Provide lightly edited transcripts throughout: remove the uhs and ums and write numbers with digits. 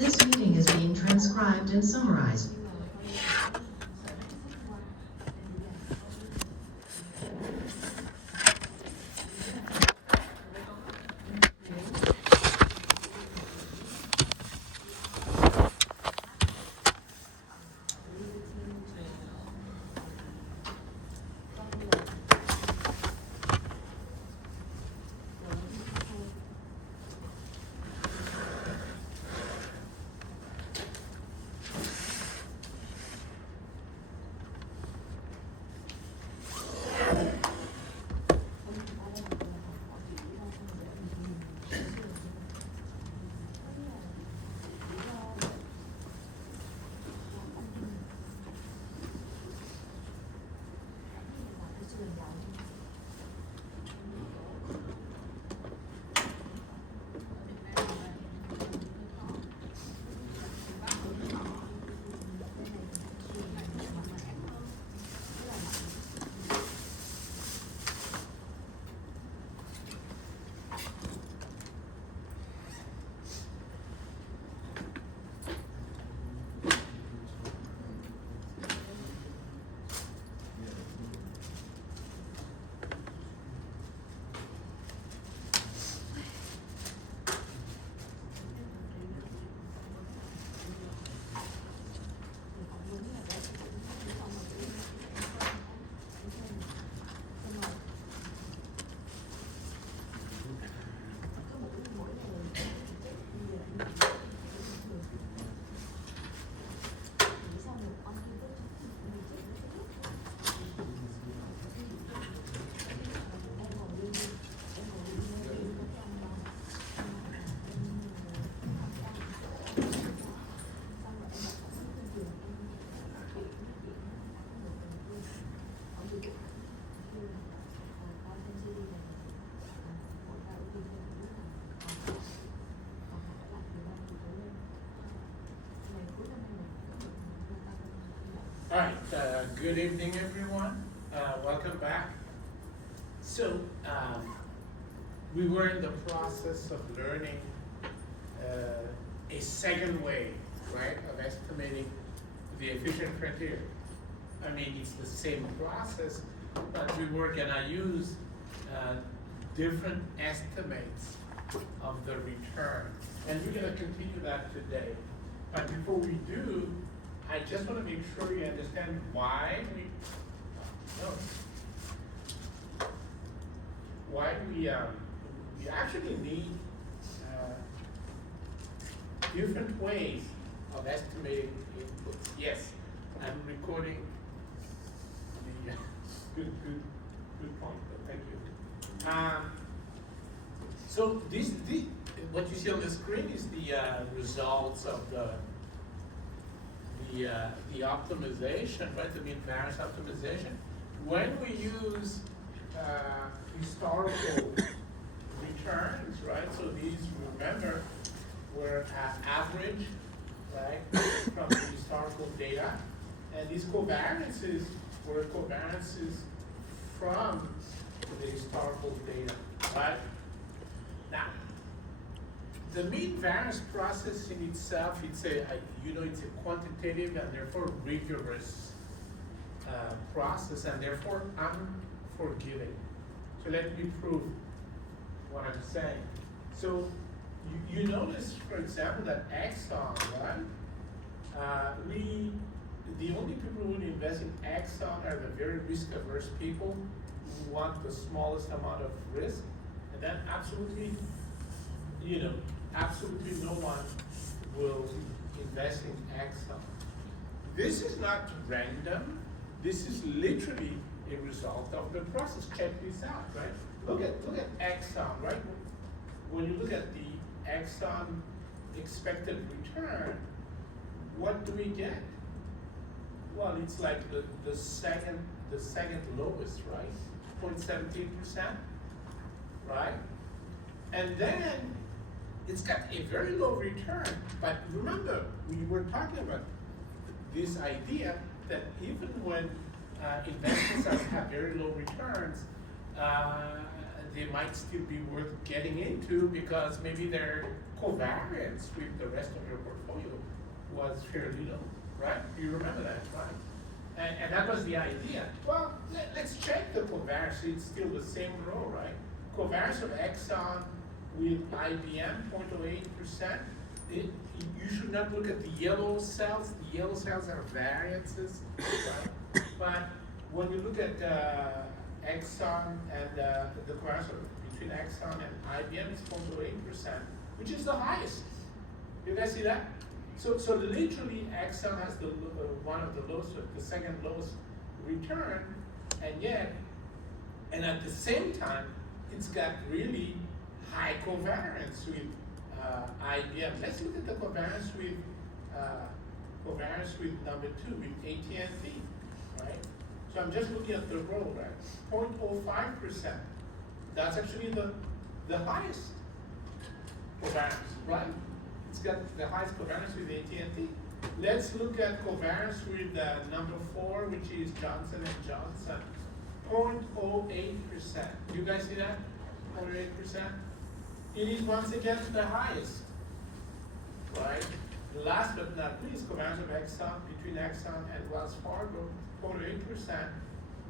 This meeting is being transcribed and summarized. All right, good evening, everyone. Welcome back. So, we were in the process of learning a second way, right, of estimating the efficient criteria. I mean, it's the same process, but we were gonna use different estimates of the return. And we're gonna continue that today. But before we do, I just want to make sure you understand why we actually need different ways of estimating inputs. Yes, I'm recording the good point. Thank you. So this what you see on the screen is the results of the optimization, right? The mean variance optimization. When we use historical returns, right? So these, remember, were average, right, from the historical data, and these covariances were covariances from the historical data, right? Now, the mean variance process in itself, it's a quantitative and therefore rigorous process, and therefore unforgiving. So let me prove what I'm saying. So you notice, for example, that Exxon, right? The only people who would invest in Exxon are the very risk-averse people who want the smallest amount of risk, and then absolutely no one will invest in Exxon. This is not random. This is literally a result of the process. Check this out, right? Look at Exxon, right? When you look at the Exxon expected return, what do we get? Well, it's like the second lowest, right? 0.17%, right? And then it's got a very low return, but remember, we were talking about this idea that even when investments have very low returns, they might still be worth getting into because maybe their covariance with the rest of your portfolio was fairly low, right? You remember that, right? And that was the idea. Well, let's check the covariance. It's still the same row, right? Covariance of Exxon with IBM, 0.08%. You should not look at the yellow cells. The yellow cells are variances, right? But when you look at Exxon and the covariance between Exxon and IBM is 0.08%, which is the highest. You guys see that? So literally Exxon has the one of the lowest, the second lowest return, and yet, and at the same time, it's got really high covariance with IBM. Let's look at the covariance with number 2, with AT&T, right? So I'm just looking at the row, right? 0.05%. That's actually the highest covariance, right? It's got the highest covariance with AT&T. Let's look at covariance with number 4, which is Johnson & Johnson, 0.08%. You guys see that? 0.08%. It is once again the highest, right? Last but not least, covariance of Exxon between Exxon and Wells Fargo, 0.8%.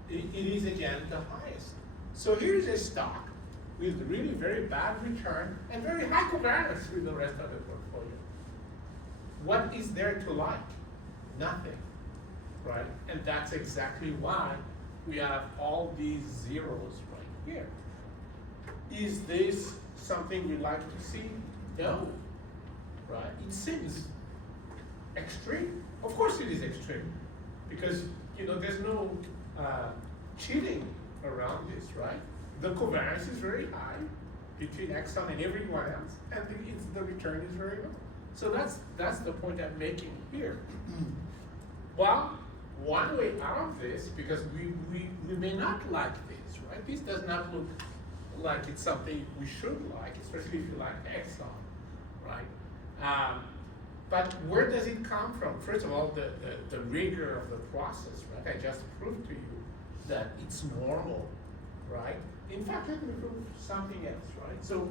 It is again the highest. So here's a stock with really very bad return and very high covariance with the rest of the portfolio. What is there to like? Nothing, right? And that's exactly why we have all these zeros right here. Is this something we like to see? No, right? It seems extreme. Of course it is extreme, because there's no cheating around this, right? The covariance is very high between Exxon and everyone else, and the return is very low. So that's the point I'm making here. Well, one way out of this, because we may not like this, right? This does not look like it's something we should like, especially if you like Exxon, right? But where does it come from? First of all, the rigor of the process, right? I just proved to you that it's normal, right? In fact, let me prove something else, right? So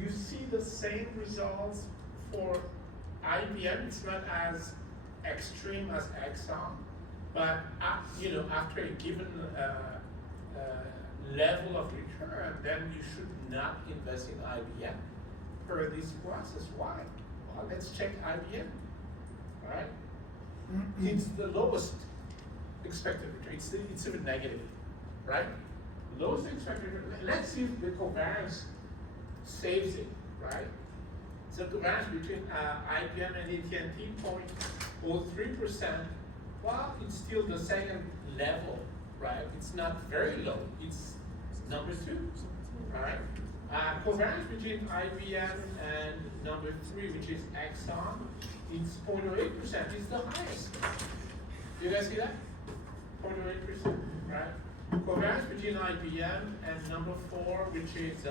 you see the same results for IBM. It's not as extreme as Exxon, but after a given level of return, then you should not invest in IBM per this process. Why? Well, let's check IBM, right? It's the lowest expected return. It's even negative, right? Lowest expected return. Let's see if the covariance saves it, right? So covariance between IBM and AT&T, 0.03%. Well, it's still the second level, right? It's not very low. It's number 2, right? Covariance between IBM and number 3, which is Exxon, it's 0.08%. It's the highest. You guys see that? 0.08%, right? Covariance between IBM and number 4, which is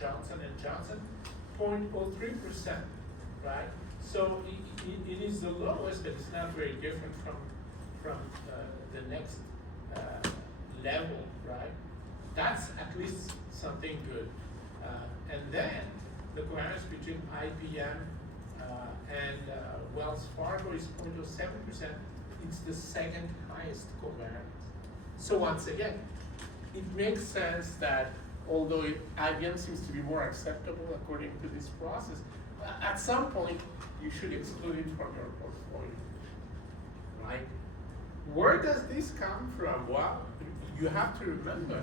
Johnson & Johnson, 0.03%, right? So it is the lowest, but it's not very different from the next level, right? That's at least something good. And then the covariance between IBM and Wells Fargo is 0.07%. It's the second highest covariance. So once again, it makes sense that although IBM seems to be more acceptable according to this process, at some point you should exclude it from your portfolio, right? Where does this come from? Well, you have to remember,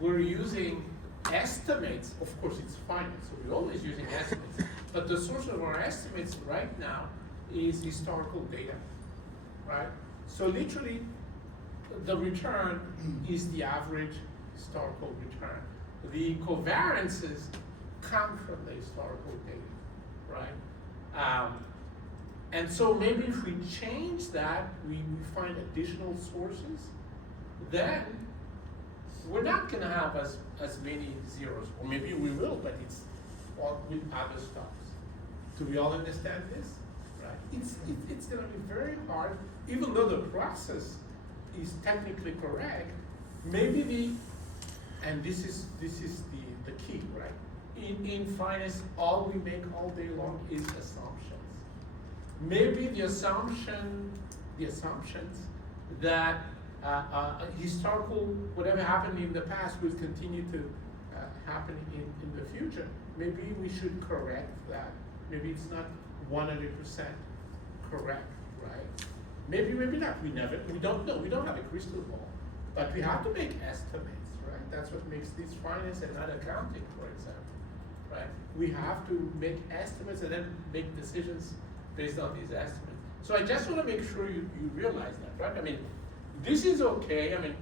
we're using estimates. Of course, it's finite, so we're always using estimates. But the source of our estimates right now is historical data, right? So literally, the return is the average historical return. The covariances come from the historical data, right? And so maybe if we change that, we find additional sources, then we're not going to have as many zeros. Or maybe we will, but it's all with other stocks. Do we all understand this? Right? It's going to be very hard, even though the process is technically correct, maybe And this is the key, right? In finance, all we make all day long is assumptions. Maybe the assumptions that historical, whatever happened in the past will continue to happen in the future. Maybe we should correct that. Maybe it's not 100% correct, right? Maybe not. We don't know. We don't have a crystal ball, but we have to make estimates, right? That's what makes this finance and not accounting, for example, right? We have to make estimates and then make decisions based on these estimates. So I just want to make sure you realize that, right? I mean, this is okay. I mean,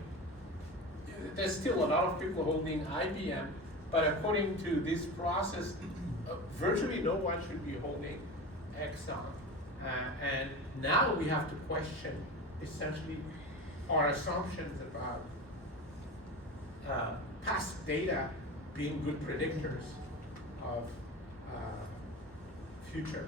there's still a lot of people holding IBM, but according to this process, virtually no one should be holding Exxon. And now we have to question essentially our assumptions about past data being good predictors of future.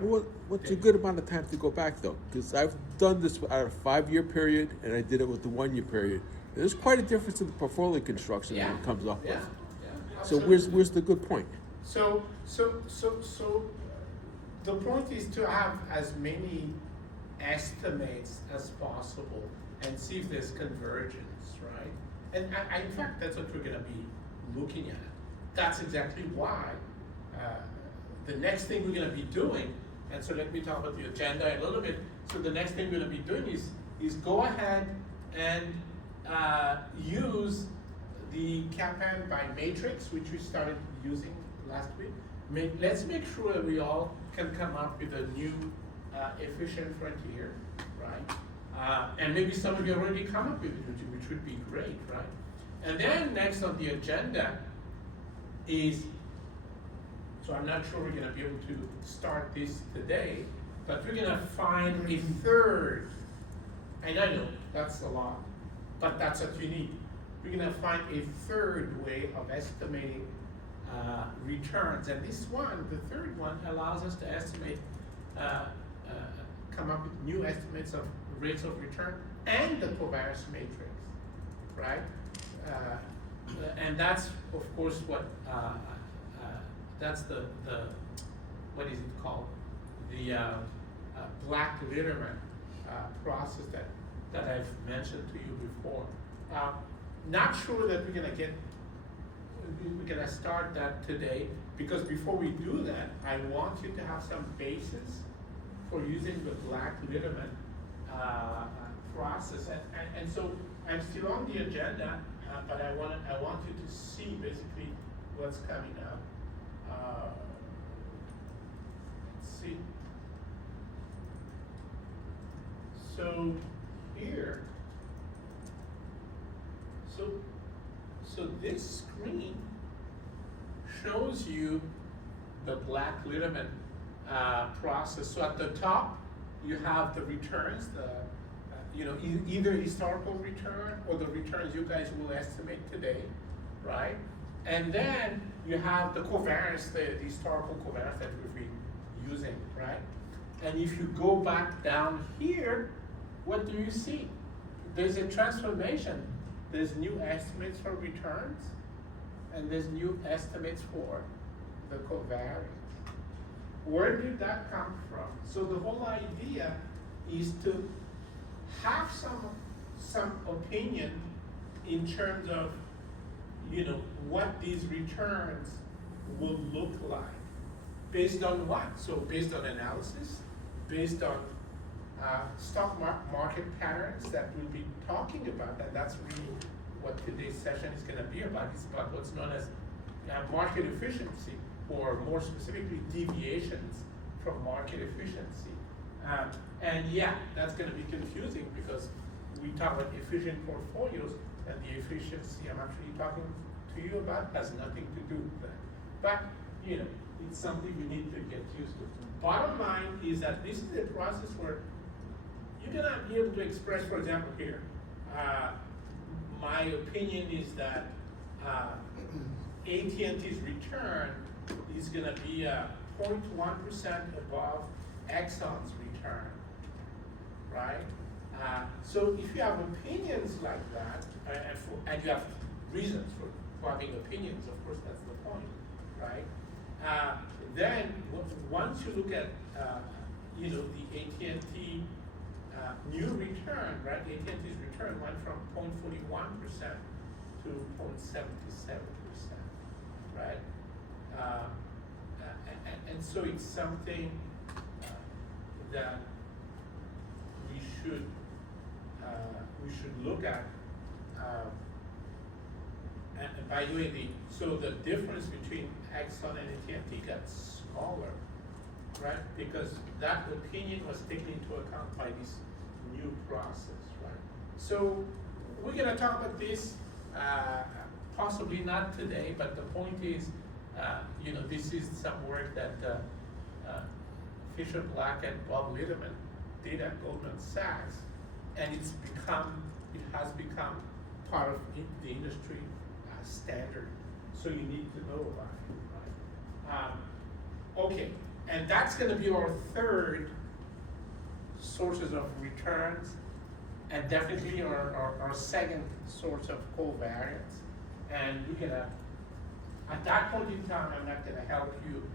What's a good amount of time to go back though? Because I've done this at a 5-year period, and I did it with the 1-year period. There's quite a difference in the portfolio construction that it comes up with. So where's the good point? So the point is to have as many estimates as possible and see if there's convergence, right? And in fact, that's what we're going to be looking at. That's exactly why the next thing we're going to be doing, and so let me talk about the agenda a little bit. So the next thing we're going to be doing is go ahead and use the Kaplan by matrix, which we started using last week. Let's make sure that we all can come up with a new efficient frontier, right? And maybe some of you already come up with it, which would be great, right? And then next on the agenda is, so I'm not sure we're going to be able to start this today, but we're going to find a third, and I know that's a lot, but that's what you need. We're going to find a third way of estimating returns, and this one, the third one, allows us to estimate, come up with new estimates of rates of return and the covariance matrix, right? And that's, of course, what that's the what is it called? The Black Litterman process that I've mentioned to you before. Not sure that we're gonna start that today, because before we do that, I want you to have some basis for using the Black Litterman process, and so I'm still on the agenda, but I want you to see basically what's coming up. Let's see. So here, so this screen shows you the Black Litterman process. So at the top, you have the returns, either historical return or the returns you guys will estimate today, right? And then you have the covariance, the historical covariance that we've been using, right? And if you go back down here, what do you see? There's a transformation. There's new estimates for returns, and there's new estimates for the covariance. Where did that come from? So the whole idea is to have some opinion in terms of, what these returns will look like. Based on what? So based on analysis, based on stock market patterns that we'll be talking about, and that's really what today's session is going to be about. It's about what's known as market efficiency, or more specifically, deviations from market efficiency. And yeah, that's going to be confusing because we talk about efficient portfolios, and the efficiency I'm actually talking to you about has nothing to do with that. But, it's something we need to get used to. Bottom line is that this is a process where you're going to be able to express, for example, here, my opinion is that AT&T's return is going to be 0.1% above Exxon's return, right? So if you have opinions like that, and you have reasons for having opinions, of course, that's the point, right? Then, once you look at, you know, the AT&T new return, right? AT&T's return went from 0.41% to 0.77%, right? And so it's something that we should look at. And by the way, so the difference between Exxon and AT&T got smaller, right? Because that opinion was taken into account by this new process, right? So we're gonna talk about this, possibly not today, but the point is, you know, this is some work that Fisher Black and Bob Litterman did at Goldman Sachs, and it has become part of the industry standard. So you need to know about it, right? Okay, and that's going to be our third sources of returns, and definitely our second source of covariance. And we're gonna, at that point in time, I'm not gonna help you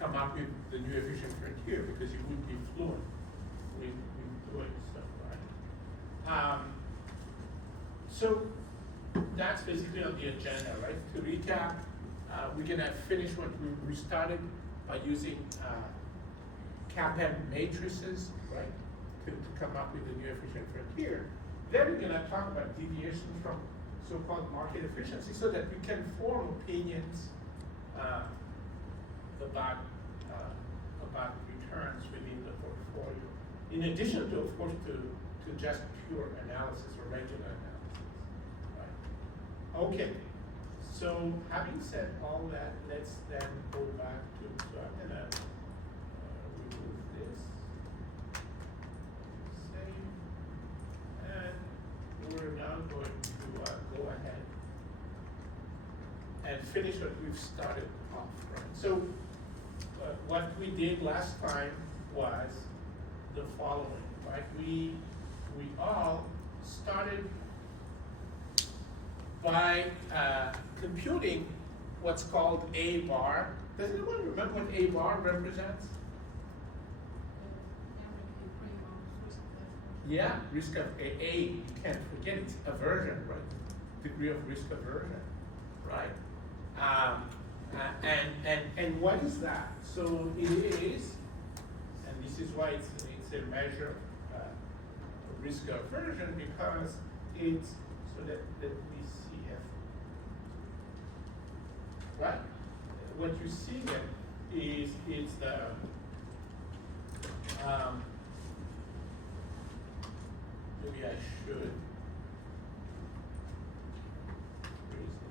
come up with the new efficient frontier because you wouldn't be fluent with doing stuff, right? So that's basically on the agenda, right? To recap, we're gonna finish what we started by using CAPM matrices, right? To come up with the new efficient frontier. Then we're gonna talk about deviation from so-called market efficiency so that we can form opinions about returns within the portfolio. In addition to, of course, to just pure analysis or regular analysis, right? Okay, so having said all that, let's then go back to, so I'm gonna remove this, save, and we're now going to go ahead and finish what we've started off, right? So what we did last time was the following, right? We all started by computing what's called A bar. Does anyone remember what A bar represents? Yeah, risk of A, you can't forget, it's aversion, right? Degree of risk aversion, right? And what is that? So it is, and this is why it's a measure of risk aversion, because it's, so that let me see if, right? What you see there is it's the, maybe I should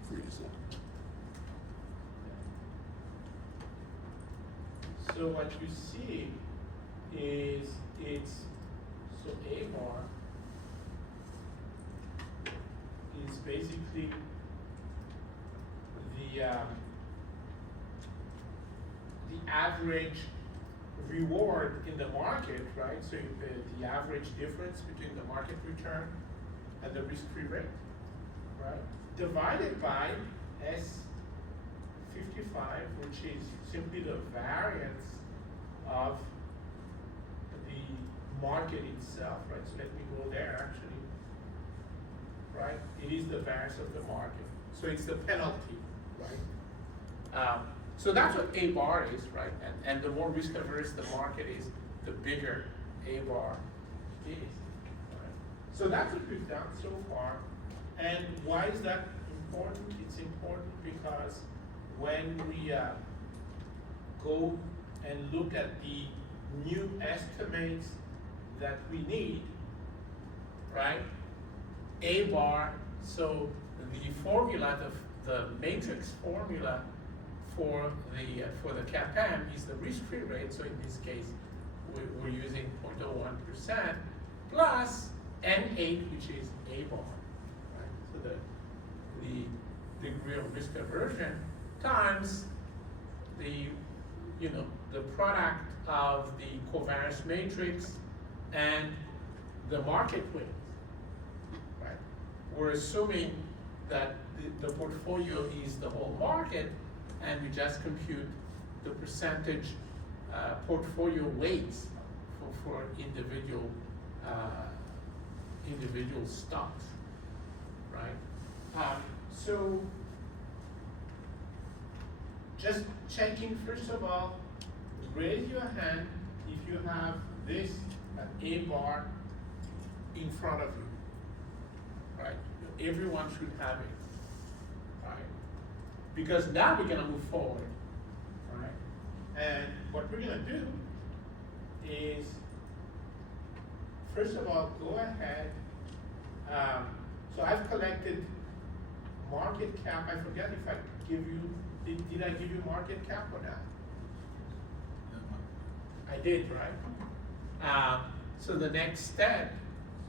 freeze it. So what you see is it's, so A bar is basically the average reward in the market, right? So the average difference between the market return and the risk-free rate, right? Divided by S55, which is simply the variance of the market itself, right? So let me go there actually, right? It is the variance of the market. So it's the penalty, right? So that's what A bar is, right? And the more risk averse the market is, the bigger A bar is, right? So that's what we've done so far. And why is that important? It's important because when we go and look at the new estimates that we need, right? A bar, so the formula, the matrix formula for the CAPM is the risk-free rate. So in this case, we're using 0.01% plus N8, which is A bar, right? So the degree of risk aversion times the product of the covariance matrix and the market weight, right? We're assuming that the portfolio is the whole market, and we just compute the percentage portfolio weights for individual individual stocks, right? So just checking, first of all, raise your hand if you have this A bar in front of you, right? Everyone should have it, right? Because now we're gonna move forward, right? And what we're gonna do is, first of all, go ahead. So I've collected market cap. I forget if I give you, did I give you market cap or not? I did, right? So the next step,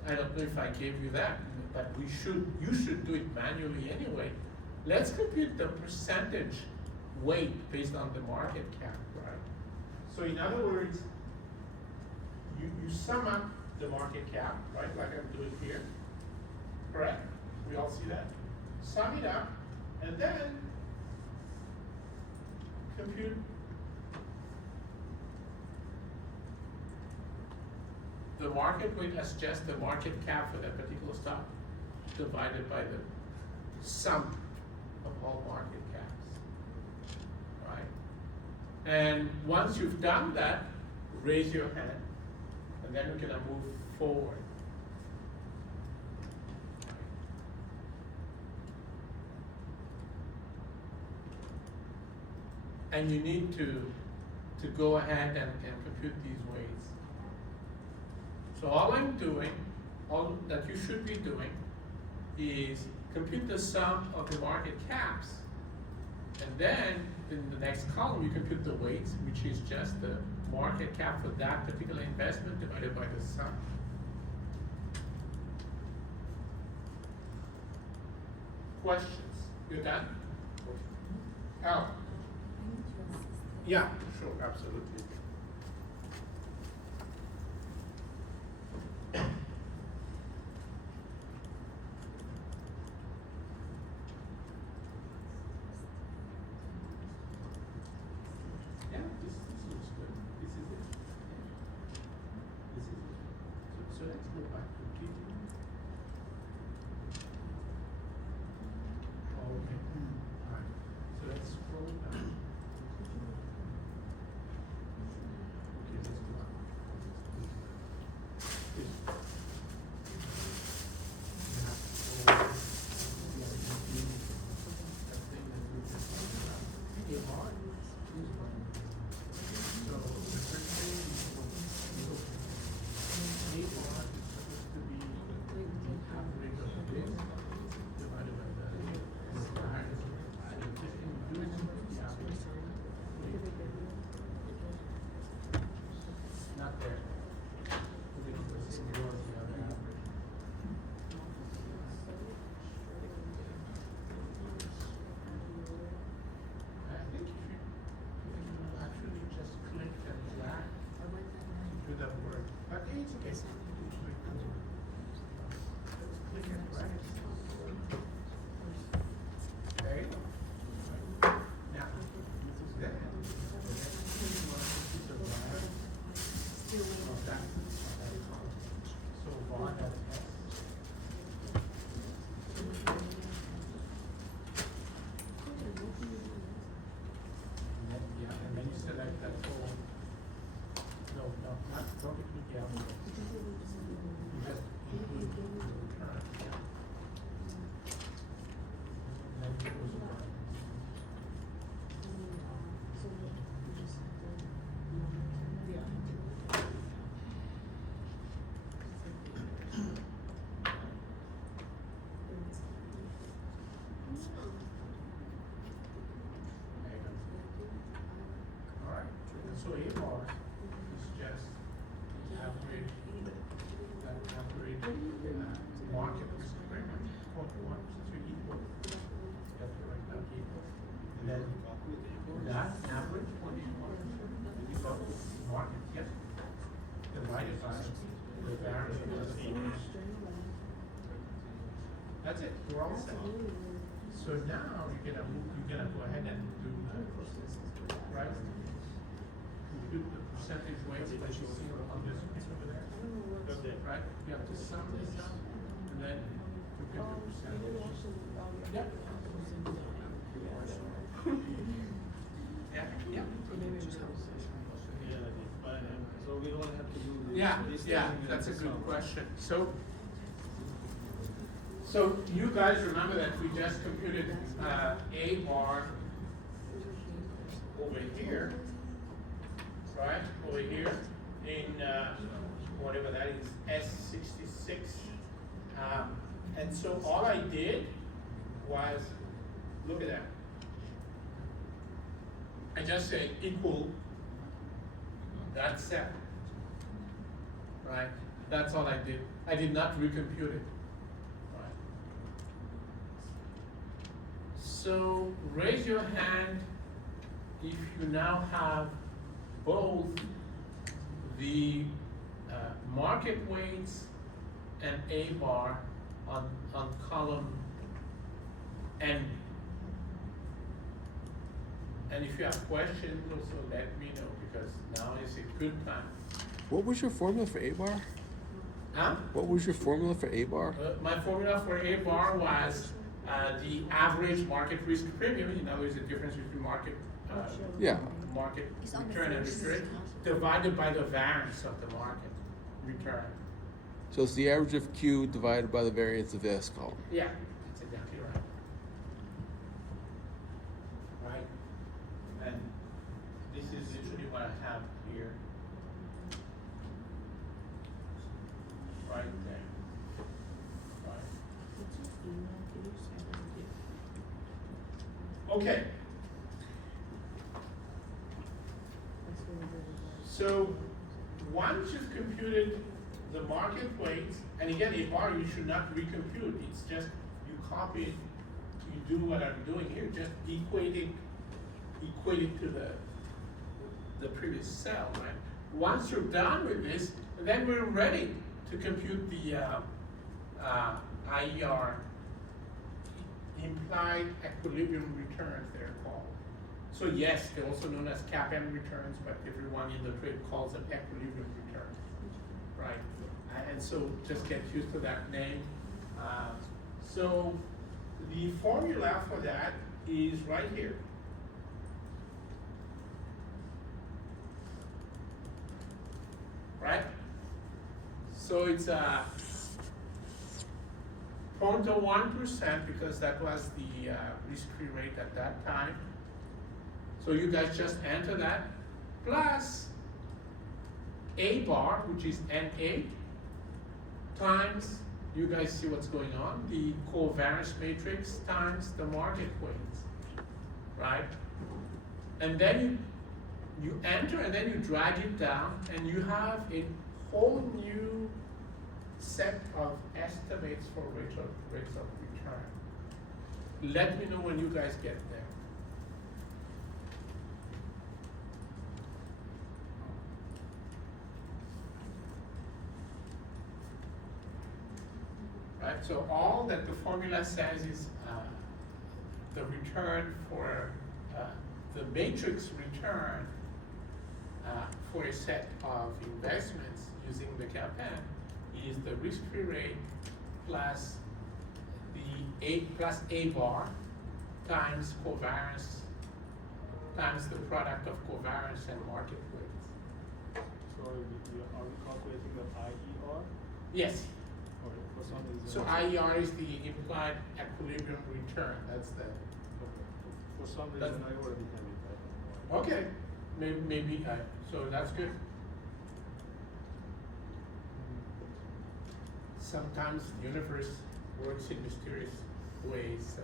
I don't know if I gave you that, but you should do it manually anyway. Let's compute the percentage weight based on the market cap, right? So in other words, you sum up the market cap, right, like I'm doing here, correct? We all see that? Sum it up, and then compute the market weight as just the market cap for that particular stock divided by the sum of all market caps, right? And once you've done that, raise your hand, and then we're gonna move forward. And you need to go ahead and compute these weights. So all I'm doing, all that you should be doing, is compute the sum of the market caps, and then in the next column you compute the weights, which is just the market cap for that particular investment divided by the sum. Questions? You're done? Al? Yeah, sure, absolutely. Yeah, this looks good. This is it. This is it. So let's go back to PPT. Okay. Alright. So let's scroll down. Okay, let's go back. Yes. Not there. I think if you actually just click and drag, do that work. But it's okay. Click and drag. There you go. Now, then, the next thing you want to do is of that. So bar has S. And then you select that whole. No, don't include the alphabet. You just include the return. And then you close the bar. Alright, so A bar is just average, market is very much 0.1, since you're equal. You have to write down equal. And then that average 0.1 is equal to market, yes? Divided by the variance of the That's it, we're all set. So now you're gonna go ahead and do the, right? Do the percentage weights that you see on this over there. Right, you have to sum this up, and then you get the percentage. Yeah. Yeah, yeah. So we don't have to do this. Yeah, this yeah, thing and that's a this good one. question. So you guys remember that we just computed A bar over here, right? Over here in whatever that is, S66. And so all I did was, look at that. I just said equal that set. Right? That's all I did. I did not recompute it. Right? So raise your hand if you now have both the market weights and A bar on column N. And if you have questions, also let me know, because now is a good time. What was your formula for A bar? Huh? What was your formula for A bar? My formula for A bar was the average market risk premium. You know, there's a difference between market Yeah. market It's on the return and first return divided by the variance of the market return. So it's the average of Q divided by the variance of S column. Yeah, that's exactly right. Right, and this is literally what I have here. Right there. Right. Okay. So once you've computed the market weights, and again, a bar you should not recompute. It's just you copy it, you do what I'm doing here, just equate it to the previous cell, right? Once you're done with this, then we're ready to compute the IER, implied equilibrium returns, they're called. So yes, they're also known as CAPM returns, but everyone in the trade calls them equilibrium returns, right? And so just get used to that name. So the formula for that is right here. Right? So it's 0.01% because that was the risk-free rate at that time. So you guys just enter that, plus A bar, which is N8, times, you guys see what's going on, the covariance matrix times the market weights, right? And then you enter and then you drag it down and you have a whole new set of estimates for rates of return. Let me know when you guys get there. Right, so all that the formula says is the return for the matrix return for a set of investments using the CAPM is the risk-free rate plus A bar times covariance times the product of covariance and market weights. So are we calculating the IER? Yes. Or for some reason? So IER is the implied equilibrium return. That's the. For some reason, That's- I already have it. I don't know why. Okay. Maybe so that's good. Sometimes the universe works in mysterious ways. So.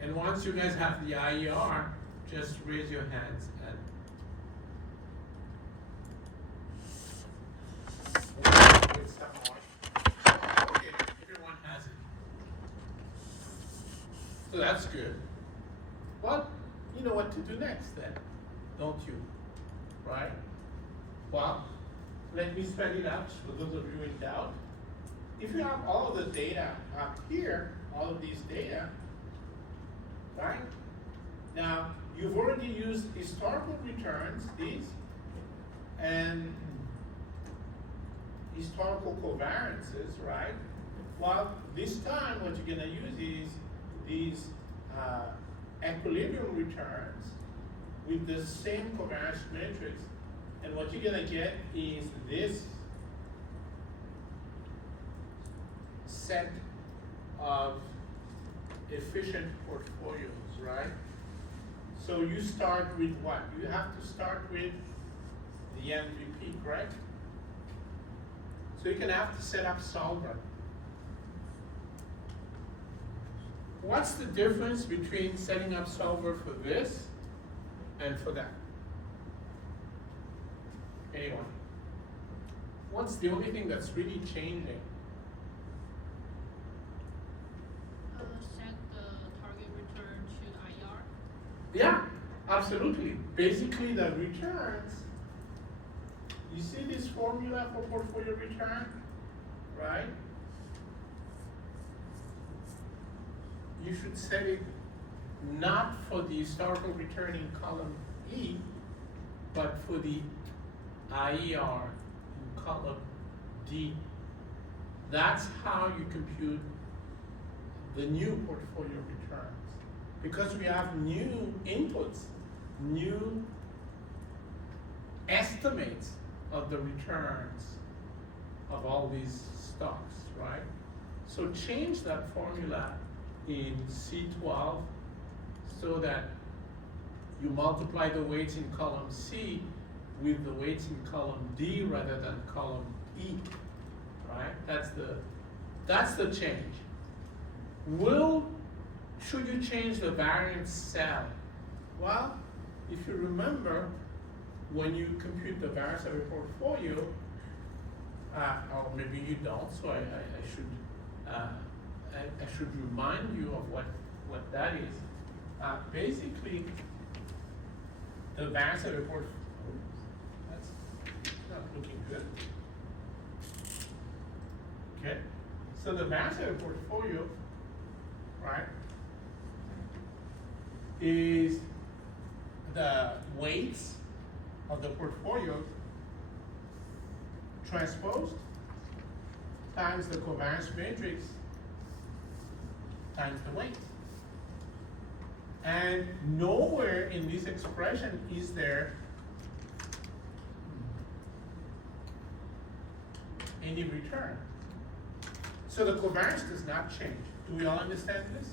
And once you guys have the IER, just raise your hands and. With some more. Okay, everyone has it. So that's good. Well, you know what to do next then, don't you? right? Well, let me spell it out for those of you in doubt. If you have all of the data up here, all of these data, right? Now, you've already used historical returns, these, and historical covariances, right? Well, this time what you're gonna use is these equilibrium returns with the same covariance matrix, and what you're gonna get is this set of efficient portfolios, right? So you start with what? You have to start with the MVP, correct? So you're gonna have to set up solver. What's the difference between setting up solver for this and for that? Anyone? What's the only thing that's really changing? Set the target return to IR. Yeah, absolutely. Basically, the returns, you see this formula for portfolio return, right? You should set it not for the historical return in column E, but for the IER in column D. That's how you compute the new portfolio returns. Because we have new inputs, new estimates of the returns of all these stocks, right? So change that formula in C12 so that you multiply the weights in column C with the weights in column D rather than column E, right? That's the change. Should you change the variance cell? Well, if you remember, when you compute the variance of a portfolio, or maybe you don't, so I should remind you of what that is. Basically, the variance of a portfolio, that's not looking good. Okay, so the variance of a portfolio, right, is the weights of the portfolio transposed times the covariance matrix times the weight. And nowhere in this expression is there any return. So the covariance does not change. Do we all understand this?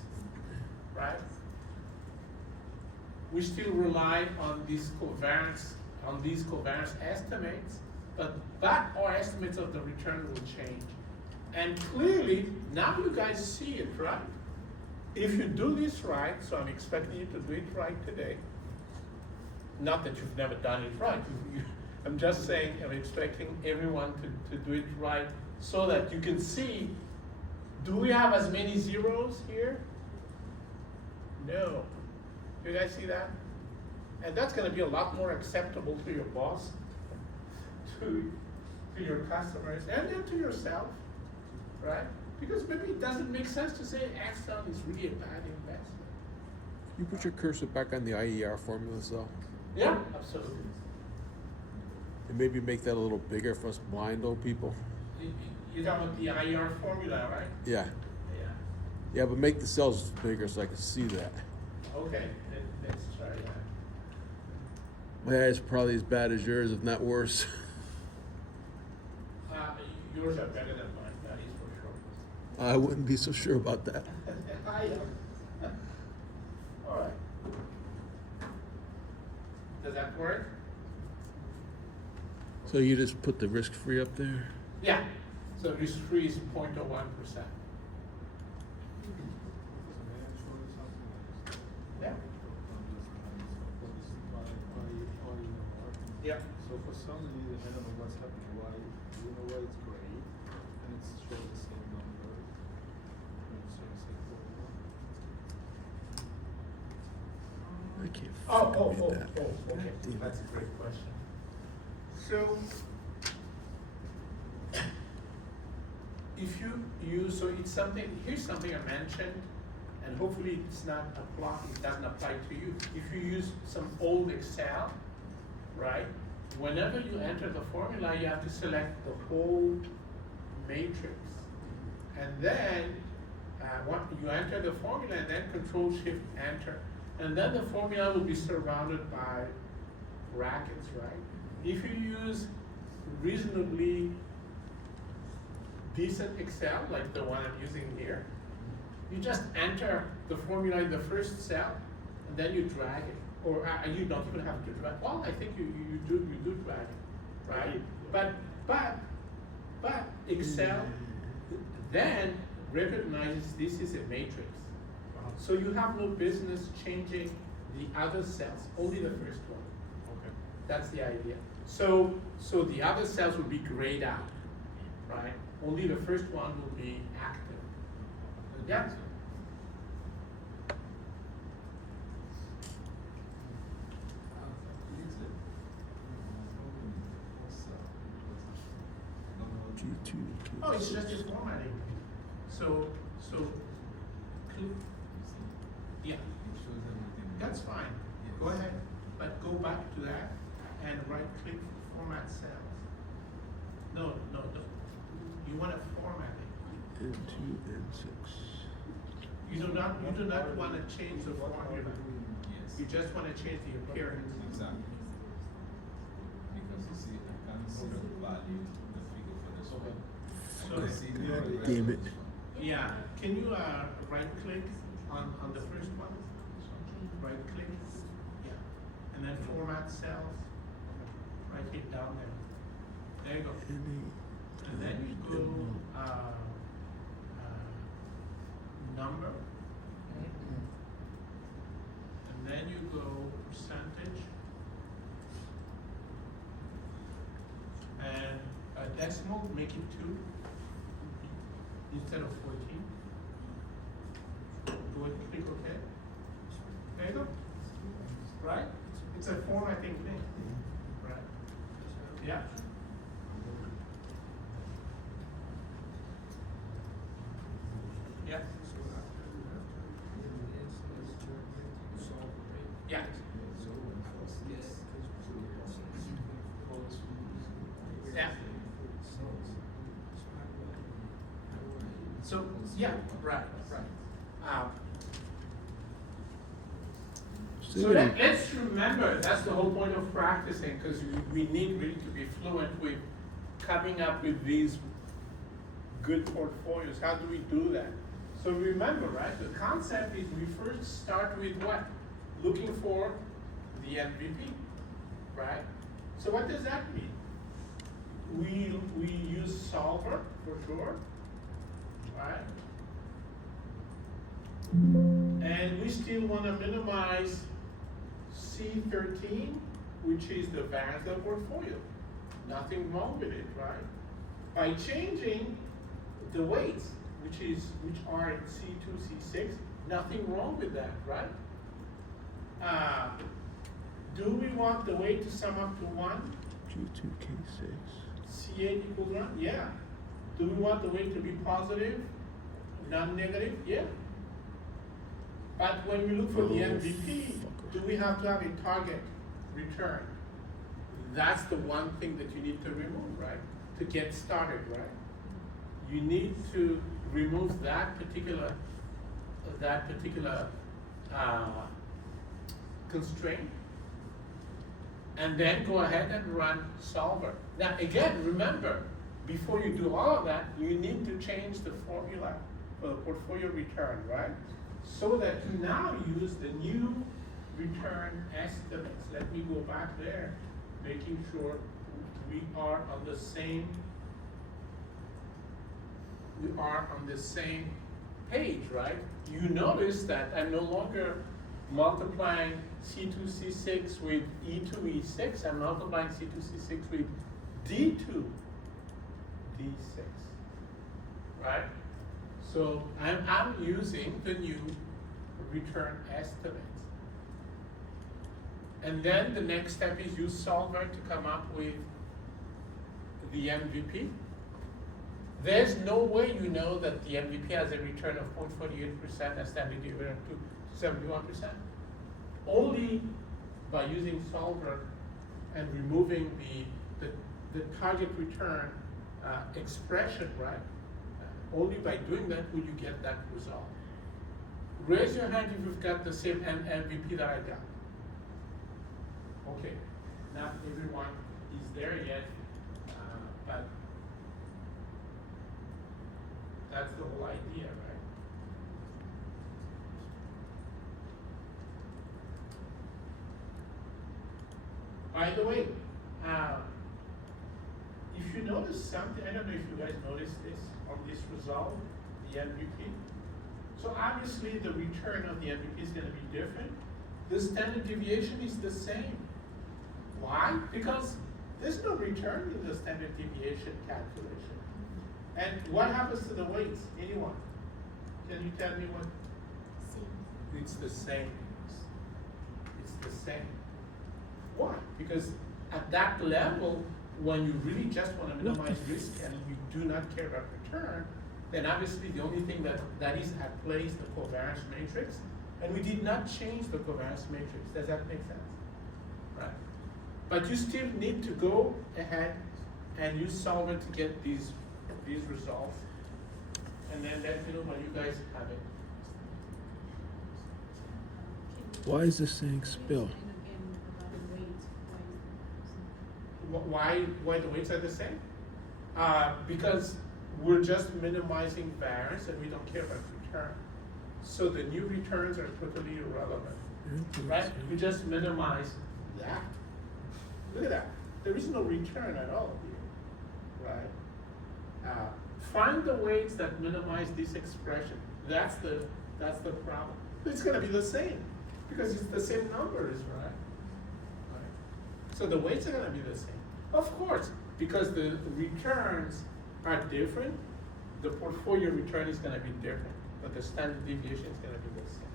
Right? We still rely on these covariance estimates, but our estimates of the return will change. And clearly, now you guys see it, right? If you do this right, so I'm expecting you to do it right today. Not that you've never done it right. I'm just saying I'm expecting everyone to do it right so that you can see, do we have as many zeros here? No. You guys see that? And that's going to be a lot more acceptable to your boss, to your customers, and then to yourself, right? Because maybe it doesn't make sense to say Exxon is really a bad investment. You put your cursor back on the IER formulas though, Yeah, absolutely. and maybe make that a little bigger for us blind old people. You're talking about the IR formula, right? Yeah, Yeah. yeah, but make the cells bigger so I can see that. Okay, let's try that. My eyes are probably as bad as yours, if not worse. Yours are better than mine, that is for sure. I wouldn't be so sure about that. I am. All right. Does that work? So you just put the risk-free up there? Yeah. So risk-free is 0.01%. So may I show you something? Yeah. Yeah. So for some reason, I don't know what's happening. Why? You know why it's gray and it's showing the same number? I can't Oh, fucking read that. okay. Damn it. That's a great question. So if you use, so it's something, here's something I mentioned, and hopefully it's not apply, it doesn't apply to you. If you use some old Excel, right? Whenever you enter the formula, you have to select the whole matrix. And then, you enter the formula and then Control Shift Enter. And then the formula will be surrounded by brackets, right? If you use reasonably decent Excel, like the one I'm using here, you just enter the formula in the first cell, and then you drag it. Or you don't even have to drag. Well, I think you do drag it, right? But Excel then recognizes this is a matrix. So you have no business changing the other cells, only the first one. Okay. That's the idea. So the other cells will be grayed out, right? Only the first one will be active. Yeah? G2, Oh, it's just a formatting. So, yeah, that's fine. Go ahead, but go back to that and right-click Format Cells. No. You want to format it. N2, N6. You do not want to change the formula. You just want to change the appearance. Exactly. Because you see, I can't see the value, the figure for this one. I can see the God damn it. Yeah, can you right-click on the first one? Right-click, yeah, and then Format Cells. Right hit down there. There you go. And then you go number. And then you go percentage. And a decimal, make it 2 instead of 14. Go ahead and click OK. There you go. Right? It's a formatting thing. Right? Yeah. Yeah. Yeah. Yeah. So, yeah, right. So let's remember, that's the whole point of practicing, because we need really to be fluent with coming up with these good portfolios. How do we do that? So remember, right, the concept is we first start with what? Looking for the MVP, right? So what does that mean? We use solver for sure, right? And we still want to minimize C13, which is the variance of the portfolio. Nothing wrong with it, right? By changing the weights, which are C2, C6, nothing wrong with that, right? Do we want the weight to sum up to 1? G2, K6. C8 equals 1? Yeah. Do we want the weight to be positive, non-negative? Yeah. But when we look for the MVP, do we have to have a target return? That's the one thing that you need to remove, right? To get started, right? You need to remove that particular constraint, and then go ahead and run solver. Now again, remember, before you do all of that, you need to change the formula for the portfolio return, right? So that you now use the new return estimates. Let me go back there, making sure we are on the same page, right? You notice that I'm no longer multiplying C2, C6 with E2, E6. I'm multiplying C2, C6 with D2, D6, right? So I'm using the new return estimates. And then the next step is use solver to come up with the MVP, there's no way you know that the MVP has a return of 0.48% and standard deviation to 71%. Only by using solver and removing the target return expression, right? Only by doing that will you get that result. Raise your hand if you've got the same MVP that I got. Okay, not everyone is there yet, but that's the whole idea, right? By the way, if you notice something, I don't know if you guys noticed this on this result, the MVP. So obviously the return of the MVP is going to be different. The standard deviation is the same. Why? Because there's no return in the standard deviation calculation. And what happens to the weights? Anyone? Can you tell me what? It's the same. It's the same. Why? Because at that level, when you really just want to minimize risk and you do not care about return, then obviously the only thing that is at play is the covariance matrix. And we did not change the covariance matrix. Does that make sense? Right. But you still need to go ahead and use solver to get these results. And then let me know when you guys have it. Why is this saying spill? Why the weights are the same? Because we're just minimizing variance and we don't care about return. So the new returns are totally irrelevant, right? We just minimize that. Look at that. There is no return at all here, right? Find the weights that minimize this expression. That's the problem. It's going to be the same because it's the same numbers, right? So the weights are going to be the same. Of course, because the returns are different, the portfolio return is going to be different, but the standard deviation is going to be the same.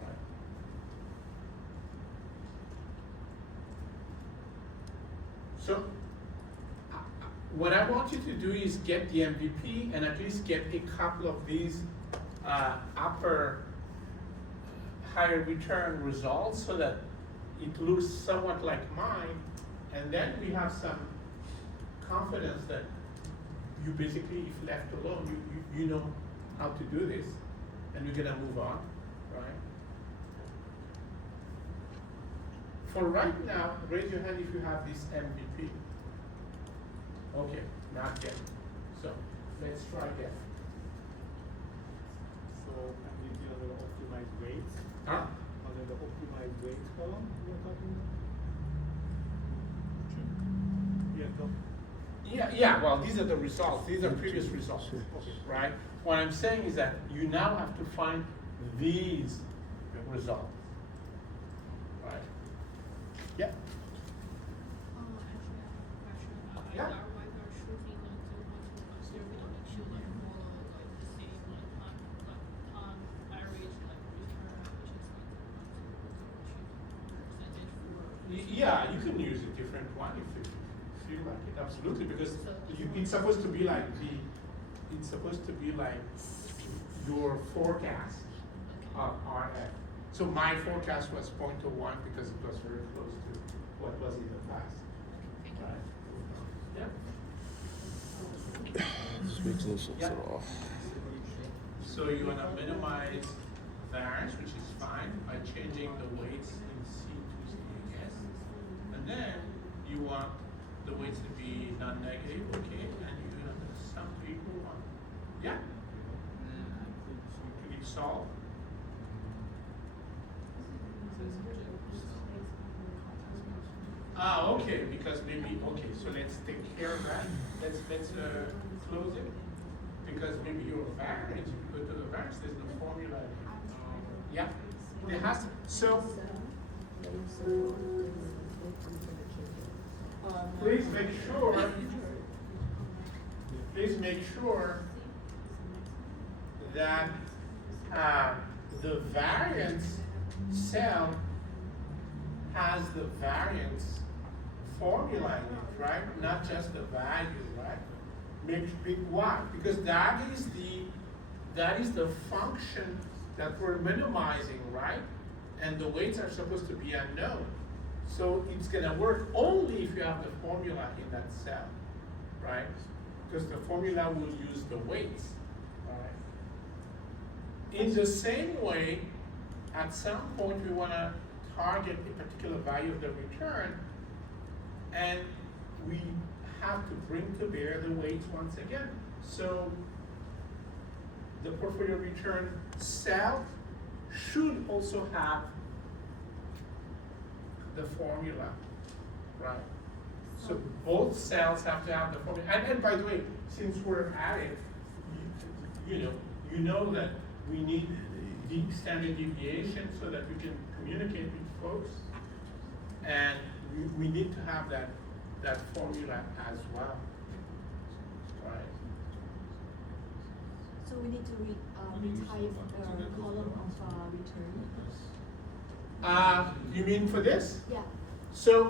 Right? So what I want you to do is get the MVP and at least get a couple of these upper higher return results so that it looks somewhat like mine, and then we have some confidence that you basically, if left alone, you know how to do this, and we're gonna move on, right? For right now, raise your hand if you have this MVP. Okay, not yet. So let's try again. So MVP under the optimized weights. Huh? Under the optimized weights column you're talking about? Yeah, well, these are the results. These are previous results, right? What I'm saying is that you now have to find these results, right? Yeah. Actually, I have a question. Yeah. Are we are shooting like 0.2 we don't shoot like follow like the same like time average like return, which is like 0.2 percentage for. Yeah, you can use a different one if you feel like it, absolutely, because it's supposed to be like your forecast of RF. So my forecast was 0.01 because it was very close to what was in the past. Right? Yeah. This makes no sense Yeah. at all. So you want to minimize variance, which is fine, by changing the weights in C to CS. And then you want the weights to be non-negative, okay, and you want the sum to equal 1. Yeah? To be solved. Okay, because maybe, okay, so let's take care of that. Let's close it. Because maybe your variance, if you go to the variance, there's no formula. Yeah, it has to, so. Please make sure that the variance cell has the variance formula in it, right? Not just the value, right? Why? Because that is the function that we're minimizing, right? And the weights are supposed to be unknown. So it's gonna work only if you have the formula in that cell, right? Because the formula will use the weights, right? In the same way, at some point we wanna target a particular value of the return, and we have to bring to bear the weights once again. So the portfolio return cell should also have the formula, right? So both cells have to have the formula. And by the way, since we're at it, you know that we need the standard deviation so that we can communicate with folks. And we need to have that formula as well, right? So we need to retype the column of return. You mean for this? Yeah. So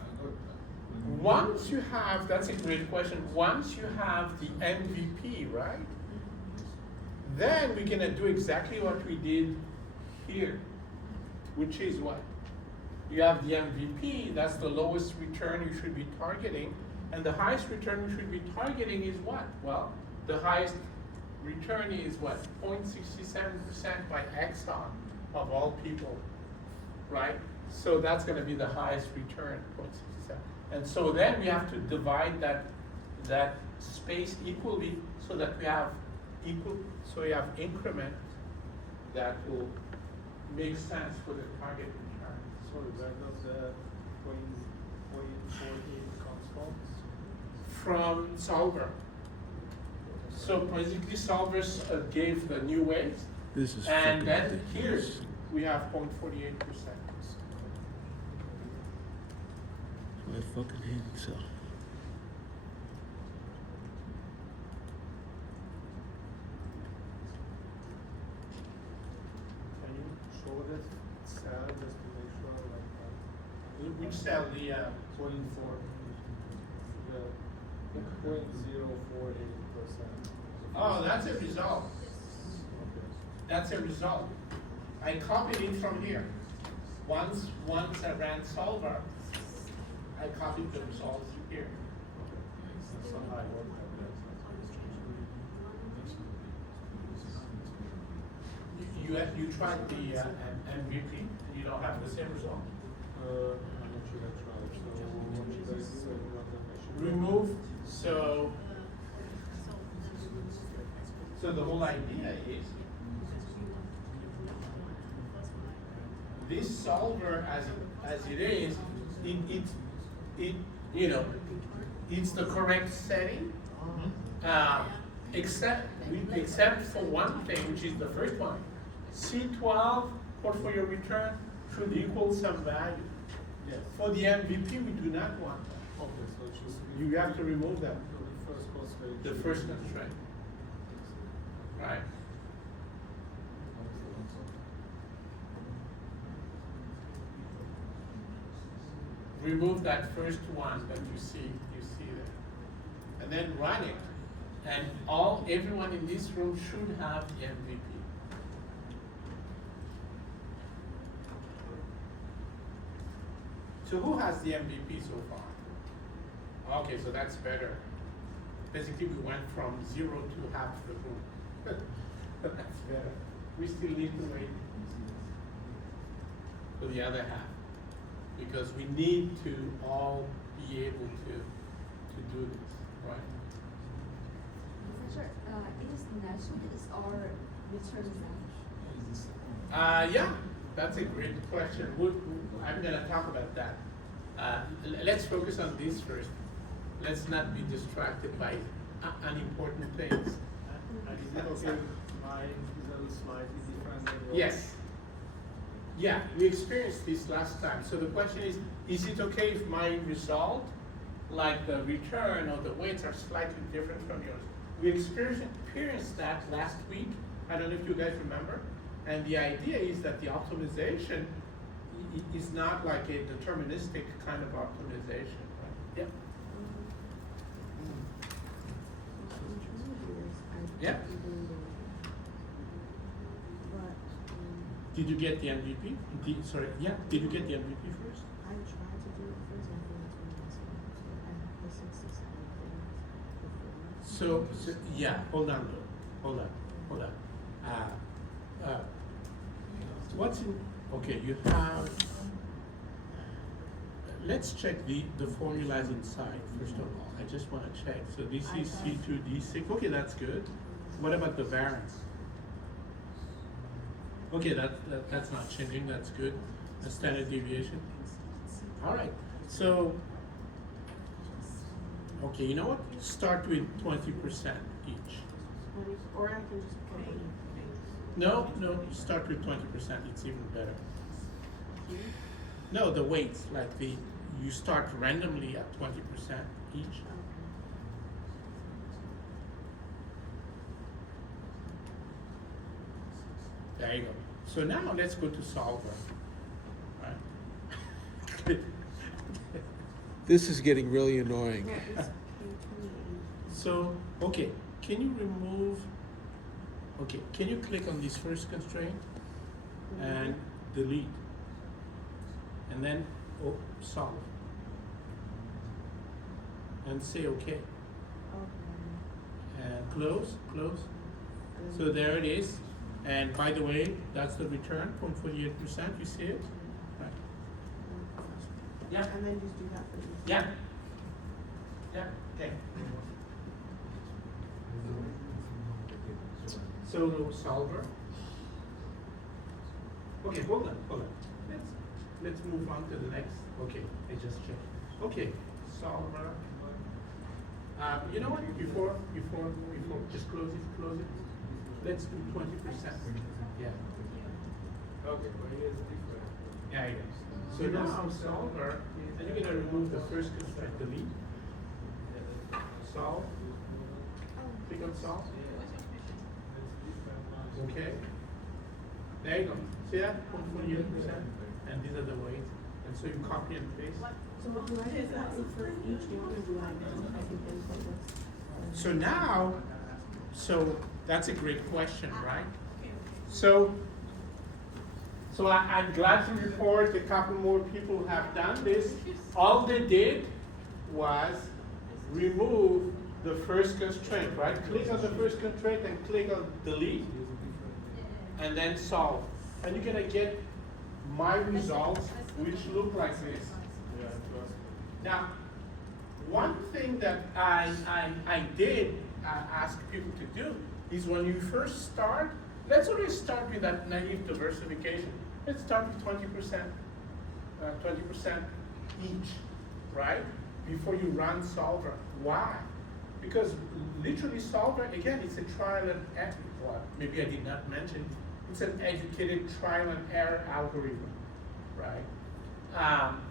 I got that. once you have, that's a great question, once you have the MVP, right? Then we're gonna do exactly what we did here, which is what? You have the MVP, that's the lowest return you should be targeting, and the highest return you should be targeting is what? Well, the highest return is what? 0.67% by Exxon of all people, right? So that's gonna be the highest return, 0.67. And so then we have to divide that space equally so that we have so we have increment that will make sense for the target return. Sorry, where does the point 48 comes From from? solver. So basically solvers gave the new weights, This is and fucking then here ridiculous. we have 0.48%. I fucking hate Excel. Can you show that cell just to make sure like Which cell, the, 0.4? The 0.048%. oh, that's a result. Okay. That's a result. I copied it from here. Once I ran solver, I copied the results here. That's a high work. You tried the MVP, you don't have the same result. I'm not sure I tried. So what should I do? What I should Remove, so the whole idea is this solver as it is, it's the correct setting. Except for one thing, which is the first one. C12 portfolio return should equal some value. Yes. For the MVP, we do not want that. Okay, so it should be. You have to remove that, So the first constraint. the should first be- constraint, right? Remove that first one that you see there, and then run it, and everyone in this room should have the MVP. So who has the MVP so far? Okay, so that's better. Basically, we went from 0 to half the room. That's better. We still need to wait for the other half, because we need to all be able to do this, right? Professor, it is natural or return Yeah, that's a great question. I'm gonna talk about that. Let's focus on this first. Let's not be distracted by unimportant things. And is it okay if mine is a little slightly different than yours? Yes. Yeah, we experienced this last time. So the question is it okay if my result, like the return or the weights, are slightly different from yours? We experienced that last week. I don't know if you guys remember. And the idea is that the optimization is not like a deterministic kind of optimization, right? Yep. Yeah. Did you get the MVP? Sorry, yeah, did you get the MVP first? I tried to do it first, I think that's when I was I have the 667 thing before. So, yeah, hold on, hold on. What's in, okay, you have, let's check the formulas inside, first of all. I just wanna check. So this is C2, D6, okay, that's good. What about the variance? Okay, that's not changing, that's good. A standard deviation. All right, so, okay, you know what? Start with 20% each. Or I can just put it No, start with 20%, it's even better. No, the weights, like you start randomly at 20% each. There you go. So now let's go to solver. Right? This is getting really annoying. So, okay, can you remove, okay, can you click on this first constraint and delete? And then, solve. And say okay. And close. So there it is. And by the way, that's the return, 0.48%, you see it? Right. Yeah. And then just do that for these. Yeah. Yeah, okay. So solver. Okay, hold on. Let's move on to the next. Okay, I just checked. Okay, solver. You know what? Before, just close it. Let's do 20%. Yeah. Okay, but here's different. Yeah. So now solver, and you're gonna remove the first constraint, delete. Solve. Click on solve. Okay. There you go. See that? 0.48%. And these are the weights. And so you copy and paste. So do I have that for each one, or do I can input this? So now, so that's a great question, right? So I'm glad to report a couple more people have done this. All they did was remove the first constraint, right? Click on the first constraint and click on delete, and then solve. And you're gonna get my results, which look like this. Yeah, trust me. Now, one thing that I did ask people to do is when you first start, let's always start with that naive diversification. Let's start with 20%, 20% each, right? Before you run solver. Why? Because literally solver, again, it's a trial and error. Well, maybe I did not mention, it's an educated trial and error algorithm, right?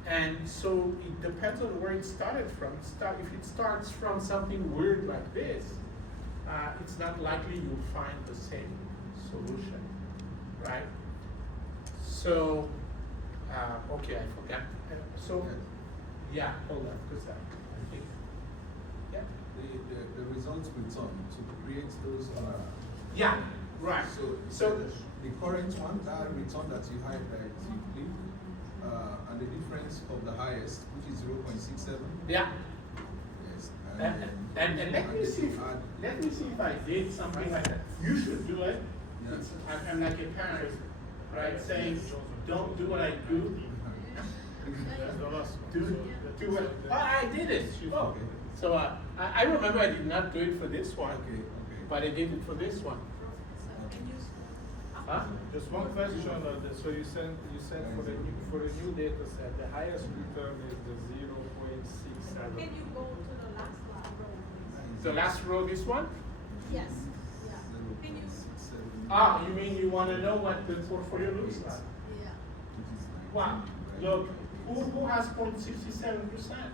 And so it depends on where it started from. If it starts from something weird like this, it's not likely you'll find the same solution, right? So, okay, I forgot. So, yeah, hold on, because I think, yeah. The results return to create those. Yeah, right. So the current one, that return that you had that you click, and the difference of the highest, which is 0.67. Yeah. Yes. And let me see if I did something like that. You should do it. Yeah. I'm like a parent, right? Saying, don't do what I do. That's the last one. Do what? Oh, I did it. Oh. Okay. So I remember I did not do it for this one, Okay. but I did it for this one. Huh? Just one question on this. So you said for the new data set, the highest return is the 0.67. Can you go to the last row, please? The last row, this one? Yes. Yeah. Can you? Ah, you mean you want to know what the portfolio looks like? Yeah. Wow. Look, who has 0.67%?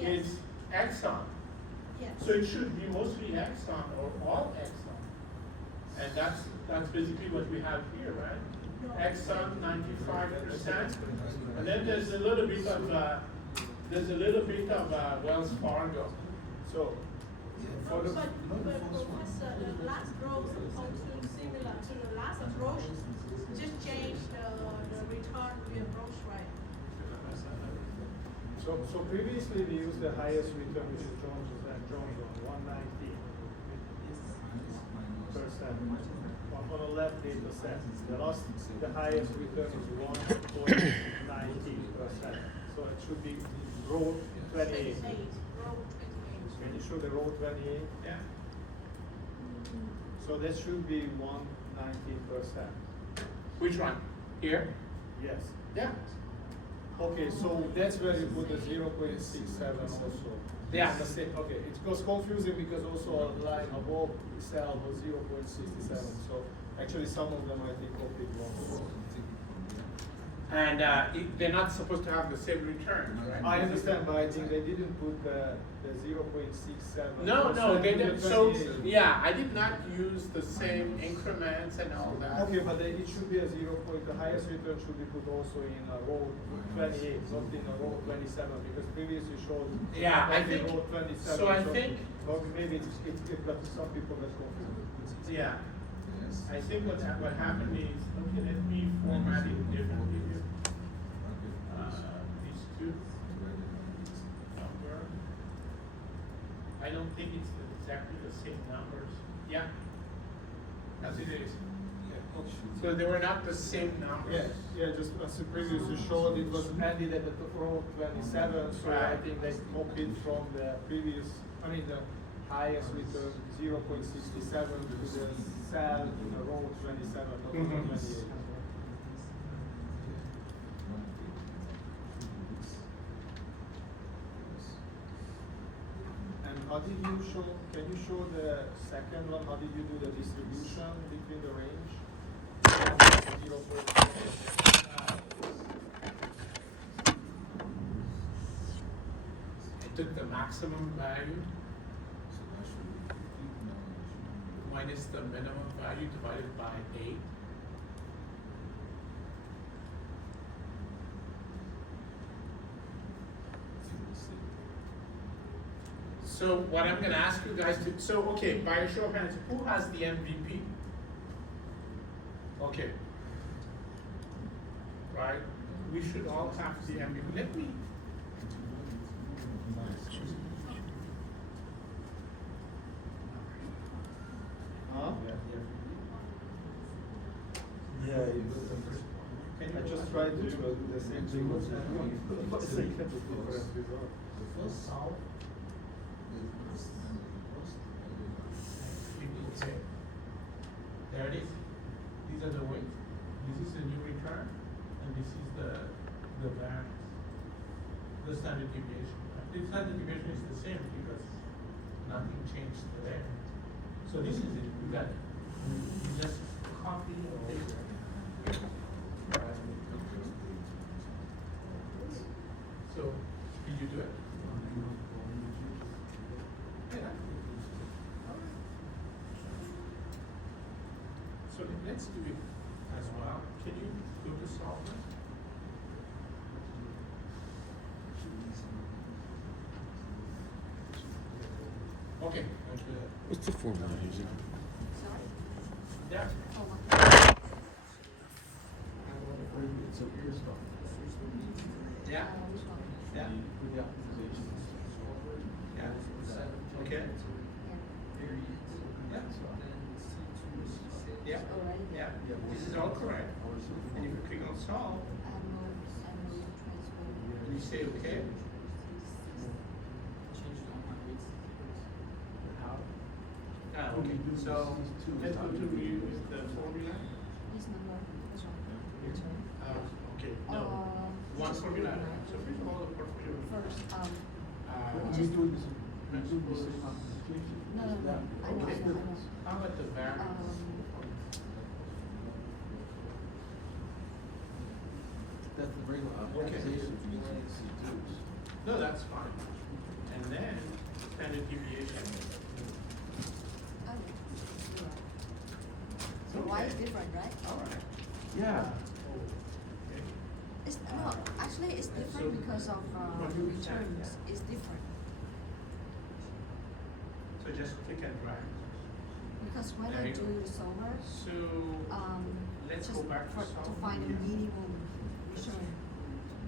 Yes. It's Exxon. Yes. So it should be mostly Exxon or all Exxon. And that's basically what we have here, right? Exxon 95%, and then there's a little bit of Wells Fargo. So, for the, But Professor, the last row is also similar to the last approach, just change the return we approach, right? so previously we used the highest return, which is Jones and Jones on 119%. On the left data set, the highest return is 1.19%. So it should be row 28. Row 28. Can you show the row 28? Yeah. So that should be 119%. Which one? Here? Yes. Yeah. Okay, so that's where you put the 0.67 also. Yeah. The same, okay, it was confusing because also a line above cell was 0.67. So actually some of them I think copied wrong. And they're not supposed to have the same return, right? I understand, but I think they didn't put the 0.67. No, they didn't. So, 28. yeah, I did not use the same increments and all that. Okay, but it should be a 0. The highest return should be put also in a row 28, not in a row 27, because previously showed. Yeah, I only think- row 27. so I think- Well, maybe it got some people got confused. Yeah. I think what happened is, okay, let me format it differently here. These two number. I don't think it's exactly the same numbers. Yeah. As it is. So they were not the same numbers. Yeah, just as the previously showed, it was ended at the row 27, so I Right. think they copied from the previous, the highest return 0.67 to the cell in the row 27, not Mhm. 28. And how did you show, can you show the second one, how did you do the distribution between the range? 0.7. I took the maximum value minus the minimum value divided by 8. So what I'm gonna ask you guys to, so okay, by a show of hands, who has the MVP? Okay. Right, we should all have the MVP. Let me. Huh? Yeah, I just tried to do the same thing. Okay. There it is. These are the weights. This is the new return, and this is the variance, the standard deviation. The standard deviation is the same because nothing changed there. So this is it. You got it. You just copy and paste. So did you do it? Yeah. So let's do it as well. Can you go to software? Okay. What's the formula using? Yeah. Yeah. Yeah. Yeah. Okay. Yeah. Yeah. This is all correct. And if you click on solve, you say okay. Okay. So let's go to review the formula. Okay. No. One formula. So first of all, the portfolio. First, Okay. How about the variance? That's the regular optimization for C2s. No, that's fine. And then standard deviation. So why is different, right? All right. Yeah. It's, no, actually it's different because of returns. It's different. So just click and drag. Because when There I you do go. the solver, So let's just go back to to solver. find a minimum return.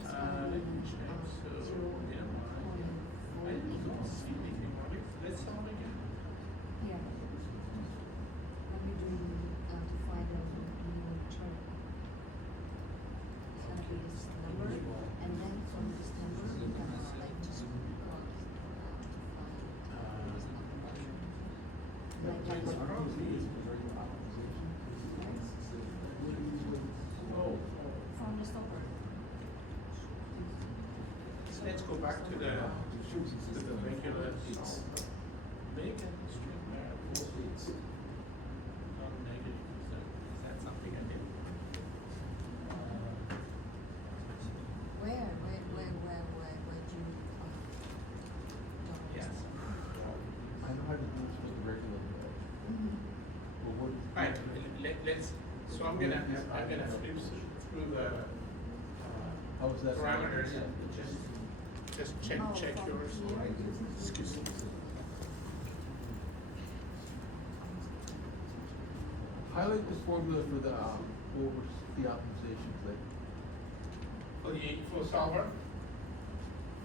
It's Let gonna me be, check. So, yeah, I 0.4. don't see anything on it. Let's solve again. Yeah. Let me do to find a minimum return. It's gonna be this number, and then from this number, we're gonna like just from the stopper. So let's go back to the regular. It's make and string variable. It's non-negative. Is that something I did? Where do you? Yes. I know how to do this with the regular. But what? Right. Let's. So I'm gonna flip through the How was that? parameters. Just check Oh, check from yours. here. Excuse me. Highlight the formula for the over the optimization thing. For solver.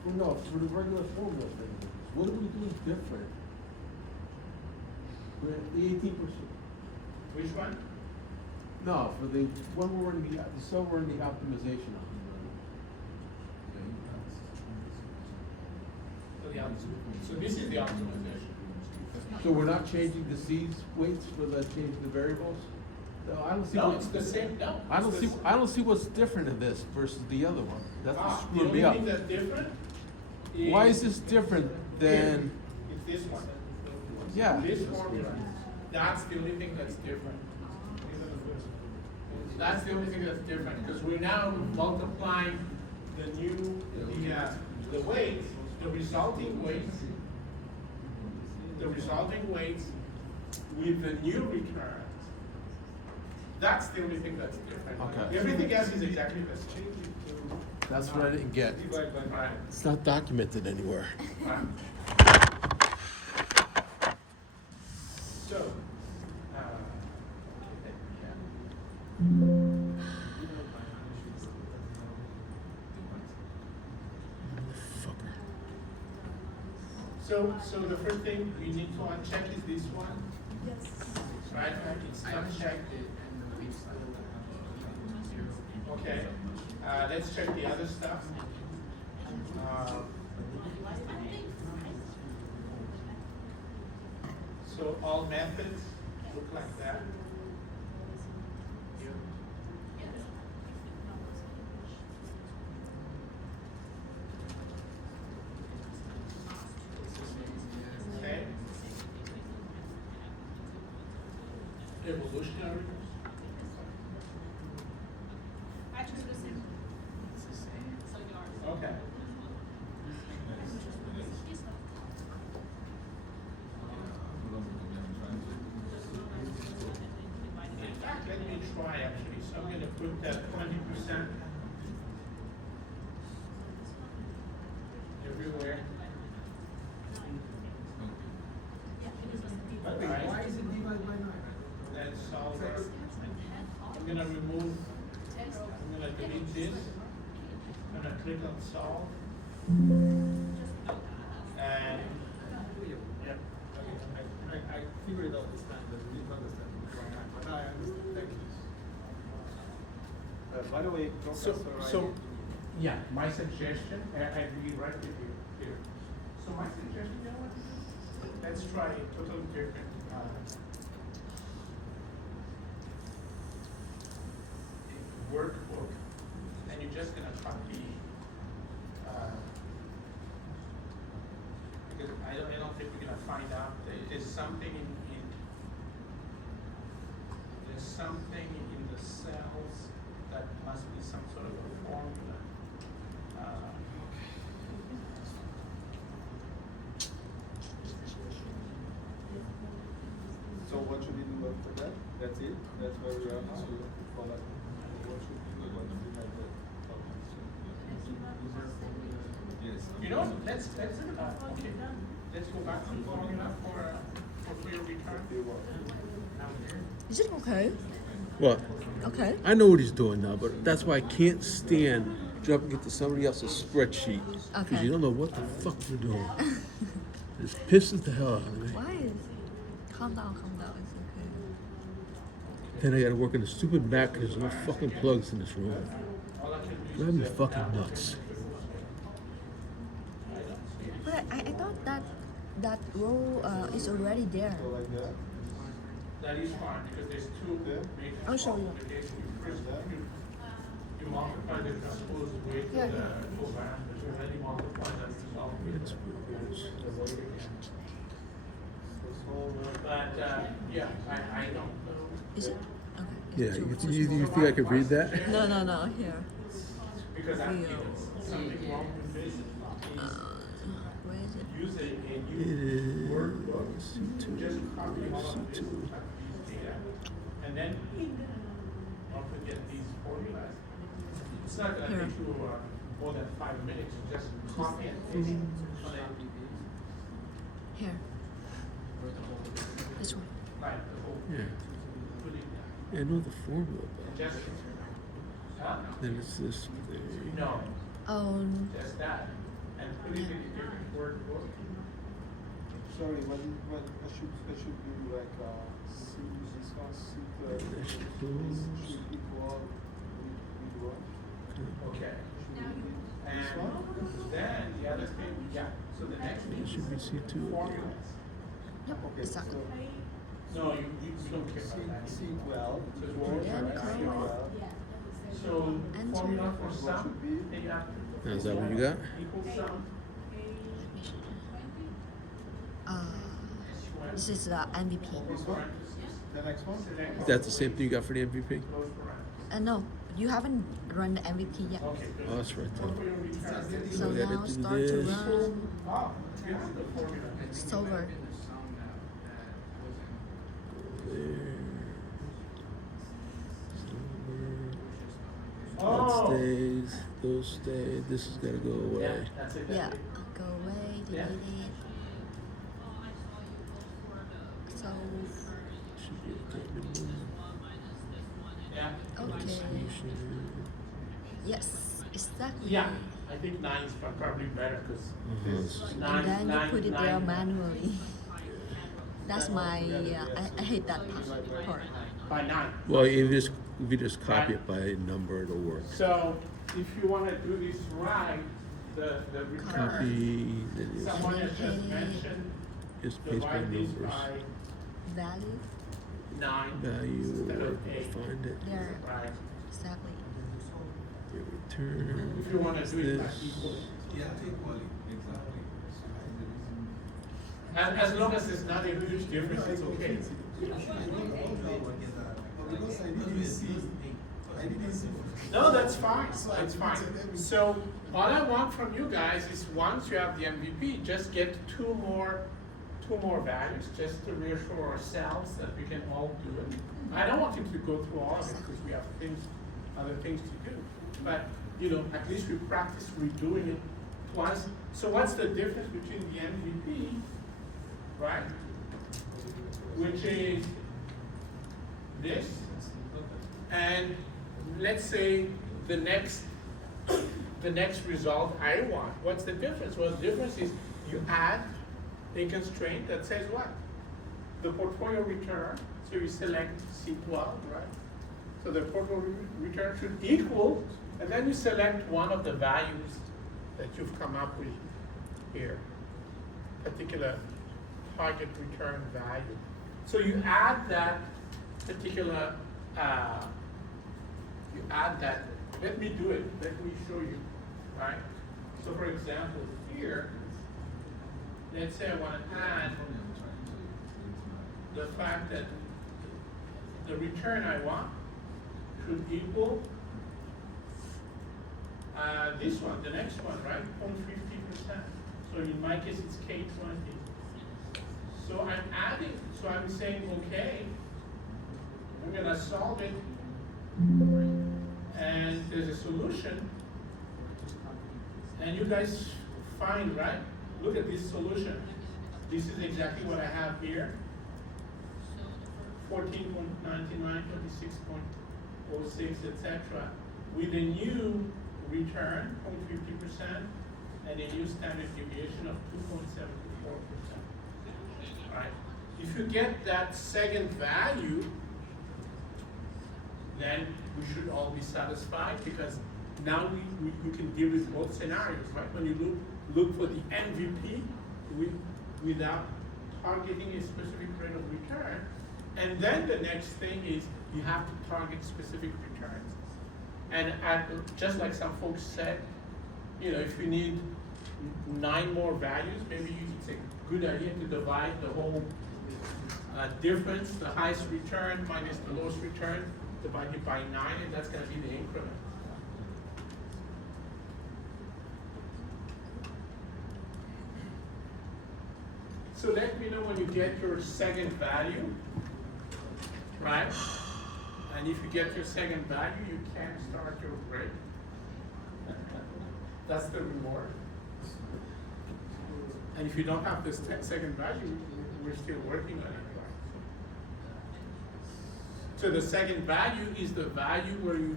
Well, no, for the regular formula thing. What are we doing different? We're at the 18%. Which one? No, for the one we're in the cell we're in the optimization on. So this is the optimization. So we're not changing the C's weights for the changing the variables? No, I don't see. No, what- it's the same. No. I don't it's see. the I don't see what's different in this versus the other one. That's what the screwed only me up. thing that's different. Why is this different than? It's this one. Yeah. This formula. That's the only thing that's different. That's the only thing that's different because we're now multiplying the weights, the resulting weights with the new returns. That's the only thing that's different. Okay. Everything else is exactly the same. That's what I didn't get. Right. It's not documented anywhere. Right. So, so the first thing you need to uncheck is this one, Yes. right? It's unchecked. Okay, let's check the other stuff. So all methods look like that. Okay. Evolutionary. Actually, the same. So yours. Okay. In fact, let me try actually. So I'm gonna put that 20% everywhere. Alright. Why is it divided by 9? Then solver. I'm gonna remove, I'm gonna delete this. I'm gonna click on solve. And Yeah. I figured out this time that we didn't understand why, but now I understand. Thank you. By the way, so, Professor, so, yeah, my suggestion, I agree right with you here. So my suggestion, you know what? Let's try a totally different, workbook, and you're just gonna copy, because I don't think we're gonna find out, there's something there's something in the cells that must be some sort of a formula. So what should we do after that? That's it? That's where we are now? What should we do? let's go back to the formula for your return. Is it okay? What? Okay. I know what he's doing now, but that's why I can't stand jumping into somebody else's spreadsheet. Because Okay. you don't know what the fuck you're doing. It pisses the hell out of me. Why is calm down, it's okay. Then I gotta work in a stupid Mac because there's no fucking plugs in this room. Drive me fucking nuts. But I thought that row is already there. That is fine, because there's two major I'll show you. multiplications. First, you multiply the transpose with Yeah, the yeah. covariance, but you already multiply that result with It's- But, yeah, I don't know, Is it? Okay. Yeah, It's you think I could read that? No, here. because I Real. feel something wrong with this. Where is it? Use a It new is workbook, C2. just copy all of this C2. data, and then don't forget these formulas. It's not gonna Here. take you more than 5 minutes, just copy and paste it on a, Here. This one. like, the whole, Yeah. put it, I know the formula, but just, huh? then it's this thing. No, just that, and put it in a different workbook. Sorry, I should do like C this one, C That should should equal with what? Okay. This one? And then the other thing, yeah, so the next thing It should be is C2. formulas. Yep. Okay, Exactly. No, you don't care C about that. C12. So it's four, words, right? C12. So And formula for what sum, should be? then you have. Now, is that what you got? Equal sum, This is the MVP. This one? The next one? Is that the same thing you got for the MVP? close parenthesis. No, you haven't run the MVP yet. Okay, good. Oh, that's right For there. your return. So we gotta now do start to this. run. Oh, you have the formula. It's over. That Oh, stays, those stay, this has gotta go yeah, away. that's it. Yeah. That's it. Go away. Yeah. Delete it. So Should be okay. Minimum Yeah. okay. distribution. Yes, exactly. Yeah, I think 9 is probably better, because Uh-huh. nine, And then nine, you put it there nine- manually. That's my. I hate that part. by 9. Well, if you just copy it by number, it'll work. So if you want to do this right, the return, Copy, then you someone has just Okay. mentioned, just paste by divide this numbers. by Value. 9 Value, instead of 8. find it. There. Right. Exactly. Your return. If you want to do it by This. equal. Yeah, equally, exactly. As long as it's not a huge difference, it's okay. Because I didn't see. No, that's fine, that's fine. So all I want from you guys is once you have the MVP, just get two more values, just to reassure ourselves that we can all do it. I don't want you to go through all of it because we have other things to do. But, at least we practice redoing it twice. So what's the difference between the MVP, right? Which is this, and let's say the next result I want. What's the difference? Well, the difference is you add a constraint that says what? The portfolio return, so you select C12, right? So the portfolio return should equal, and then you select one of the values that you've come up with here, particular target return value. So you add that particular, let me do it, let me show you, right? So for example, here, let's say I want to add the fact that the return I want should equal this one, the next one, right? 0.50%. So in my case, it's K20. So I'm adding, so I'm saying, okay, I'm gonna solve it, and there's a solution, and you guys find, right? look at this solution. This is exactly what I have here. 14.99, 26.06, etc. With a new return of 50% and a new standard deviation of 2.74%. Right? If you get that second value, then we should all be satisfied because now we can deal with both scenarios, right? When you look for the MVP without targeting a specific rate of return, and then the next thing is you have to target specific returns. And just like some folks said, you know, if you need 9 more values, maybe it's a good idea to divide the whole difference, the highest return minus the lowest return, divide it by 9, and that's going to be the increment. So let me know when you get your second value, right? And if you get your second value, you can start your break. That's the reward. And if you don't have this second value, we're still working on it. So the second value is the value where you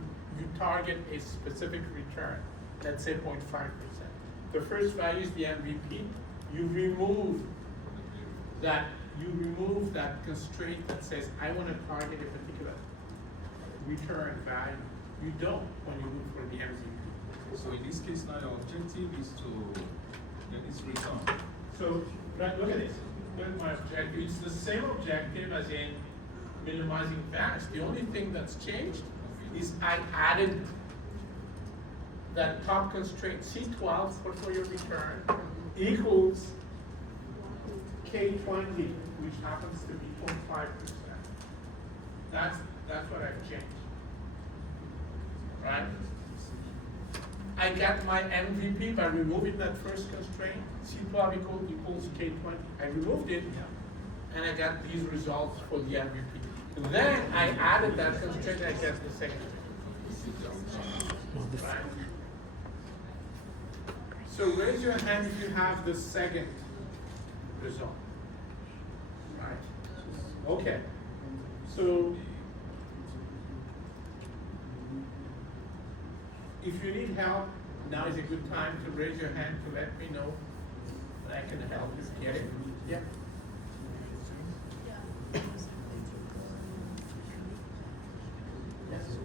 target a specific return, let's say 0.5%. The first value is the MVP. You remove that constraint that says, I want to target a particular return value. You don't when you look for the MVP. So in this case now, your objective is to get this return. So right, look at this. Look at my objective. It's the same objective as in minimizing variance. The only thing that's changed is I added that top constraint C12 for your return equals K20, which happens to be 0.5%. That's what I've changed. Right? I got my MVP by removing that first constraint, C12 equals K20. I removed it, and I got these results for the MVP. And then I added that constraint, and I get the second. Right? So raise your hand if you have the second result. Right? Okay. So if you need help, now is a good time to raise your hand to let me know that I can help you get it. Yeah. Yes.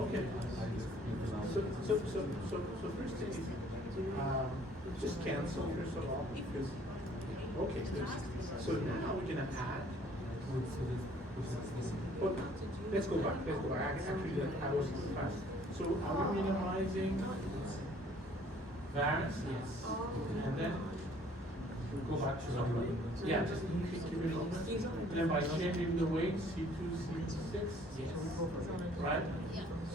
Okay. So first thing is just cancel first of all because okay. So now we're gonna add. Well, let's go back. Actually, I was too fast. So are we minimizing variance? Yes. And then go back to number. Yeah, just keep it open. And then by changing the weight, C2, C6, right?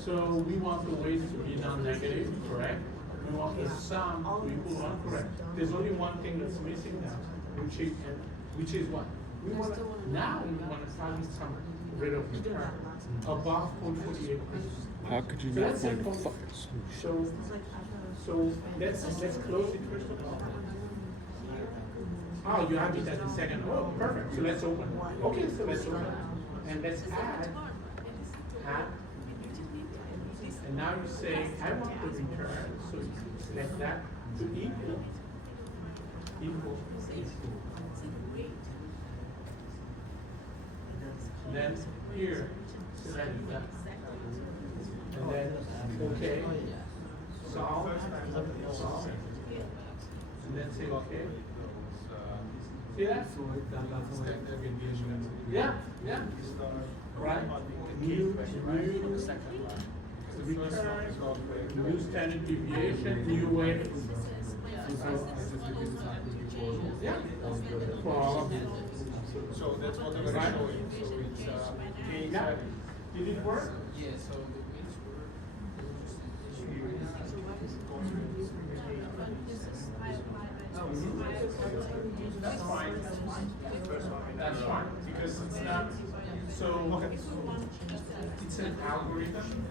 So we want the weights to be non-negative, correct? We want the sum to equal 1, correct? There's only one thing that's missing now, which is what? We want to target some rate of return above 0.48%. How could you So not let's say find so let's close it first of all. Oh, you have it at the second. Oh, perfect. So let's open. Okay, so let's open. And let's add. And now you say, I want the return. So you select that to equal. And then here, select that. And then, okay. Solve. And then say, okay. See that? Yeah. Right? New return, new standard deviation, new way. Yeah. For all of you. So that's what I'm going to show you. So it's Yeah. Did it work? Yeah, so the weights That's fine. That's fine, because it's not, so, it's an algorithm.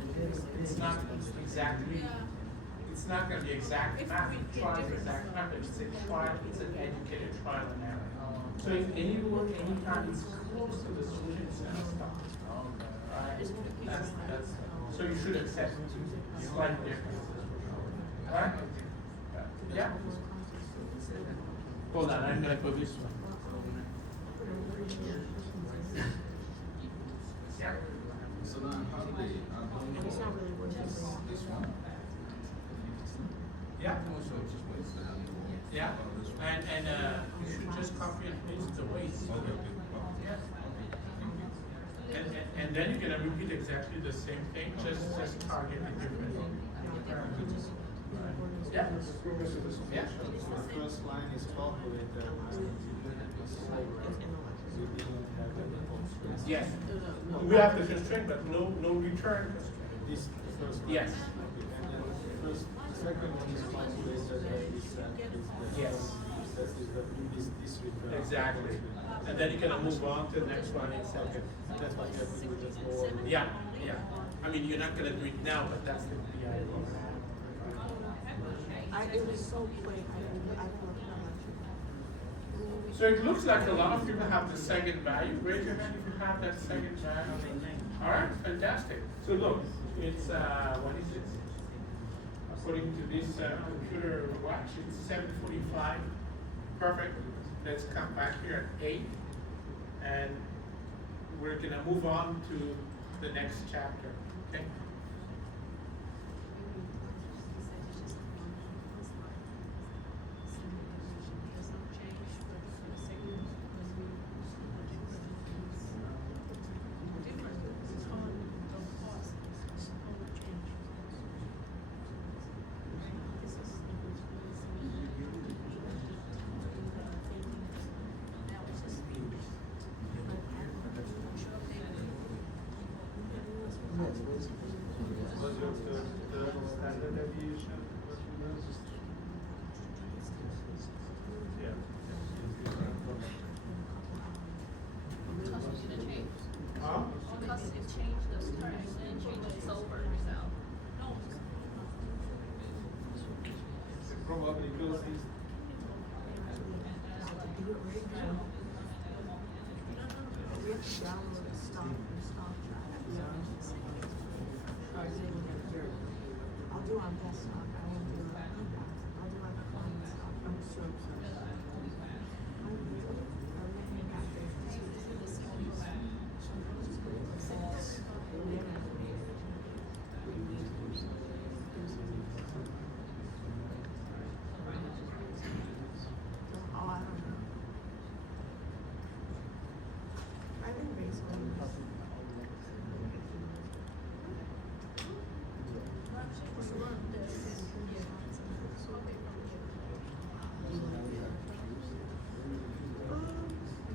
It's not exactly it's not gonna be exact, not trial exact method, it's a trial, it's an educated trial and error. So if anytime it's close to the solution, it's gonna stop. Right? That's, so you should accept slight differences. Right? Yeah? Hold on, I'm gonna put this one. Yeah. So now, how do they, It's not really working. this one? Yeah. So just what is that? Yeah. Oh, this one. And you should just copy and paste the weights. Okay, okay. Yeah. Thank you. And then you're gonna repeat exactly the same thing, just target the different. Yeah. Yeah. The first line is calculated and you didn't have any constraints. Yes. We have the constraint, but no return constraint. This first line. Yes. Okay, and then first, second one is calculated and this is the. Yes. That is this return. Exactly. And then you're gonna move on to the next one in Okay, second. and that's what you have to do with the whole. Yeah, yeah. I mean, you're not gonna do it now, but that's the idea. It was so quick, I don't know how much. So it looks like a lot of people have the second value. Raise your hand if you have that second value. All right, fantastic. So look, it's what is it? According to this computer watch, it's 7:45. Perfect. Let's come back here at 8, and we're gonna move on to the next chapter. Okay. Was the standard deviation, what you use? Yeah. Because you didn't change. Huh? Because it changed those terms, and it changed it over yourself. No. Probably because this. We have to download the stuff and stop track. I'll do on desktop, I won't do it on iPad. I'll do on client stuff, I'm so sorry. Oh, I don't know. I think basically.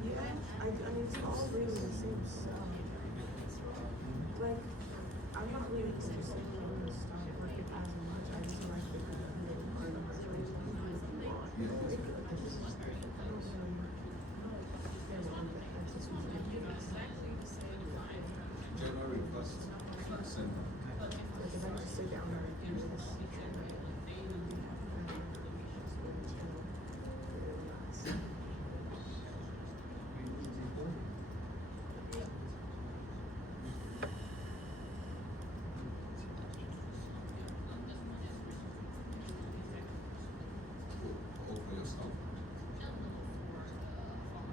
Yeah, I mean, it's all really the same stuff. Like, I'm not really interested in this stuff, like, it as much, I just like the part of January 1st, December. Like, if I just sit down and do this. Hopefully you'll stop. No, I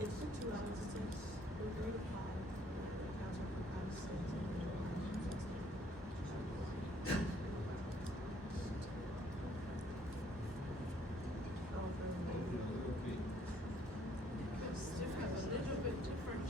It's for 2 hours, it's like, from 3 to 5. Accounts are from 5 to 6. Oh, for the baby. It's different, a little bit different.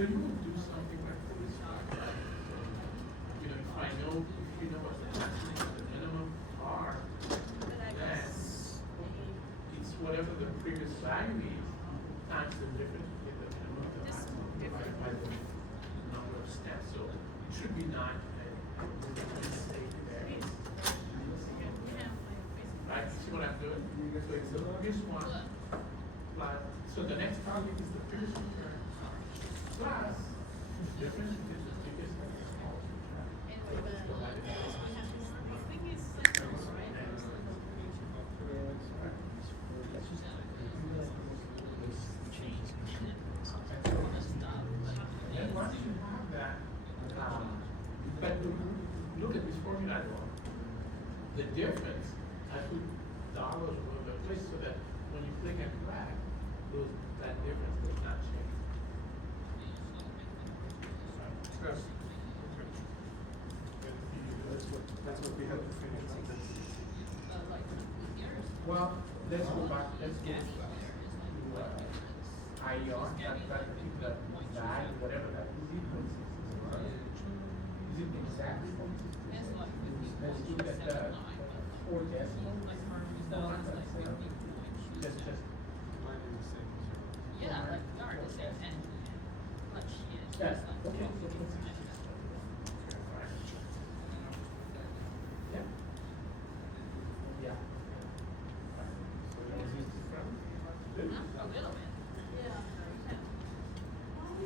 So you would do something like this, like, you know, if I know, if you know what the maximum and the minimum are, then it's whatever the previous value is, times the difference between the minimum and the maximum, divided by the number of steps, so it should be not a mistake there. Right, see what I'm doing? So it's the previous one, plus, so the next target is the previous return, plus the difference between the biggest and the smallest return. So it's divided by and once you have that, but look at this formula though. The difference, I put dollars all over the place so that when you click and drag, that difference does not change. That's what we have to finish. Well, let's go back, let's go to IR, that particular bag, whatever that is. Is it exactly 0.66? Let's look at the 4 decimals. Just. Yeah, like we are the same, and like she is. Yeah, just like- okay, so 0.66. Yeah. Yeah. Huh? A little bit. Yeah.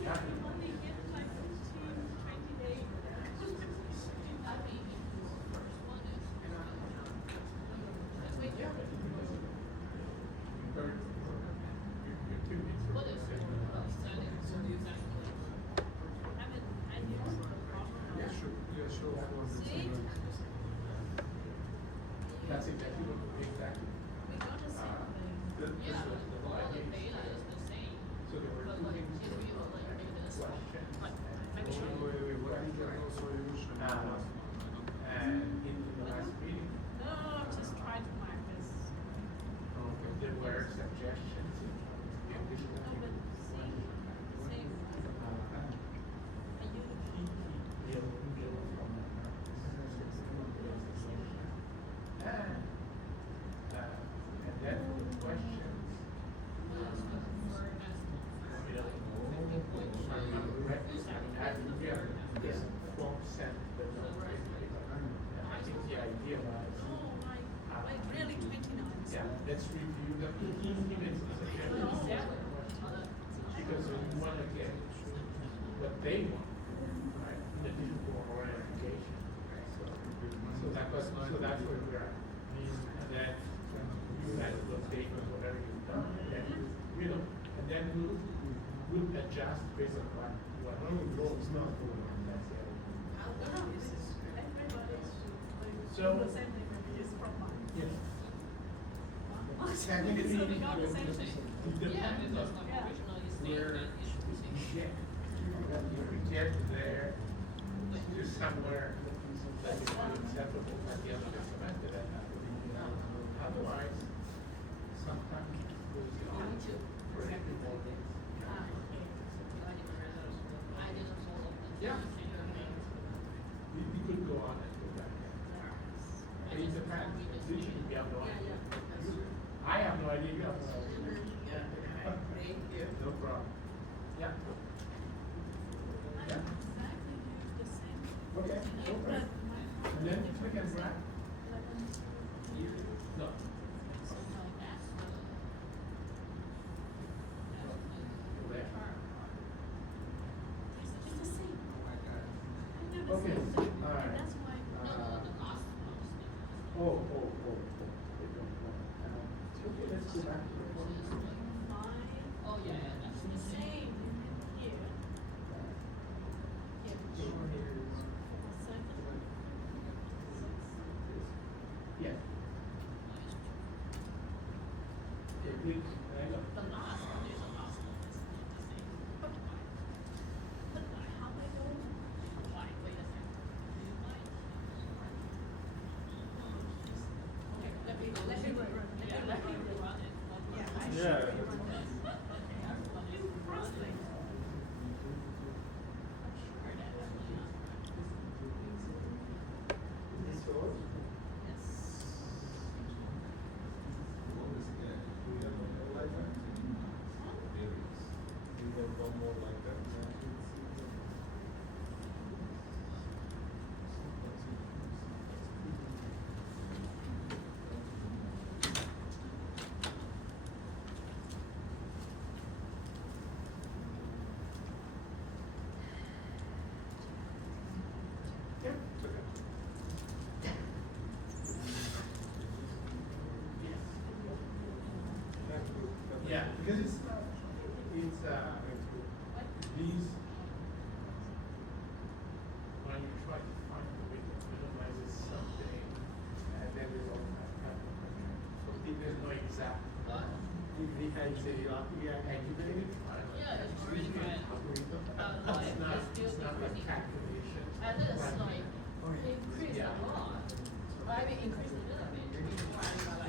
Yeah. Only get like 15, 20 days. I mean, first one is. Wait, Yeah, but you're 2 weeks. what is it? So exactly. Haven't had you for a problem. Yeah, sure. See? That's exactly what we exactly. We got the same thing. This Yeah, was the all the idea. data is the same. So there were But two like, things. if we were like, do this, Questions. like, make sure. And in the last meeting, No, just try to practice. there were suggestions in additional. No, but see, same. And then the questions. This form sent the number. I think the idea was. Like really 29. Yeah, let's review them. He makes a suggestion. Because we want to get what they want, right? In addition to our own education. So that's where we are. And then you guys will take whatever you've done, and then, you know, and then we'll adjust based on what. It's not going on. That's it. Everybody's So- the same thing is from mine. Yes. So we got the same thing. Yeah, because like Yeah. originally Where statement is we get there to somewhere that is unacceptable at the end of the semester, that otherwise, sometimes it goes on for everybody. I didn't follow the. Yeah. We could go on and go back. And in the past, we have no idea. I have no idea, you have no idea. No problem. Yeah. Yeah. Exactly the same. Okay, no problem. And then click and drag. No. There. It's the same. Okay, all right. That's why. No, the last one. Oh. Okay, let's go back to the one. Oh, yeah, that's the same here. Here. Second. Yes. Okay, please, hang on. The last one is the last one. It's not the same. But how am I going? Why? Wait a second. Why? Okay, let me rerun it. Yeah, I Yeah. should rerun this. Okay, everyone is running. Yeah, because it's these, when you try to find the way to minimize something, and then there's all kind of, so there's no exact. We had to, Educated? Yeah, it's pretty good. It's not, it's not like calculation. And then it's like increased Yeah. a lot. I mean, increased a little bit.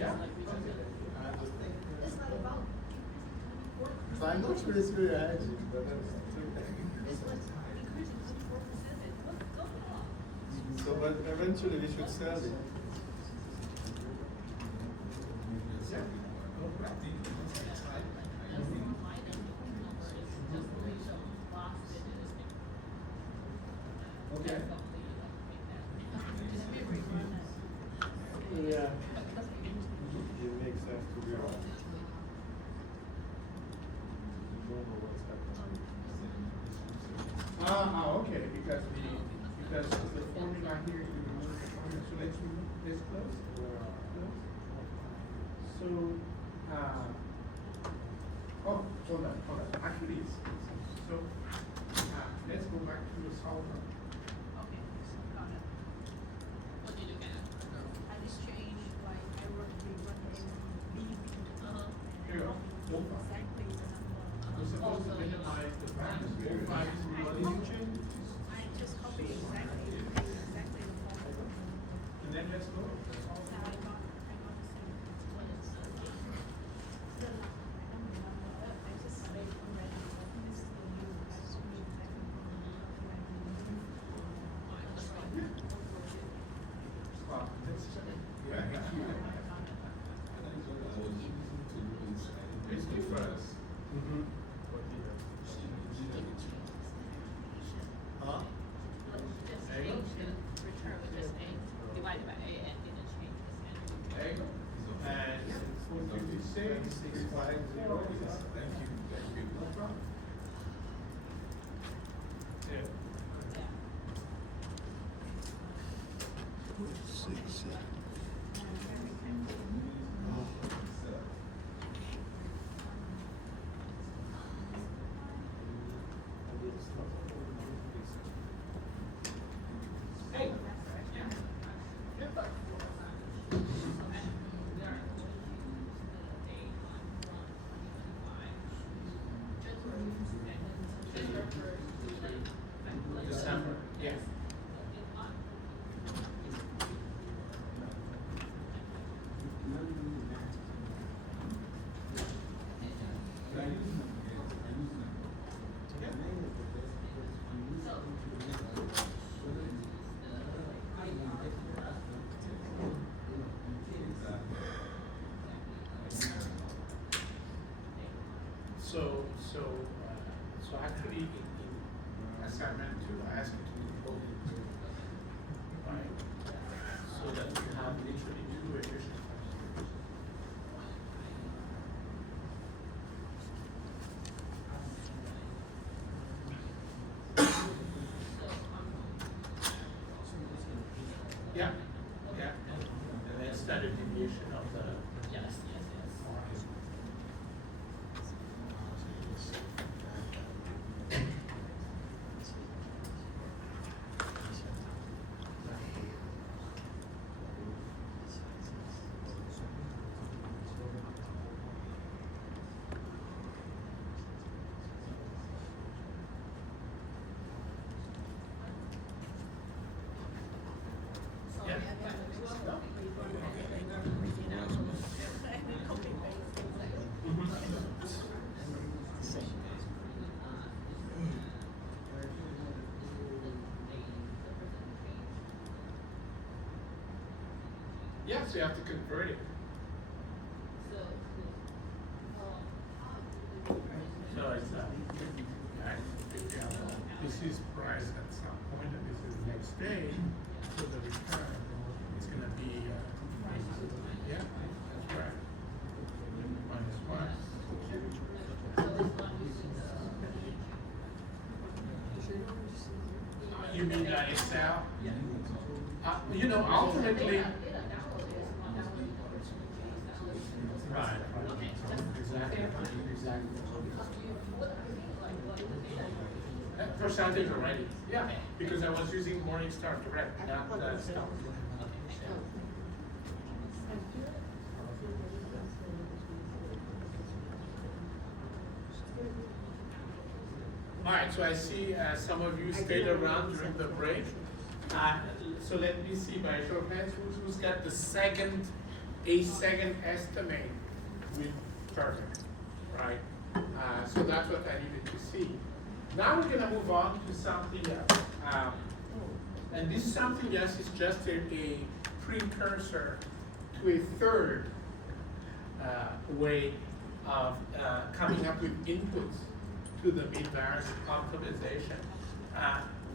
Yeah. Like reduce it. It's not about increasing 24%. I'm not sure it's very edgy, but that's It's like increasing 24%. What's going on? so. But eventually we should sell it. That's my number is just read the last bit in this paper. Okay. That's the only, Just be rerun it. yeah, Because we used to. It makes sense to be honest. You don't know what's happening. Okay, because the formula here, you remove the formula, so let's remove this close. So, hold on, actually, so, let's go back to the solver. Okay, got it. What did you get? I just changed, like, I wrote, rerun A, B, Here you go. Both are. exactly the number. We're supposed to minimize the values, both values, what did you change? I just copied exactly the formula. And then let's go. Now I got the same. What is The number, I just made already, this is the new, I just made exactly the Let's check. Yeah, it's good for us. Huh? Just change the return with just A divided by A and didn't change the standard. There you go. And 456, 650. Thank you. No problem. Yeah. Yeah. Hey. December, yes. So actually, in assignment two, I asked you to code it, right? So that you have literally two additions. Yeah, yeah, and then standard deviation of the. Yes, yes, yes. Yeah. Yeah, so you have to convert it. So it's, this is price at some point, and this is next day, so the return is gonna be, yeah, that's right. Minus one. You mean that Excel? You know, ultimately. Right, exactly. exactly. What are you mean, like the data you That percentage already, yeah, because I was using Morningstar Direct, not the stuff. All right, so I see some of you stayed around during the break. So let me see by show of hands, who's got a second estimate with perfect, right? So that's what I needed to see. Now we're gonna move on to something else. And this something else is just a precursor to a third way of coming up with inputs to the mid-variance optimization.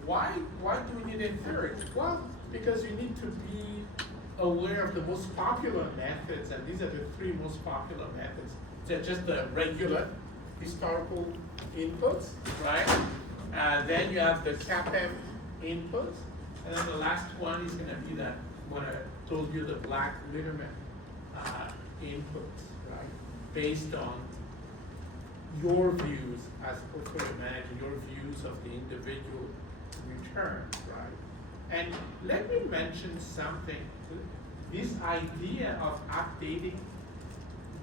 Why do we need a third? Well, because you need to be aware of the most popular methods, and these are the three most popular methods. They're just the regular historical inputs, right? Then you have the CAPM inputs, and then the last one is gonna be that, what I told you, the Black Litterman inputs, right? Based on your views as portfolio manager, your views of the individual returns, right? And let me mention something. This idea of updating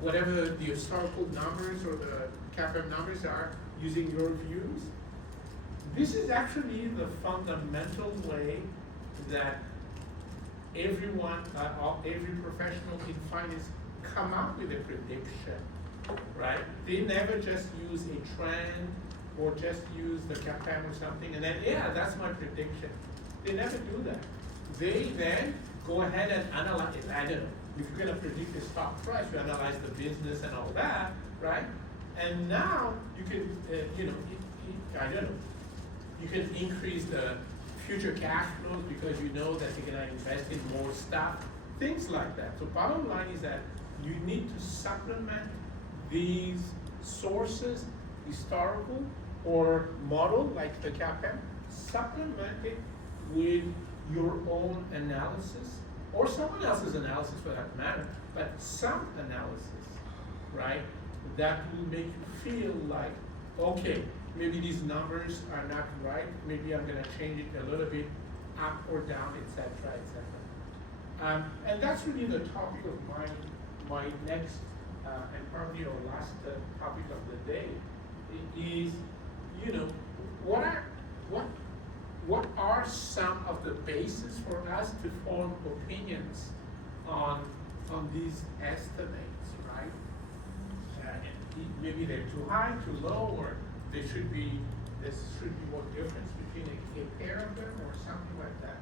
whatever the historical numbers or the CAPM numbers are using your views, this is actually the fundamental way that everyone, every professional in finance come up with a prediction, right? They never just use a trend or just use the CAPM or something and then, yeah, that's my prediction. They never do that. They then go ahead and analyze it. I don't know, if you're gonna predict the stock price, you analyze the business and all that, right? And now you can, I don't know, you can increase the future cash flows because you know that you're gonna invest in more stuff, things like that. So bottom line is that you need to supplement these sources, historical or model like the CAPM, supplement it with your own analysis or someone else's analysis for that matter, but some analysis, right? That will make you feel like, okay, maybe these numbers are not right, maybe I'm gonna change it a little bit up or down, etc., etc. And that's really the topic of my next and probably our last topic of the day is, what are some of the bases for us to form opinions on these estimates, right? Maybe they're too high, too low, or there should be more difference between a pair of them or something like that.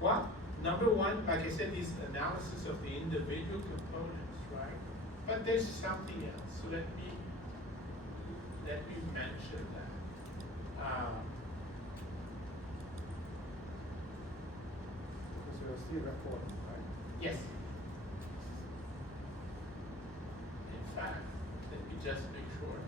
Well, number one, like I said, is analysis of the individual components, right? But there's something else. So let me mention that. So you're still recording, right? Yes. In fact, let me just make sure.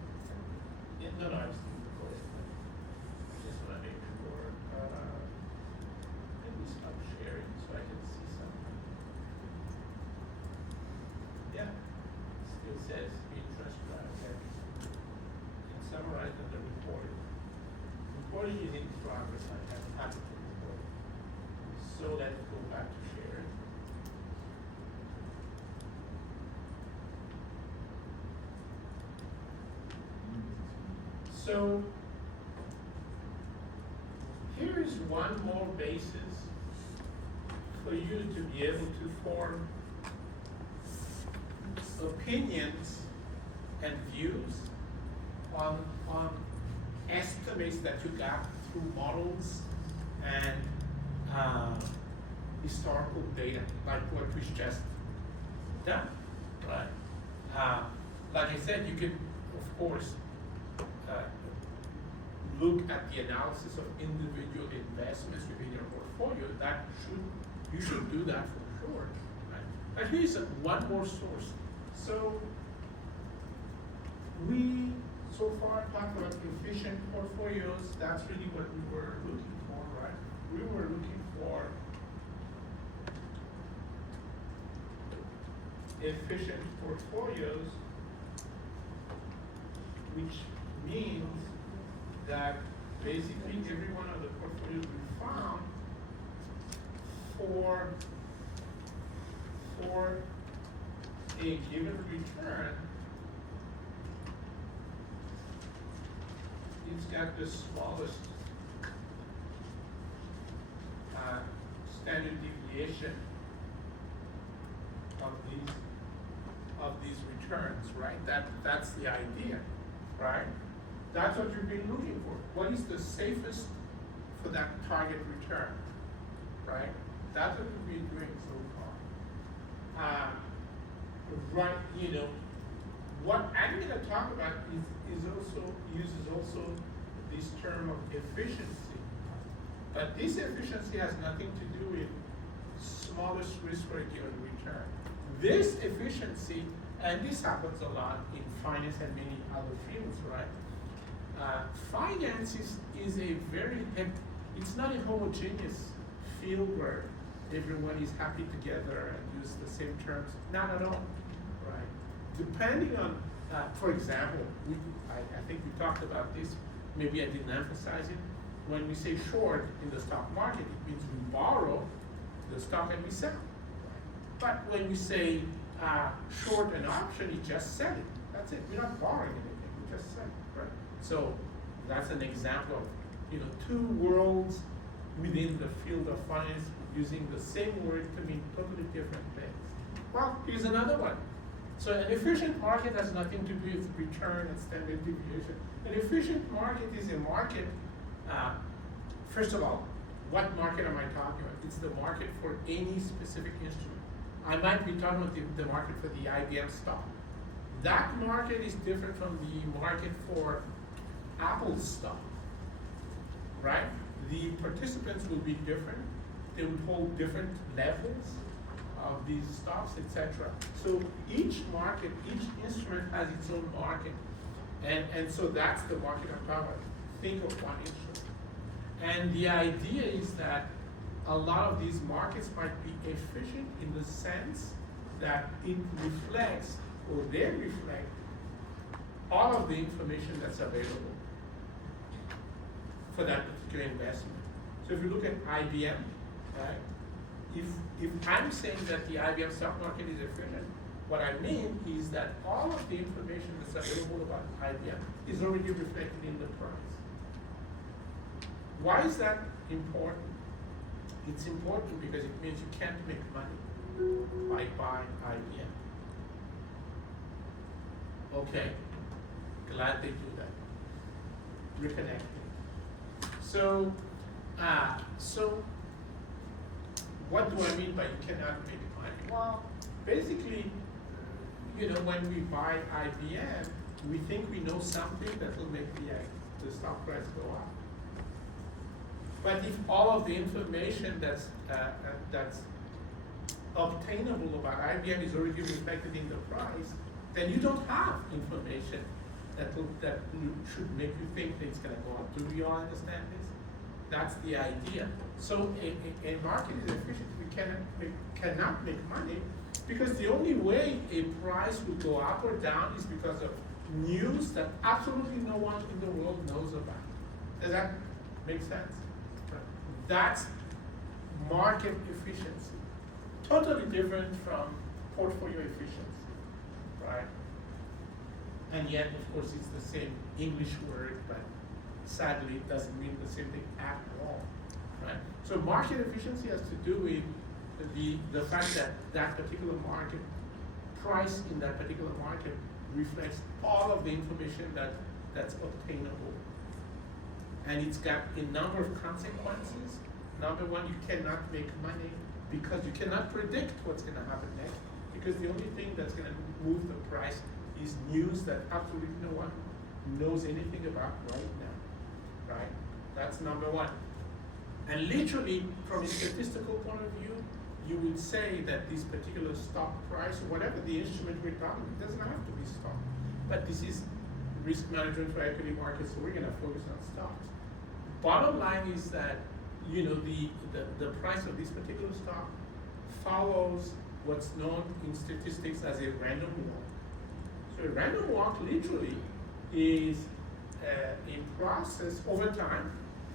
No, I'm still recording. I just want to make sure. Let me stop sharing so I can see something. Yeah. Still says being transcribed. Okay. It's summarized in the report. Reporting is in progress. I have had to report. So let's go back to sharing. So here is one more basis for you to be able to form opinions and views on estimates that you got through models and historical data, like what we just done, right? Like I said, you can, of course, look at the analysis of individual investments within your portfolio. You should do that for sure, right? But here's one more source. So we so far talked about efficient portfolios. That's really what we were looking for, right? We were looking for efficient portfolios which means that basically every one of the portfolios we found for a given return, it's got the smallest standard deviation of these returns, right? That's the idea, right? That's what you've been looking for. What is the safest for that target return, right? That's what we've been doing so far. Right, you know, what I'm going to talk about uses also this term of efficiency. But this efficiency has nothing to do with smallest risk for a given return. This efficiency, and this happens a lot in finance and many other fields, right? Finance is a very, it's not a homogeneous field where everyone is happy together and use the same terms. Not at all, right? Depending on, for example, I think we talked about this, maybe I didn't emphasize it. When we say short in the stock market, it means we borrow the stock and we sell. But when we say short an option, you just sell it. That's it. We're not borrowing anything. We just sell it, right? So that's an example of two worlds within the field of finance using the same word to mean totally different things. Well, here's another one. So an efficient market has nothing to do with return and standard deviation. An efficient market is a market, first of all, what market am I talking about? It's the market for any specific instrument. I might be talking about the market for the IBM stock. That market is different from the market for Apple stock, right? The participants will be different. They would hold different levels of these stocks, etc. So each market, each instrument has its own market. And so that's the market I'm talking about. Think of one instrument. And the idea is that a lot of these markets might be efficient in the sense that it reflects, or they reflect, all of the information that's available for that particular investment. So if you look at IBM, right? If I'm saying that the IBM stock market is efficient, what I mean is that all of the information that's available about IBM is already reflected in the price. Why is that important? It's important because it means you can't make money by buying IBM. Okay, glad they do that. Reconnecting. So what do I mean by you cannot make money? Well, basically, when we buy IBM, we think we know something that will make the stock price go up. But if all of the information that's obtainable about IBM is already reflected in the price, then you don't have information that should make you think that it's going to go up. Do we all understand this? That's the idea. So a market is efficient. We cannot make money because the only way a price will go up or down is because of news that absolutely no one in the world knows about. Does that make sense? That's market efficiency. Totally different from portfolio efficiency, right? And yet, of course, it's the same English word, but sadly, it doesn't mean the same thing at all, right? So market efficiency has to do with the fact that that particular market, price in that particular market reflects all of the information that's obtainable. And it's got a number of consequences. Number one, you cannot make money because you cannot predict what's going to happen next, because the only thing that's going to move the price is news that absolutely no one knows anything about right now, right? That's number one. And literally, from a statistical point of view, you would say that this particular stock price, or whatever the instrument we're talking about, it doesn't have to be stock. But this is risk management for equity markets, so we're going to focus on stocks. Bottom line is that the price of this particular stock follows what's known in statistics as a random walk. So a random walk literally is a process over time.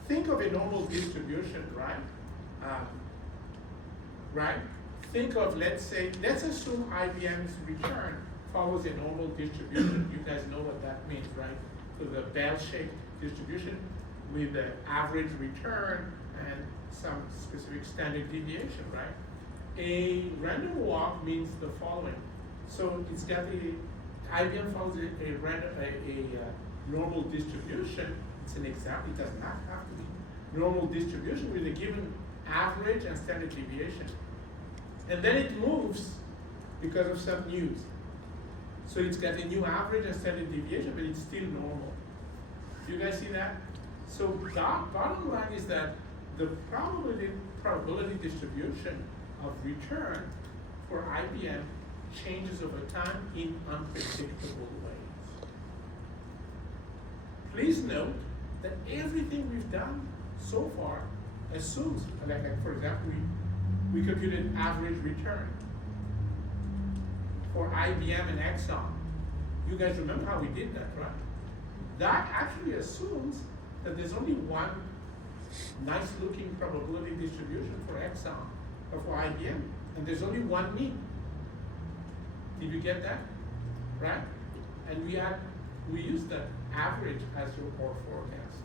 Think of a normal distribution, right? Right? Think of, let's assume IBM's return follows a normal distribution. You guys know what that means, right? So the bell-shaped distribution with the average return and some specific standard deviation, right? A random walk means the following. So it's got IBM follows a normal distribution. It's an example, it does not have to be normal distribution with a given average and standard deviation. And then it moves because of some news. So it's got a new average and standard deviation, but it's still normal. Do you guys see that? So bottom line is that the probability distribution of return for IBM changes over time in unpredictable ways. Please note that everything we've done so far assumes, like for example, we computed average return for IBM and Exxon. You guys remember how we did that, right? That actually assumes that there's only one nice looking probability distribution for Exxon or for IBM, and there's only one mean. Did you get that? Right? And we use the average as your core forecast.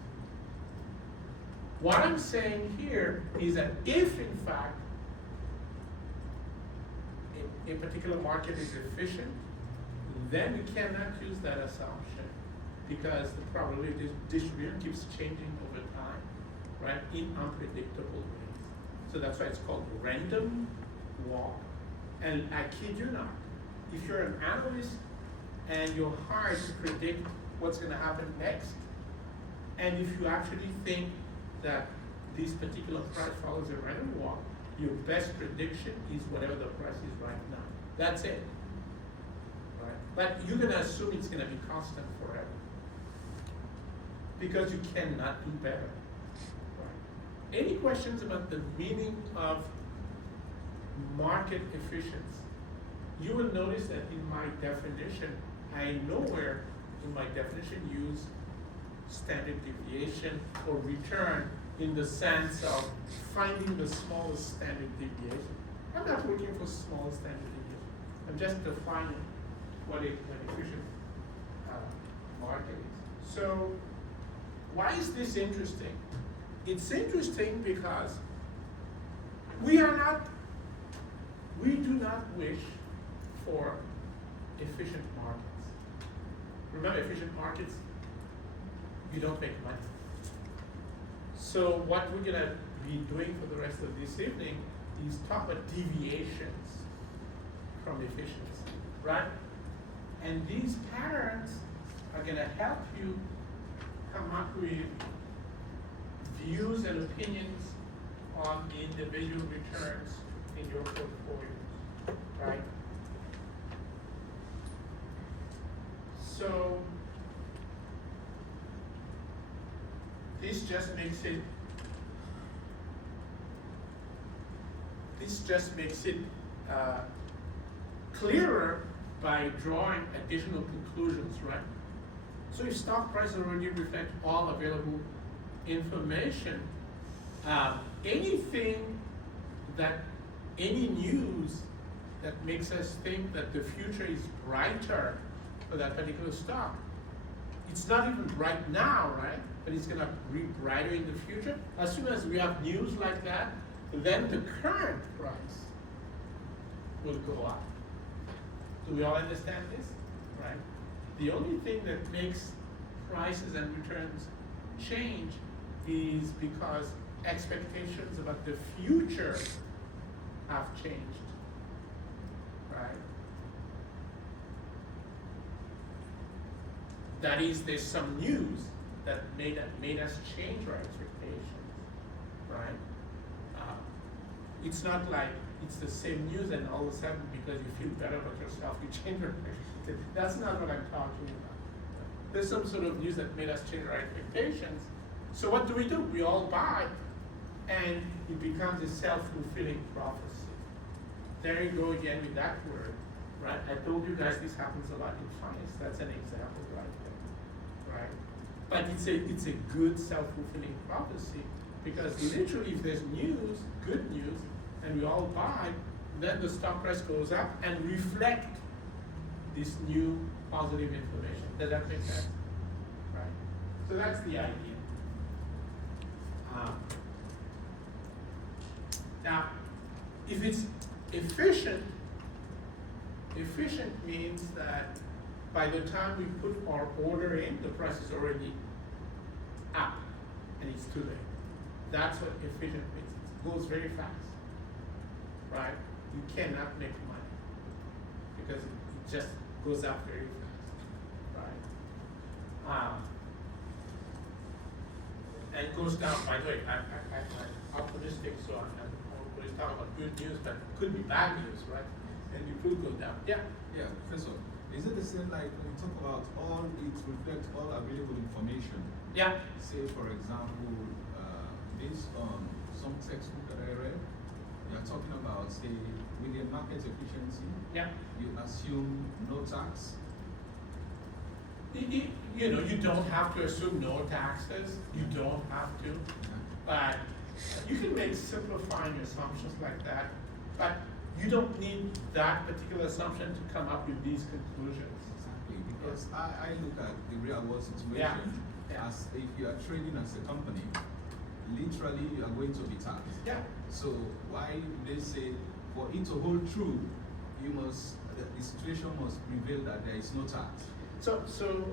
What I'm saying here is that if in fact a particular market is efficient, then we cannot use that assumption because the probability distribution keeps changing over time, right, in unpredictable ways. So that's why it's called random walk. And I kid you not, if you're an analyst and you're hard to predict what's going to happen next, and if you actually think that this particular price follows a random walk, your best prediction is whatever the price is right now. That's it. Right? But you're going to assume it's going to be constant forever because you cannot do better. Right? Any questions about the meaning of market efficiency? You will notice that in my definition, I nowhere in my definition use standard deviation or return in the sense of finding the smallest standard deviation. I'm not looking for smallest standard deviation. I'm just defining what an efficient market is. So why is this interesting? It's interesting because we do not wish for efficient markets. Remember, efficient markets, you don't make money. So what we're gonna be doing for the rest of this evening is talk about deviations from efficiency, right? And these patterns are gonna help you come up with views and opinions on the individual returns in your portfolios, right? So this just makes it clearer by drawing additional conclusions, right? So if stock prices already reflect all available information, any news that makes us think that the future is brighter for that particular stock, it's not even bright now, right? But it's gonna be brighter in the future. As soon as we have news like that, then the current price will go up. Do we all understand this? Right? The only thing that makes prices and returns change is because expectations about the future have changed. Right? That is, there's some news that made us change our expectations, right? It's not like it's the same news and all of a sudden because you feel better about yourself, you change your expectations. That's not what I'm talking about. There's some sort of news that made us change our expectations. So what do? We all buy, and it becomes a self-fulfilling prophecy. There you go again with that word, right? I told you guys this happens a lot in finance. That's an example right there. But it's a good self-fulfilling prophecy, because literally if there's news, good news, and we all buy, then the stock price goes up and reflect this new positive information. Does that make sense? Right? So that's the idea. Now, if it's efficient means that by the time we put our order in, the price is already up and it's too late. That's what efficient means. It goes very fast, right? You cannot make money because it just goes up very fast, right? And it goes down, by the way, I'm optimistic, so I'm always talking about good news, but it could be bad news, right? And it could go down. Yeah. Yeah, Professor, is it the same like when we talk about it reflects all available information? Yeah. Say, for example, based on some textbook that I read, you are talking about, say, with the market efficiency, Yeah. you assume no tax. You know, you don't have to assume no taxes. You don't have to. But you can make simplifying assumptions like that. But you don't need that particular assumption to come up with these conclusions. Exactly, because I look at the real world situation Yeah. as if you are trading as a company, literally you are going to be taxed. Yeah. So why do they say for it to hold true, the situation must prevail that there is no tax? So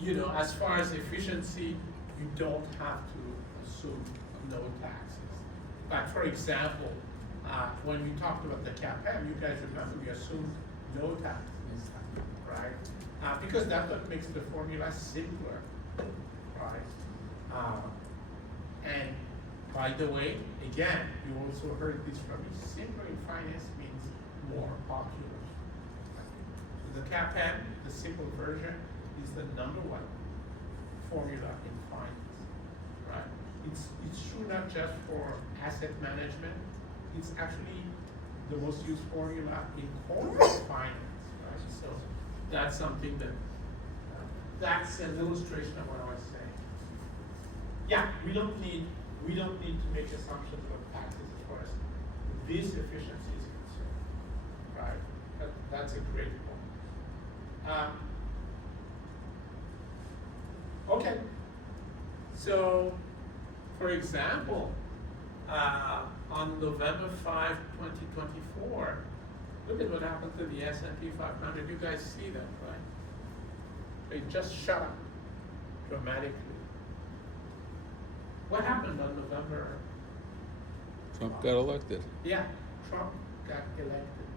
you know, as far as efficiency, you don't have to assume no taxes. But for example, when we talked about the CAPM, you guys remember we assumed no taxes, right? Because that's what makes the formula simpler, right? And by the way, again, you also heard this from me, simpler in finance means more popular. So the CAPM, the simple version, is the number one formula in finance, right? It's true not just for asset management, it's actually the most used formula in corporate finance, right? So that's something that, that's an illustration of what I was saying. Yeah, we don't need to make assumptions about taxes as far as this efficiency is concerned, right? That's a great point. Okay, so for example, on November 5, 2024, look at what happened to the S&P 500. You guys see that, right? It just shot up dramatically. What happened on November? Trump got elected. Yeah, Trump got elected,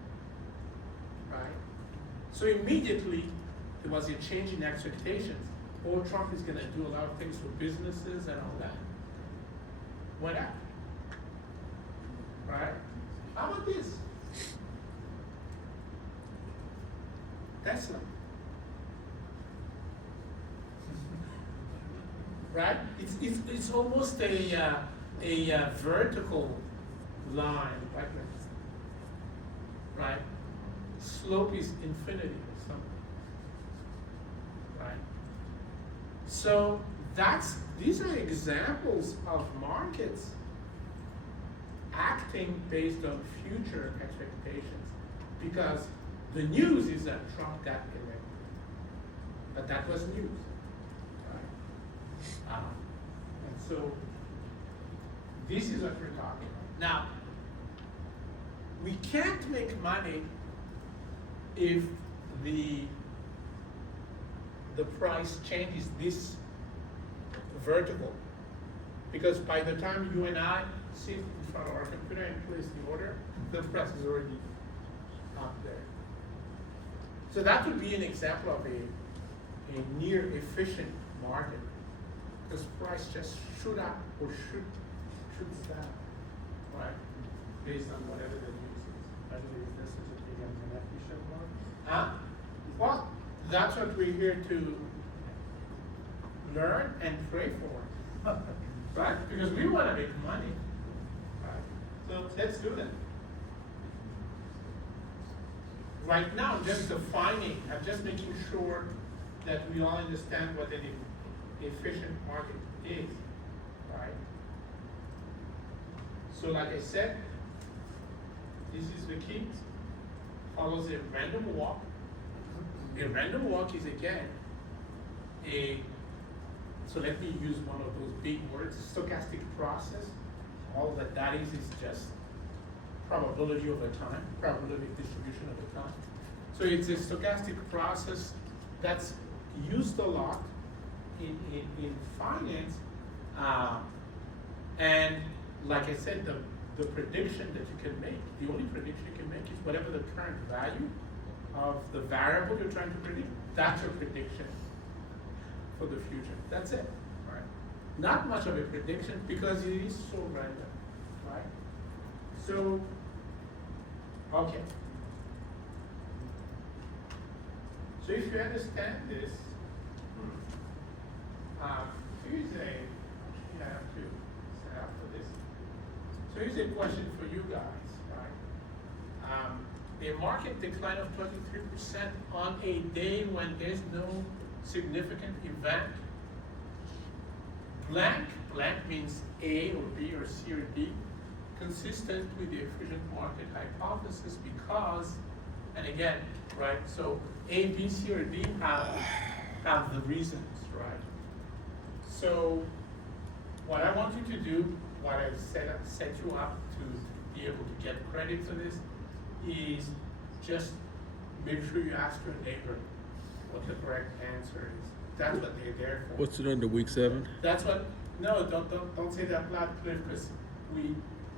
right? So immediately there was a change in expectations. Oh, Trump is going to do a lot of things for businesses and all that. Went up, right? How about this? Tesla. Right? It's almost a vertical line, like this. Right? Slope is infinity or something. Right? So these are examples of markets acting based on future expectations, because the news is that Trump got elected, but that was news, right? And so this is what we're talking about. Now, we can't make money if the price changes this vertical, because by the time you and I sit in front of our computer and place the order, the price is already up there. So that would be an example of a near efficient market, because price just shoot up or shoots down, right? Based on whatever the news is. By the way, is there such a thing as an efficient one? Huh? Well, that's what we're here to learn and pray for, right? Because we want to make money, right? So let's do that. Right now, I'm just defining, I'm just making sure that we all understand what an efficient market is, right? So like I said, this is the key, follows a random walk. A random walk is again so let me use one of those big words, stochastic process. All that is just probability over time, probability distribution over time. So it's a stochastic process that's used a lot in finance. And like I said, the prediction that you can make, the only prediction you can make is whatever the current value of the variable you're trying to predict, that's your prediction for the future. That's it, right? Not much of a prediction because it is so random, right? So, okay. So if you understand this, here's I have to set up for this. So here's a question for you guys, right? A market decline of 23% on a day when there's no significant event. Blank means A or B or C or D, consistent with the efficient market hypothesis because, and again, right, so A, B, C, or D have the reasons, right? So what I want you to do, what I've set you up to be able to get credit for this, is just make sure you ask your neighbor what the correct answer is. That's what they're there for. What's it under week 7? That's what. No, don't say that loud, because we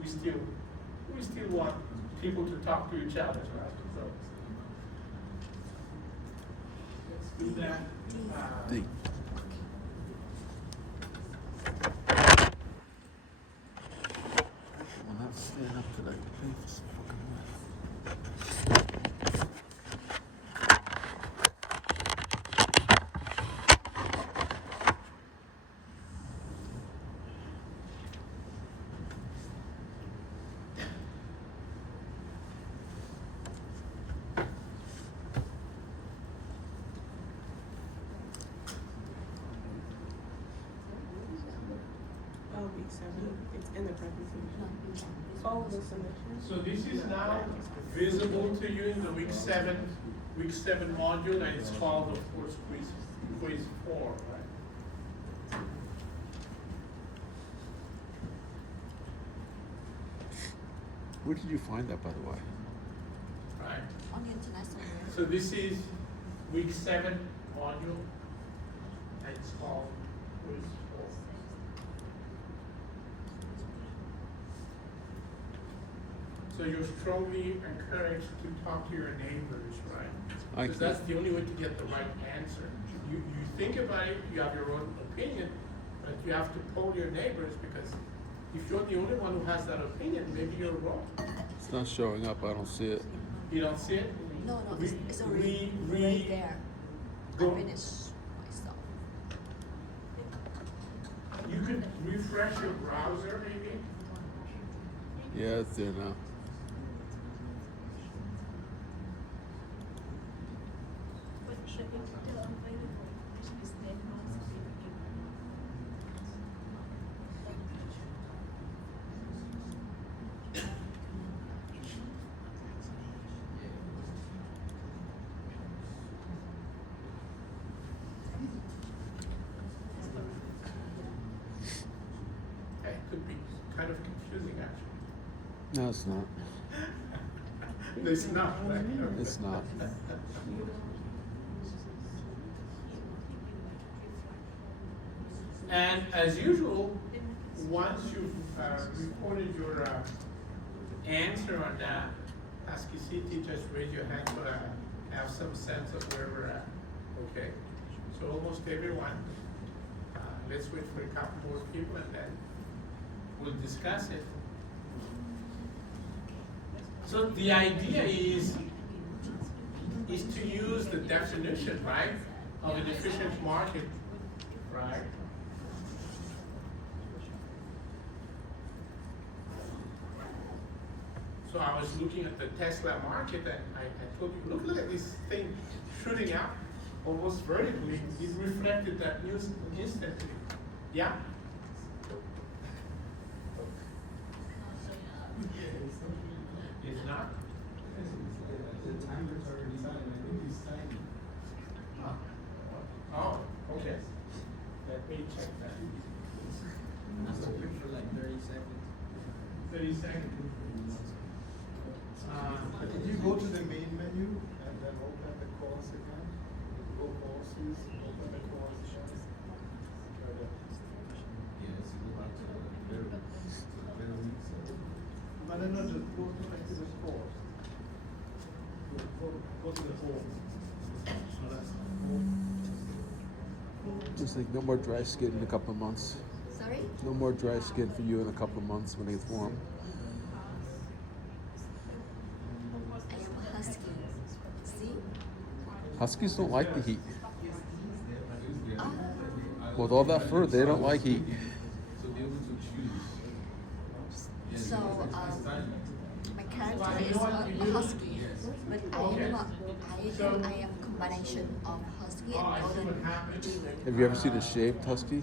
still want people to talk to each other, right? So let's do that. D. I'm not staying up tonight. Please, fucking Oh, week 7, it's in the presentation. Oh, the submission. So this is now visible to you in the week 7 module, and it's called, of course, quiz 4, right? Where did you find that, by the way? Right. On the internet somewhere. So this is week 7 module, and it's called quiz 4. So you're strongly encouraged to talk to your neighbors, right? I Because see. that's the only way to get the right answer. You think about it, you have your own opinion, but you have to poll your neighbors, because if you're the only one who has that opinion, maybe you're wrong. It's not showing up. I don't see it. You don't see it? No, it's already we right there. go- I finished myself. You could refresh your browser, maybe? Yeah, it's there now. It could be kind of confusing, actually. No, it's not. It's not, right? It's not. And as usual, once you've recorded your answer on ASCII CT, just raise your hand so I have some sense of where we're at. Okay? So almost everyone. Let's wait for a couple more people and then we'll discuss it. So the idea is to use the definition, right, of an efficient market, right? So I was looking at the Tesla market and I told you, look at this thing shooting up. almost vertically, it reflected that news instantly. Yeah? It's not? The timer's already signed, I think it's signing. Oh, okay. Let me check that. That's quick for like 30 seconds. 30 seconds. If you go to the main menu and then open the course again, go courses, open the course again. Right there. Yes, go back to the very weak side. But then not just go back to the course. Go to the course. So that's Just like no more dry skin in a couple of months. Sorry? No more dry skin for you in a couple of months when it gets warm. I am a husky. See? Huskies don't like the heat. Ah, With all that fur, they don't like heat. So be able to choose. Yes, so it's styling. my character is a husky, but I am combination of husky Oh, I and see what golden happened. retriever. Have you ever seen a shaved husky?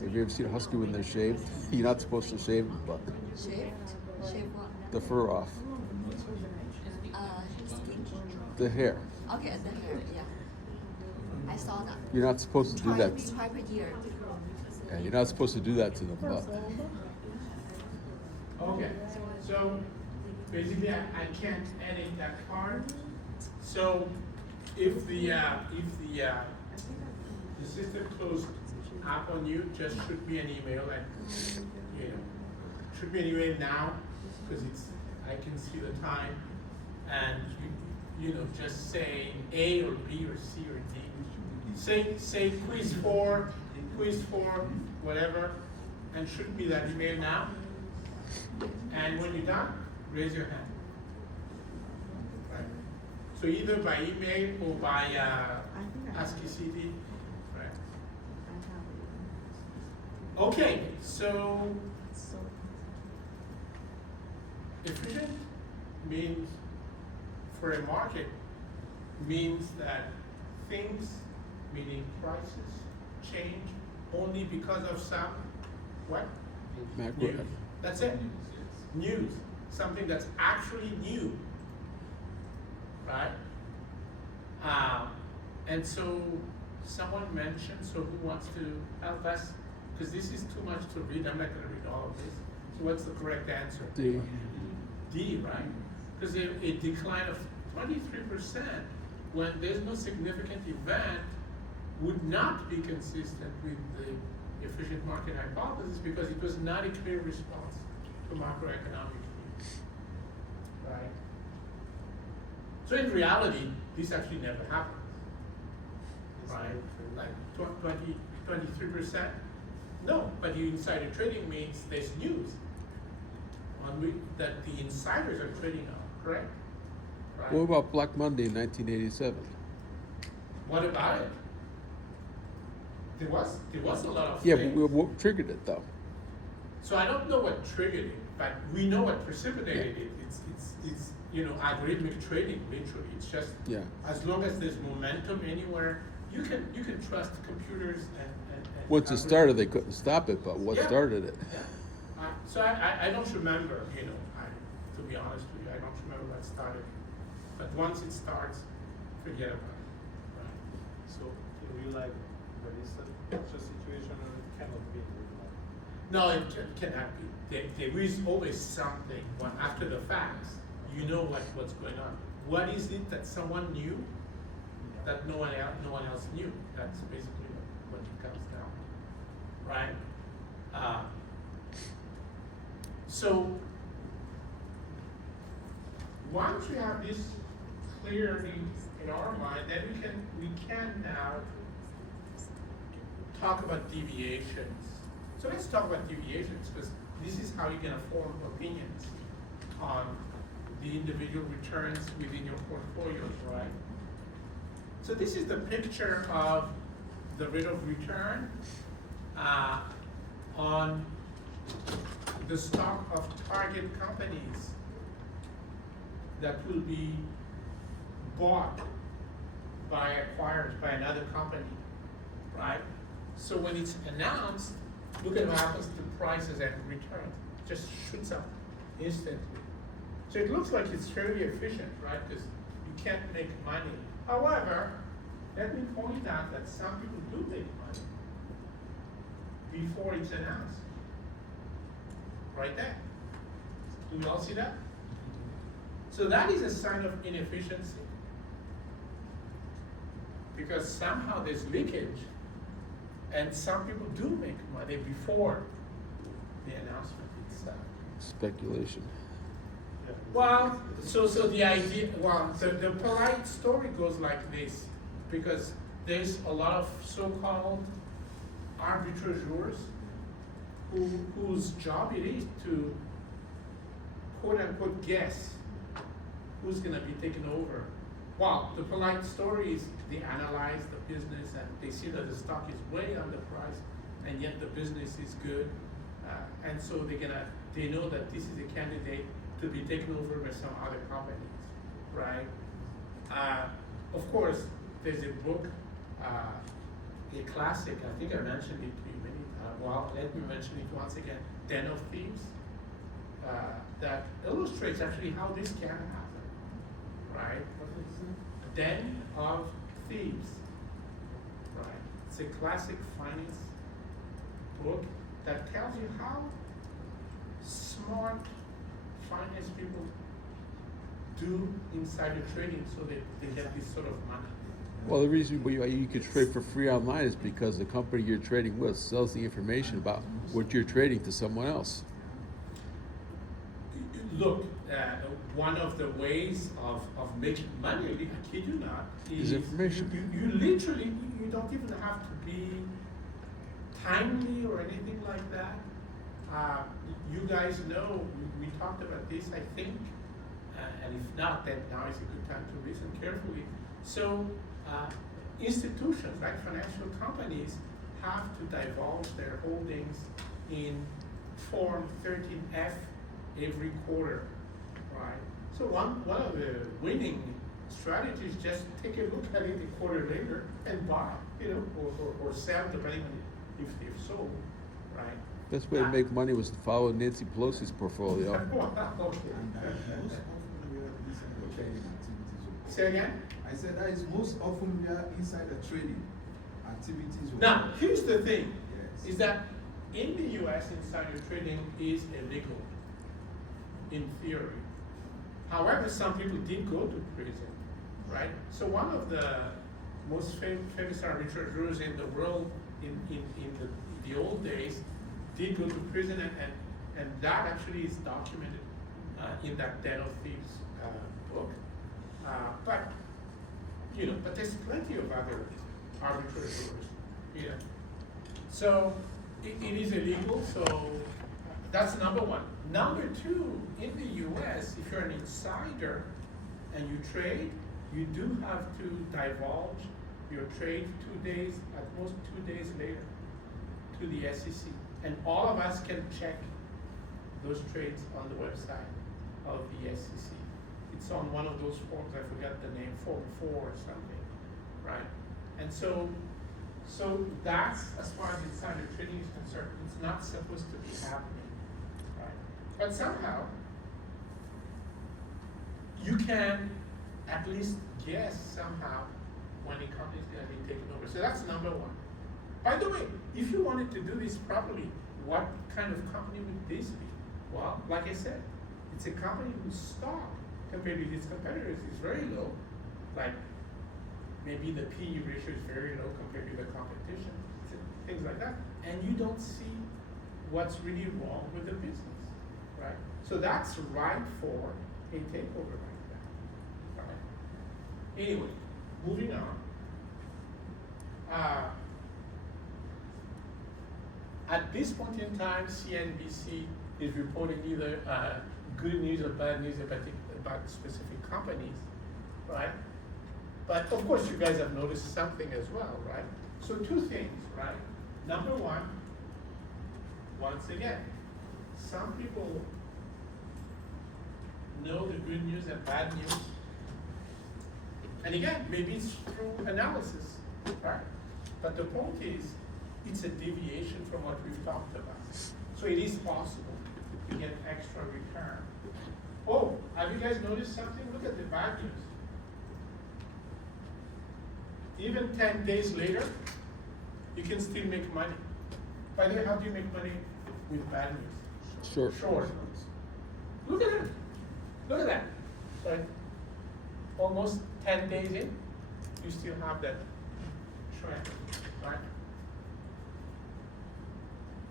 Have you ever seen a husky when they're shaved? You're not supposed to shave them, but Shaved? Shave what? the fur off, Skin. the hair. Okay, the hair, yeah. I saw that. You're not supposed to do that. Twice per year. Yeah, you're not supposed to do that to them, but Okay, so basically I can't edit that card. So if the system closed up on you, just shoot me an email and, shoot me an email now, because I can see the time, and just say A or B or C or D. Say quiz 4, whatever, and shoot me that email now. And when you're done, raise your hand. Right. So either by email or by ASCII CD. Right. Okay, so efficient means for a market means that things, meaning prices, change only because of some what? macro. News. That's it. News. Something that's actually new. Right? And so someone mentioned, so who wants to help us? Because this is too much to read. I'm not going to read all of this. So what's the correct answer? D. D, right? Because a decline of 23% when there's no significant event would not be consistent with the efficient market hypothesis because it was not a clear response to macroeconomic news, right? So in reality, this actually never happened, right? Like 23%? No, but the insider trading means there's news that the insiders are trading on, correct? Right? What about Black Monday in 1987? What about it? There was a lot of Yeah, but things. what triggered it though? So I don't know what triggered it, but we know what precipitated it. It's algorithmic trading, literally. It's just as long as there's momentum anywhere, you can trust computers and Once it started, they couldn't stop it, but what started it? So I don't remember, to be honest with you, I don't remember what started. But once it starts, forget about it. Right? So in real life, there is such a situation, or it cannot be in real life. No, it cannot be. There is always something. When after the facts, you know what's going on. What is it that someone knew that no one else knew? That's basically what it comes down, right? So once we have this clearly in our mind, then we can now talk about deviations. So let's talk about deviations, because this is how you're going to form opinions on the individual returns within your portfolios, right? So this is the picture of the rate of return on the stock of target companies that will be bought by acquirers, by another company, right? So when it's announced, look at what happens to prices and returns. Just shoots up instantly. So it looks like it's fairly efficient, right? Because you can't make money. However, let me point out that some people do make money before it's announced. Right there. Do you all see that? So that is a sign of inefficiency. Because somehow there's leakage, and some people do make money before the announcement itself. Speculation. Well, so the idea, well, the polite story goes like this, because there's a lot of so-called arbitrageurs whose job it is to quote-unquote guess who's gonna be taken over. Well, the polite story is they analyze the business and they see that the stock is way underpriced and yet the business is good. And so they know that this is a candidate to be taken over by some other companies, right? Of course, there's a book, a classic, I think I mentioned it to you many times. Well, let me mention it once again, Den of Thieves, that illustrates actually how this can happen, right? Den of Thieves, right? It's a classic finance book that tells you how smart finance people do insider trading so that they get this sort of money. Well, the reason why you could trade for free online is because the company you're trading with sells the information about what you're trading to someone else. Look, one of the ways of making money, I kid you not, Is information. You literally, you don't even have to be timely or anything like that. You guys know, we talked about this, I think, and if not, then now is a good time to listen carefully. So, institutions, like financial companies, have to divulge their holdings in Form 13F every quarter, right? So one of the winning strategies, just take a look at it a quarter later and buy, or sell, depending on if they've sold, right? Best way to make money was to follow Nancy Pelosi's portfolio. Okay. Say again? I said that is most often we are inside the trading activities. Now, here's the thing, Yes. is that in the US, insider trading is illegal, in theory. However, some people did go to prison, right? So one of the most famous arbitrageurs in the world in the old days did go to prison, and that actually is documented in that Den of Thieves book. But there's plenty of other arbitrators, So it is illegal, so that's number one. Number two, in the US, if you're an insider and you trade, you do have to divulge your trade 2 days, at most 2 days later, to the SEC. And all of us can check those trades on the website of the SEC. It's on one of those forms, I forgot the name, Form 4 or something, right? And so that's, as far as insider trading is concerned, it's not supposed to be happening, right? But somehow, you can at least guess somehow when a company is going to be taken over. So that's number one. By the way, if you wanted to do this properly, what kind of company would this be? Well, like I said, it's a company whose stock compared to its competitors is very low. Like maybe the PE ratio is very low compared to the competition, things like that. And you don't see what's really wrong with the business, right? So that's right for a takeover like that, right? Anyway, moving on. At this point in time, CNBC is reporting either good news or bad news about specific companies, right? But of course, you guys have noticed something as well, right? So two things, right? Number one, once again, some people know the good news and bad news, And again, maybe it's through analysis, right? But the point is, it's a deviation from what we've talked about. So it is possible to get extra return. Oh, have you guys noticed something? Look at the bad news. Even 10 days later, you can still make money. By the way, how do you make money with bad news? Sure. Short. Look at it. Look at that. So almost 10 days in, you still have that trend, right?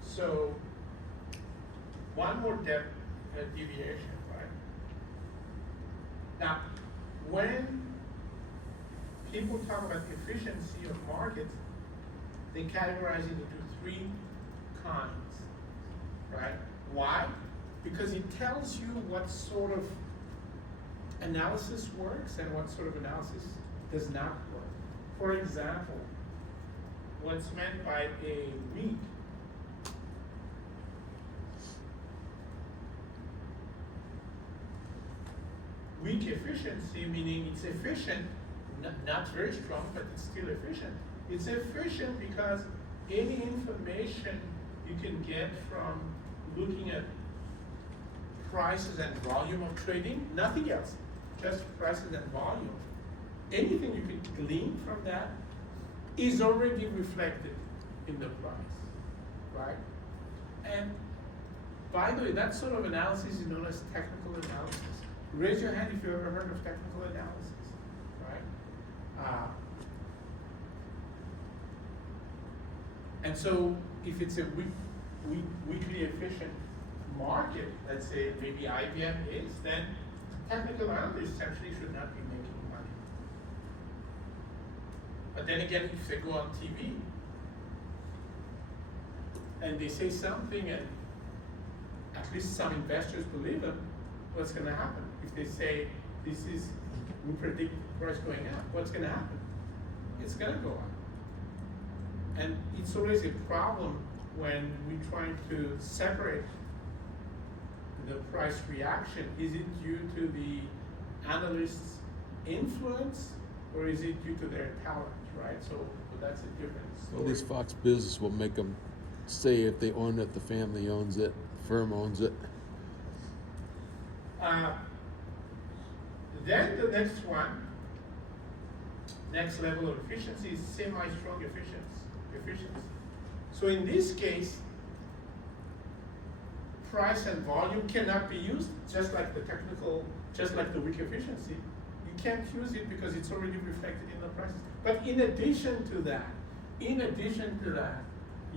So one more deviation, right? Now, when people talk about efficiency of markets, they categorize it into three kinds, right? Why? Because it tells you what sort of analysis works and what sort of analysis does not work. For example, what's meant by a weak efficiency, meaning it's efficient, not very strong, but it's still efficient. It's efficient because any information you can get from looking at prices and volume of trading, nothing else, just prices and volume. Anything you can glean from that is already reflected in the price, right? And by the way, that sort of analysis is known as technical analysis. Raise your hand if you ever heard of technical analysis, right? And so if it's a weakly efficient market, let's say maybe IBM is, then technical analysts essentially should not be making money. But then again, if they go on TV and they say something and at least some investors believe them, what's going to happen? If they say we predict price going up, what's going to happen? It's going to go up. And it's always a problem when we try to separate the price reaction. Is it due to the analyst's influence or is it due to their talent, right? So that's a different story. At least Fox Business will make them say if they own it, the family owns it, the firm owns it. Then the next level of efficiency is semi-strong efficiency. So in this case, price and volume cannot be used, just like the weak efficiency. You can't use it because it's already reflected in the prices. But in addition to that,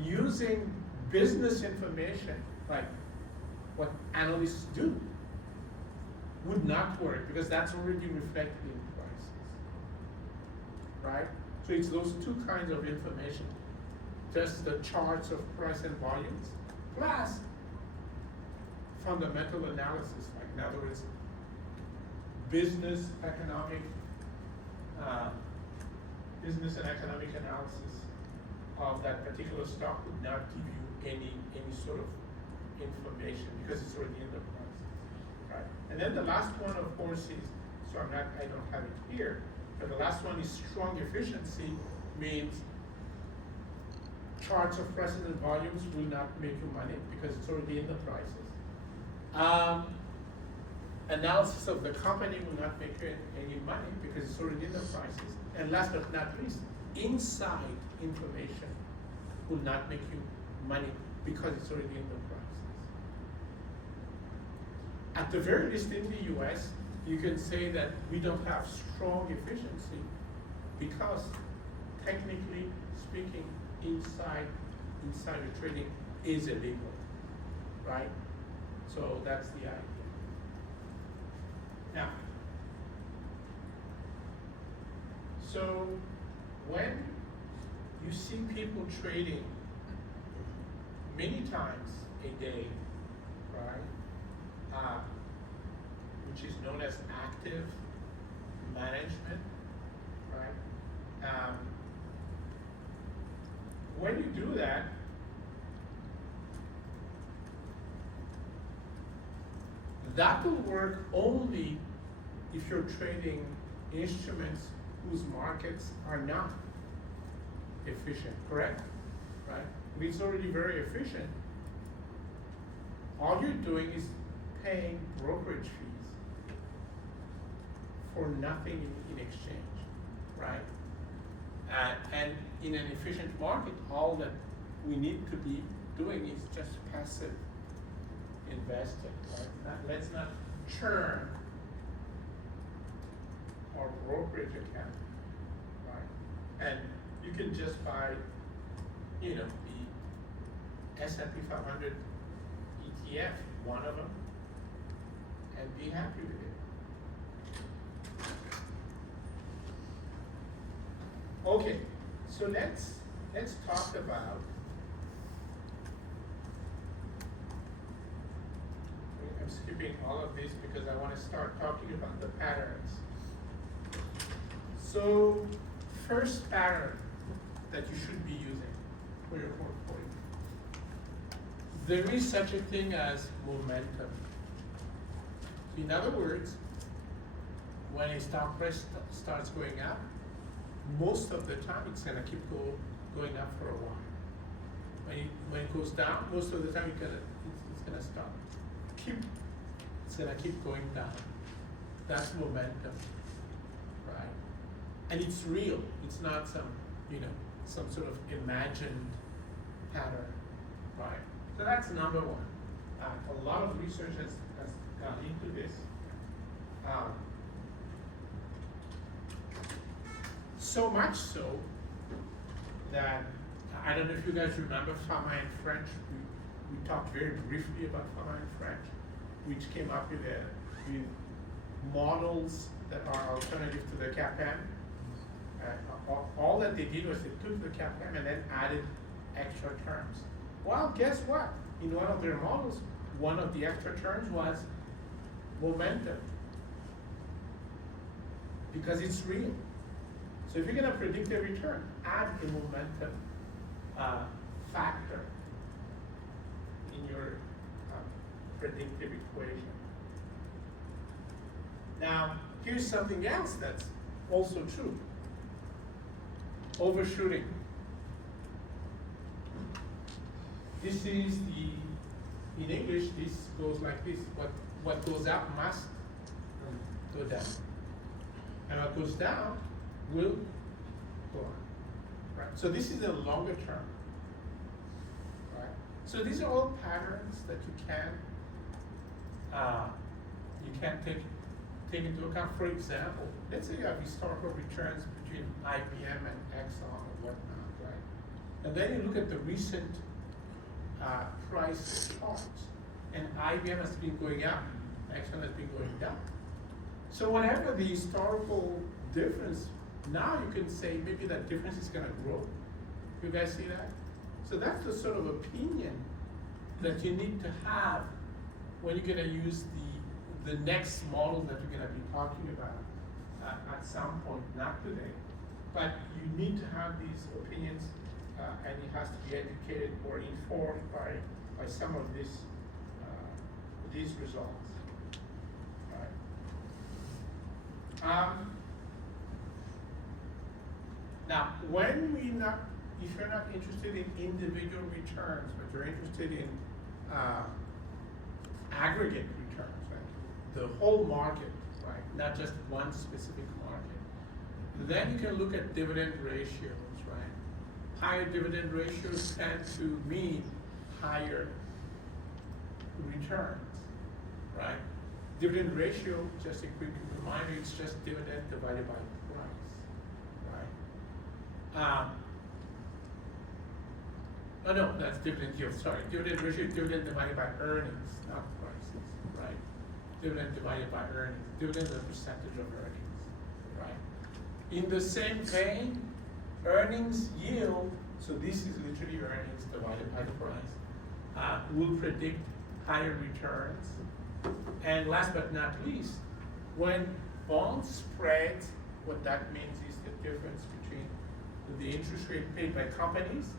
using business information, like what analysts do, would not work because that's already reflected in prices, right? So it's those two kinds of information, just the charts of price and volumes, plus fundamental analysis, like in other words, business and economic analysis of that particular stock would not give you any sort of information because it's already in the prices, right? And then the last one, of course, is, I don't have it here, but the last one is strong efficiency, means charts of prices and volumes will not make you money because it's already in the prices. Analysis of the company will not make you any money because it's already in the prices. And last but not least, inside information will not make you money because it's already in the prices. At the very least in the US, you can say that we don't have strong efficiency because technically speaking, insider trading is illegal, right? So that's the idea. Now, so when you see people trading many times a day, right, which is known as active management, right? When you do that, that will work only if you're trading instruments whose markets are not efficient, correct? Right? If it's already very efficient, all you're doing is paying brokerage fees for nothing in exchange, right? And in an efficient market, all that we need to be doing is just passive investing, right? Let's not churn our brokerage account, right? And you can just buy, you know, the S&P 500 ETF, one of them, and be happy with it. Okay, so let's talk about. I'm skipping all of this because I want to start talking about the patterns. So, first pattern that you should be using for your portfolio. There is such a thing as momentum. In other words, when a stock price starts going up, most of the time it's gonna keep going up for a while. When it goes down, most of the time it's gonna stop. It's gonna keep going down. That's momentum, right? And it's real. It's not some sort of imagined pattern, right? So that's number one. A lot of research has gone into this. So much so that I don't know if you guys remember Fama and French. We talked very briefly about Fama and French, which came up with models that are alternative to the CAPM. All that they did was they took the CAPM and then added extra terms. Well, guess what? In one of their models, one of the extra terms was momentum, because it's real. So if you're gonna predict a return, add a momentum factor in your predictive equation. Now, here's something else that's also true. Overshooting. This is in English, this goes like this. What goes up must go down. And what goes down will go on. Right? So this is a longer term. Right? So these are all patterns that you can take into account. For example, let's say you have historical returns between IBM and Exxon or whatnot, right? And then you look at the recent price charts, and IBM has been going up, Exxon has been going down. So whatever the historical difference, now you can say maybe that difference is going to grow. You guys see that? So that's the sort of opinion that you need to have when you're going to use the next model that you're going to be talking about at some point, not today. But you need to have these opinions, and it has to be educated or informed by some of these results. Right. Now, if you're not interested in individual returns, but you're interested in aggregate returns, right? The whole market, right? Not just one specific market. Then you can look at dividend ratios, right? Higher dividend ratios tend to mean higher returns, right? Dividend ratio, just a quick reminder, it's just dividend divided by price, right? Oh no, that's dividend yield, sorry. Dividend ratio is dividend divided by earnings, not prices, right? Dividend divided by earnings. Dividend is a percentage of earnings, right? In the same vein, earnings yield, so this is literally earnings divided by the price, will predict higher returns. And last but not least, when bond spreads, what that means is the difference between the interest rate paid by companies,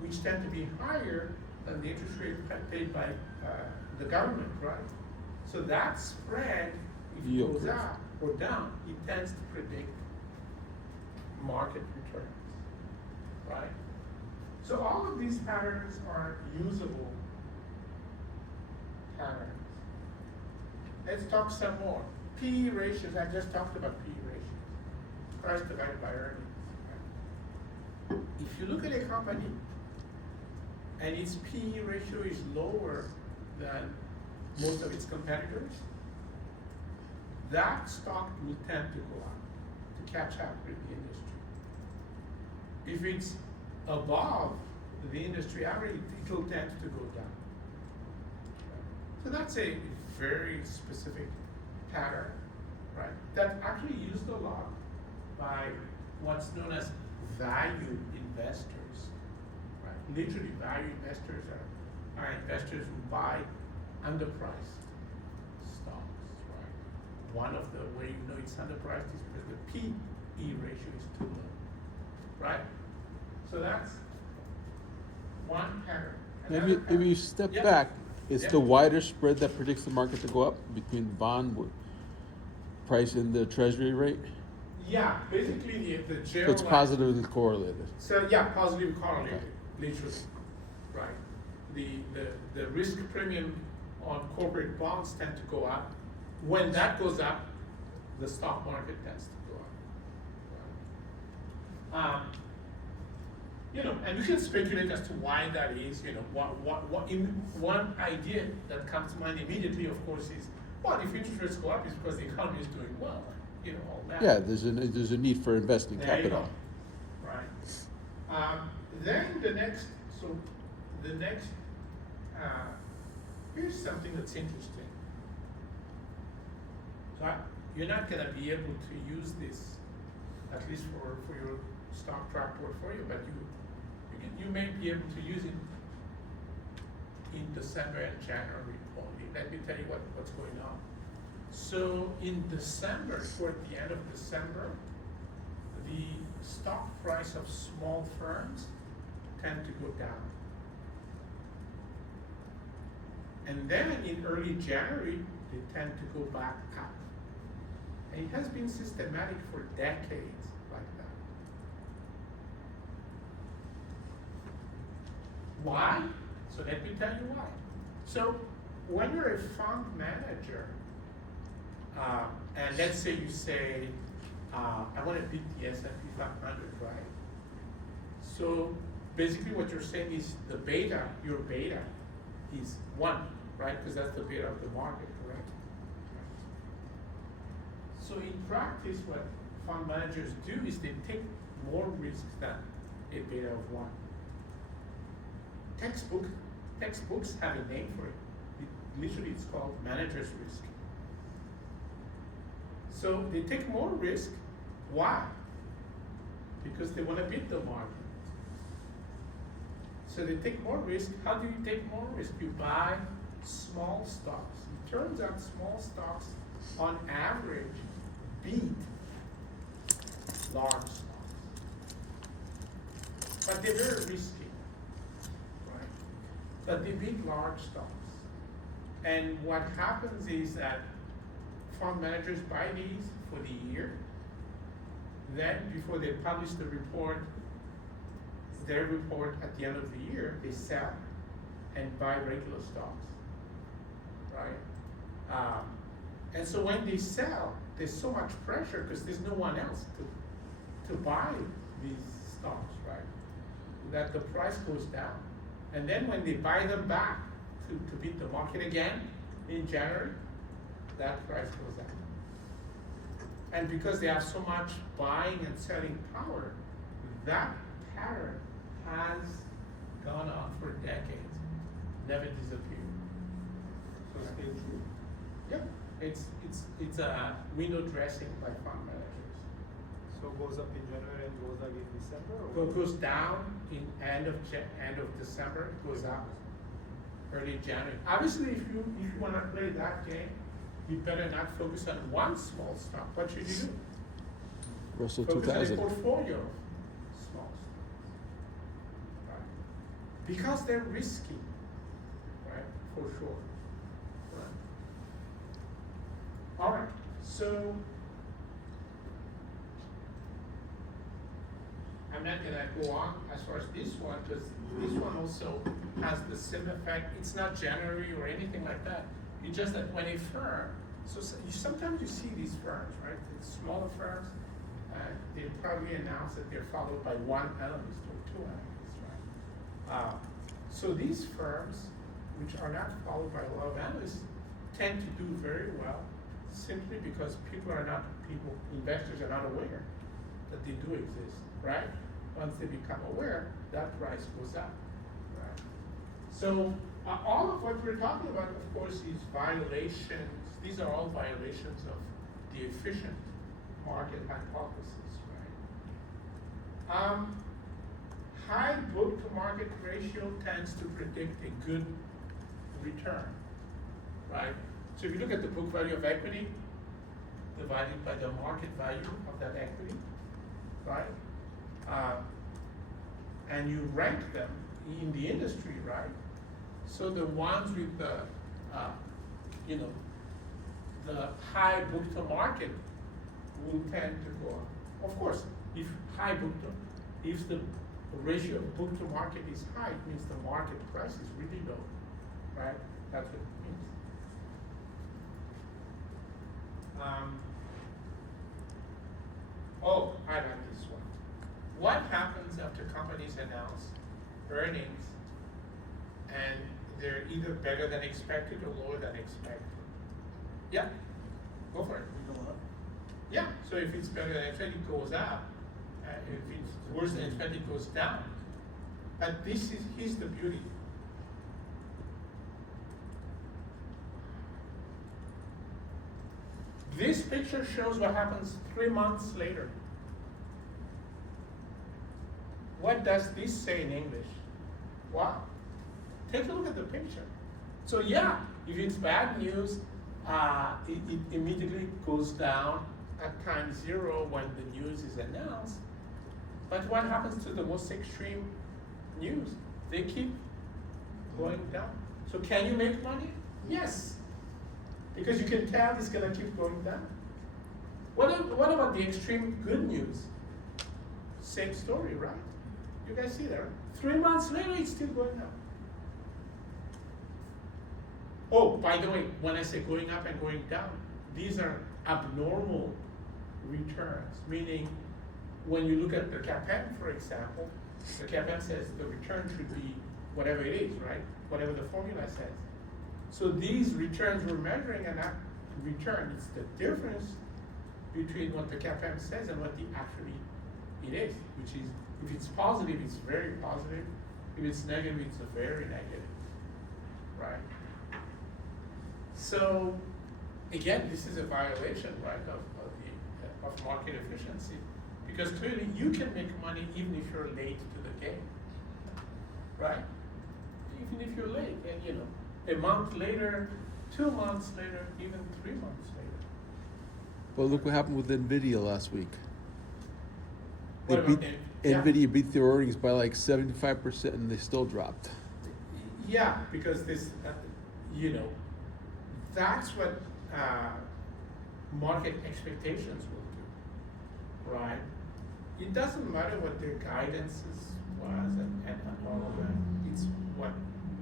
which tend to be higher than the interest rate paid by the government, right? So that spread, if it goes up or down, it tends to predict market returns, right? So all of these patterns are usable patterns. Let's talk some more. P/E ratios, I just talked about P/E ratios. Price divided by earnings. Right? If you look at a company and its P/E ratio is lower than most of its competitors, that stock will tend to go up to catch up with the industry. If it's above the industry average, it will tend to go down. So that's a very specific pattern, right? That's actually used a lot by what's known as value investors, right? Literally, value investors are investors who buy underpriced stocks, right? One of the way you know it's underpriced is because the P/E ratio is too low, right? So that's one pattern. Another If pattern- you step Yep. back, it's Yep. the wider spread that predicts the market to go up between the bond price and the treasury rate. Yeah, basically the So general. it's positively correlated. So yeah, positively correlated, literally, right? The risk premium on corporate bonds tend to go up. When that goes up, the stock market tends to go up. You know, and you can speculate as to why that is. You know, one idea that comes to mind immediately, of course, is well, if interest rates go up, it's because the economy is doing well. You know, all that. Yeah, there's a need for investing There you capital. go. Right. Then the next, here's something that's interesting. So you're not gonna be able to use this, at least for your stock track portfolio, but you may be able to use it in December and January only. Let me tell you what's going on. So in December, toward the end of December, the stock price of small firms tend to go down. And then in early January, they tend to go back up. And it has been systematic for decades like that. Why? So let me tell you why. So when you're a fund manager, and let's say you say, I want to beat the S&P 500, right? So basically what you're saying is the beta, your beta is 1, right? Because that's the beta of the market, correct? So in practice, what fund managers do is they take more risks than a beta of 1. Textbooks have a name for it. Literally, it's called manager's risk. So they take more risk. Why? Because they want to beat the market. So they take more risk. How do you take more risk? You buy small stocks. It turns out small stocks, on average, beat large stocks. But they're very risky, right? But they beat large stocks. And what happens is that fund managers buy these for the year. Then before they publish the report, their report at the end of the year, they sell and buy regular stocks, right? And so when they sell, there's so much pressure because there's no one else to buy these stocks, right? That the price goes down. And then when they buy them back to beat the market again in January, that price goes up. And because they have so much buying and selling power, that pattern has gone on for decades, never disappeared. So still true. Yep, it's a window dressing by fund managers. So it goes up in January and goes up in December? So Or? it goes down in end of December, it goes up early January. Obviously, if you want to play that game, you better not focus on one small stock. What should you do? Russell Focus on a 2000. portfolio of small stocks, right? Because they're risky, right? For sure, right? All right. So I'm not gonna go on as far as this one, because this one also has the same effect. It's not January or anything like that. It's just that when a firm, sometimes you see these firms, right? It's smaller firms, they probably announce that they're followed by one analyst or two analysts, right? So these firms, which are not followed by a lot of analysts, tend to do very well simply because investors are not aware that they do exist, right? Once they become aware, that price goes up, right? So all of what we're talking about, of course, is violations. These are all violations of the efficient market hypothesis, right? High book to market ratio tends to predict a good return, right? So if you look at the book value of equity divided by the market value of that equity, right? And you rank them in the industry, right? So the ones with the, the high book to market will tend to go up. Of course, if the ratio of book to market is high, it means the market price is really low, right? That's what it means. I like this one. What happens after companies announce earnings and they're either better than expected or lower than expected? Yeah, go for it. Yeah, so if it's better than expected, it goes up. If it's worse than expected, it goes down. But here's the beauty. This picture shows what happens 3 months later. What does this say in English? Wow. Take a look at the picture. So yeah, if it's bad news, it immediately goes down at time 0 when the news is announced. But what happens to the most extreme news? They keep going down. So can you make money? Yes. Because you can tell it's gonna keep going down. What about the extreme good news? Same story, right? You guys see that, right? 3 months later, it's still going up. Oh, by the way, when I say going up and going down, these are abnormal returns, meaning when you look at the CAPM, for example, the CAPM says the return should be whatever it is, right? Whatever the formula says. So these returns we're measuring are not return, it's the difference between what the CAPM says and what it is, which is, if it's positive, it's very positive. If it's negative, it's a very negative, right? So, again, this is a violation, right, of market efficiency, because clearly you can make money even if you're late to the game, right? Even if you're late, and a month later, 2 months later, even 3 months later. Well, look what happened with NVIDIA last week. What about NVIDIA beat their earnings by like 75% and they still dropped. Yeah, because this, that's what market expectations will do, right? It doesn't matter what their guidance was and all of that. It's what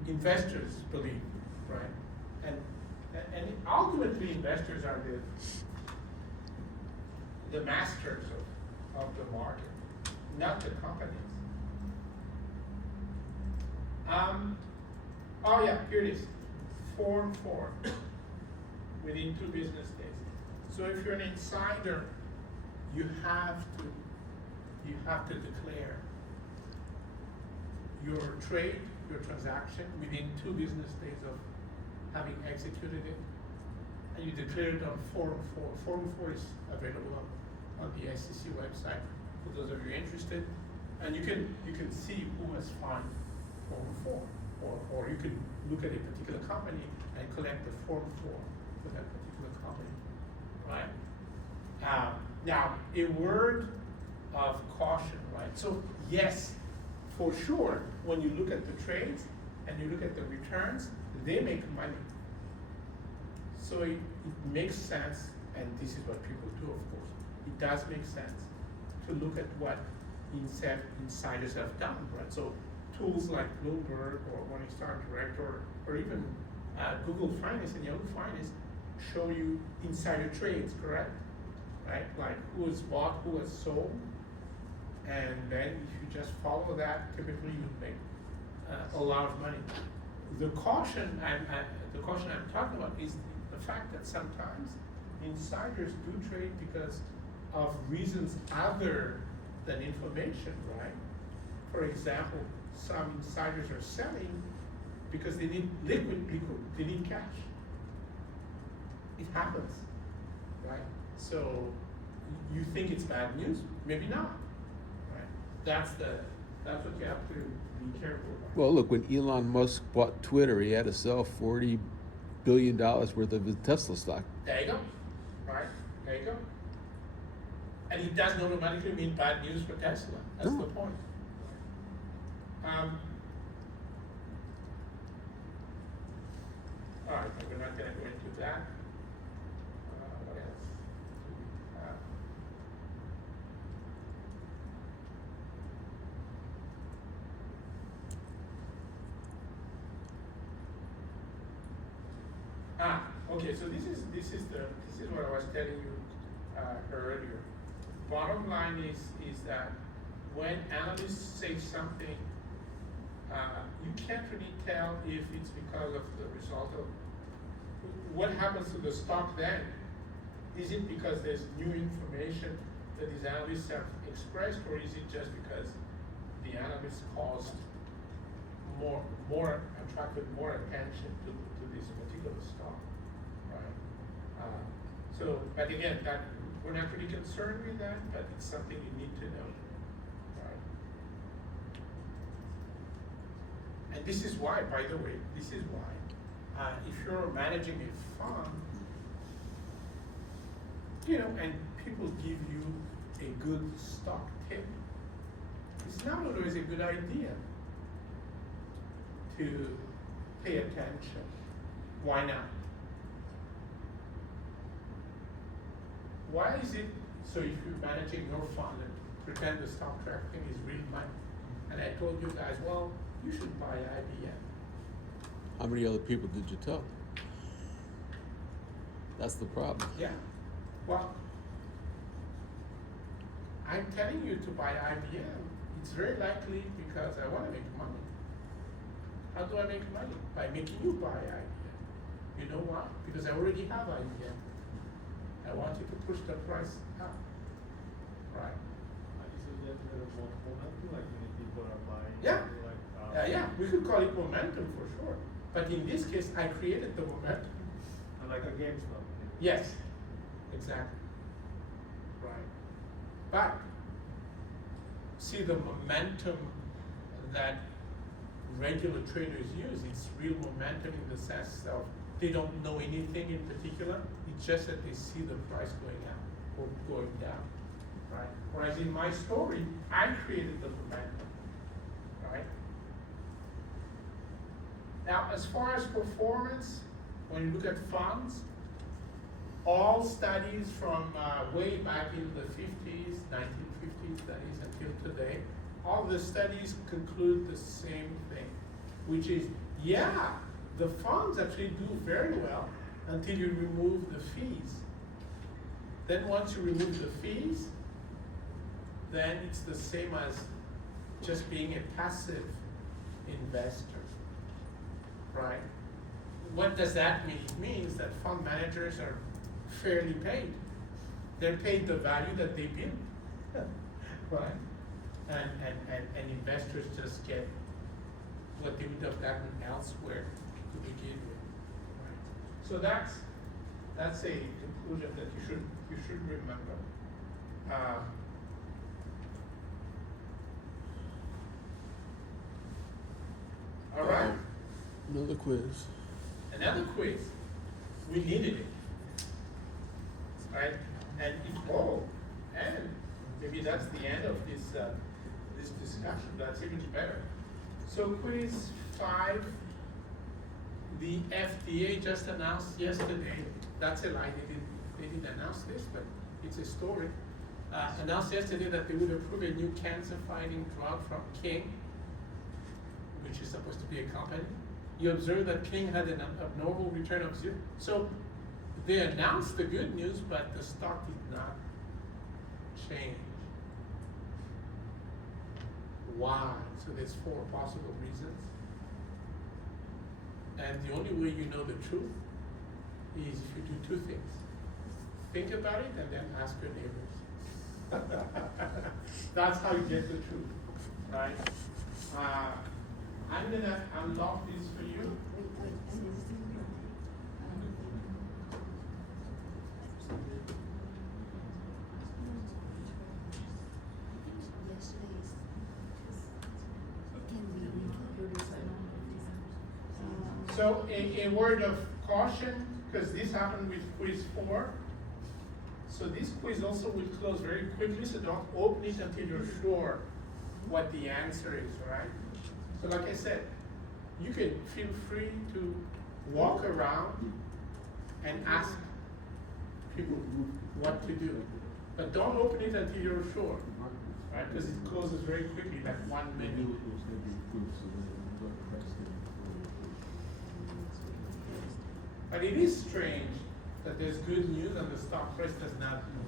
investors believe, right? And ultimately, investors are the masters of the market, not the companies. Oh yeah, here it is. Form 4 within 2 business days. So if you're an insider, you have to declare your trade, your transaction within 2 business days of having executed it, and you declare it on Form 4. Form 4 is available on the SEC website for those of you interested, and you can see who has filed Form 4, or you can look at a particular company and collect the Form 4 for that particular company, right? Now, a word of caution, right? So yes, for sure, when you look at the trades and you look at the returns, they make money. So it makes sense, and this is what people do, of course. It does make sense to look at what insiders have done, right? So tools like Bloomberg or Morningstar Direct or even Google Finance and Yahoo Finance show you insider trades, correct? Right? Like who has bought, who has sold, and then if you just follow that, typically you make a lot of money. The caution I'm talking about is the fact that sometimes insiders do trade because of reasons other than information, right? For example, some insiders are selling because they need liquid, they need cash. It happens, right? So you think it's bad news, maybe not, right? That's what you have to be careful about. Well, look, when Elon Musk bought Twitter, he had to sell $40 billion worth of his Tesla stock. There you go, right? There you go. And it doesn't automatically mean bad news for Tesla. That's No. the point. All right, we're not going to go into that. What else? Okay. So this is what I was telling you earlier. Bottom line is that when analysts say something, you can't really tell if it's because of the result of what happens to the stock then. Is it because there's new information that these analysts have expressed, or is it just because the analysts caused attracted more attention to this particular stock, right? But again, that we're not really concerned with that, but it's something you need to know, right? And this is why, by the way, if you're managing a fund, and people give you a good stock tip, it's not always a good idea to pay attention. Why not? Why is it, so if you're managing your fund and pretend the stock tracking is real money, and I told you guys, well, you should buy IBM. How many other people did you tell? That's the problem. Yeah. Well, I'm telling you to buy IBM. It's very likely because I want to make money. How do I make money? By making you buy IBM. You know why? Because I already have IBM. I want you to push the price up. Right? Isn't that momentum, like many people are buying? Yeah. Like, Yeah, we could call it momentum for sure. But in this case, I created the momentum. like a GameStop. Yes, exactly. Right. But see, the momentum that regular traders use, it's real momentum in the sense of they don't know anything in particular. It's just that they see the price going up or going down. Right. Whereas in my story, I created the momentum. Right. Now, as far as performance, when you look at funds, all studies from way back in the 50s, 1950s studies until today, all the studies conclude the same thing, which is, yeah, the funds actually do very well until you remove the fees. Then once you remove the fees, then it's the same as just being a passive investor, right? What does that mean? It means that fund managers are fairly paid. They're paid the value that they build, right? And investors just get what they would have gotten elsewhere to begin with, right? So that's a conclusion that you should remember. All right. Another quiz. Another quiz. We needed it. Right? And maybe that's the end of this this discussion. That's even better. So quiz 5, the FDA just announced yesterday. That's a lie. They didn't announce this, but it's a story. announced yesterday that they would approve a new cancer-fighting drug from King, which is supposed to be a company. You observed that King had an abnormal return of zero. So they announced the good news, but the stock did not change. Why? So there's 4 possible reasons. And the only way you know the truth is if you do 2 things. Think about it and then ask your neighbors. That's how you get the truth, right? I'm gonna unlock this for you. So a word of caution, because this happened with quiz 4. So this quiz also will close very quickly, so don't open it until you're sure what the answer is, right? So like I said, you can feel free to walk around and ask people what to do. But don't open it until you're sure, right? Because it closes very quickly, like 1 minute. But it is strange that there's good news and the stock price does not move.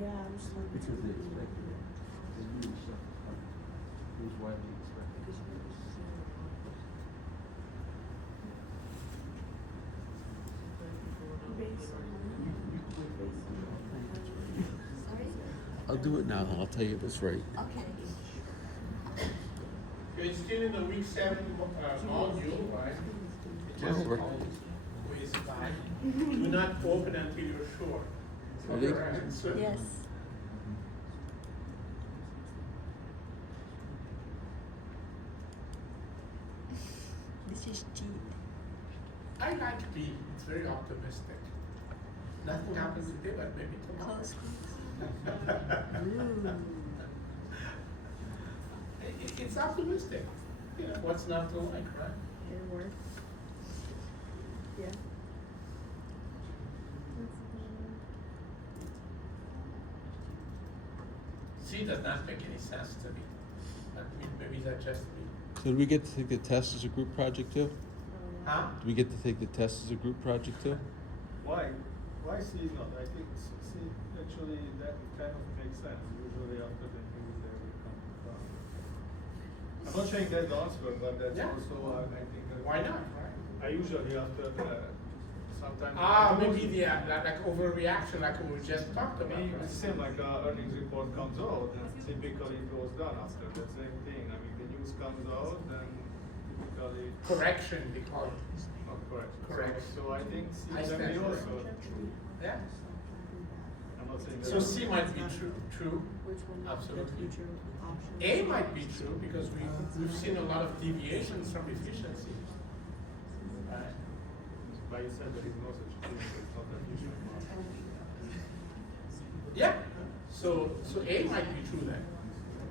Yeah, I'm just like. Because they expected it. They knew something. It was widely expected. I'll do it now. I'll tell you if it's right. Okay. You're still in the week 7 module, right? It just Well, called quiz 5. Do not open until you're sure. of Ready? your answer. Yes. This is cheat. I like B. It's very optimistic. Nothing happens today, but maybe tomorrow. Close. It's optimistic. You know, what's not to like, right? It works. Yeah. C does not make any sense to me. I mean, maybe that's just me. So do we get to take the test as a group project too? Huh? Do we get to take the test as a group project too? Why? Why C is not? I think C actually that kind of makes sense. Usually after the news they will come from. I'm not saying that's the answer, but that's Yeah. also I think. Why not, right? I usually after sometimes. Maybe the like overreaction, like we just talked I about. mean, right? it's the same like earnings report comes out, and typically it goes down after the same thing. I mean, the news comes out, then typically. Correction, they call it. Not correct. Correct. So I think C I can stand be corrected. also. Yeah. I'm not saying. So C might be true, absolutely. A might be true because we've seen a lot of deviations from efficiency. Right? But you said there is no such thing, so it's not an issue. Yeah. So A might be true then,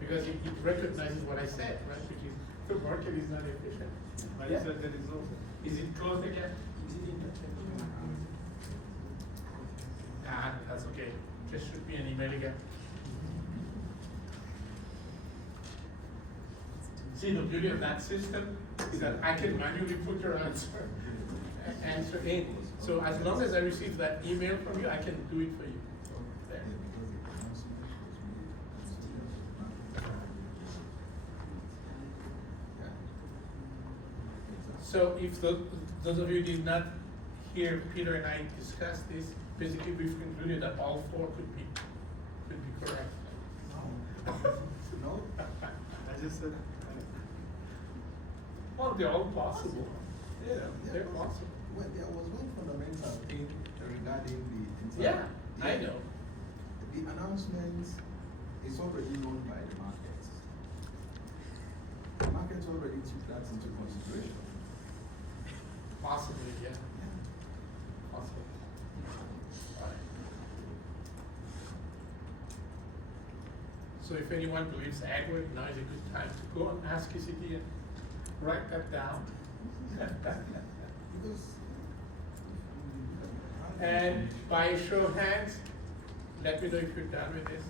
because it recognizes what I said, right? Which is the market is not efficient. But you said there is no such. Is it closed again? That's okay. Just shoot me an email again. See, the beauty of that system is that I can manually put your answer in. So as long as I receive that email from you, I can do it for you. There. So if those of you did not hear Peter and I discuss this, basically we've concluded that all 4 could be correct. No, I just said. Well, they're all possible. Yeah, they're possible. Well, there was one fundamental thing regarding the Yeah, I know. The announcement is already known by the market. The market already took that into consideration. Possibly, yeah. Possibly. Right. So if anyone believes Edward, now is a good time to go and ask KCD and write that down. And by a show of hands, let me know if you're done with this.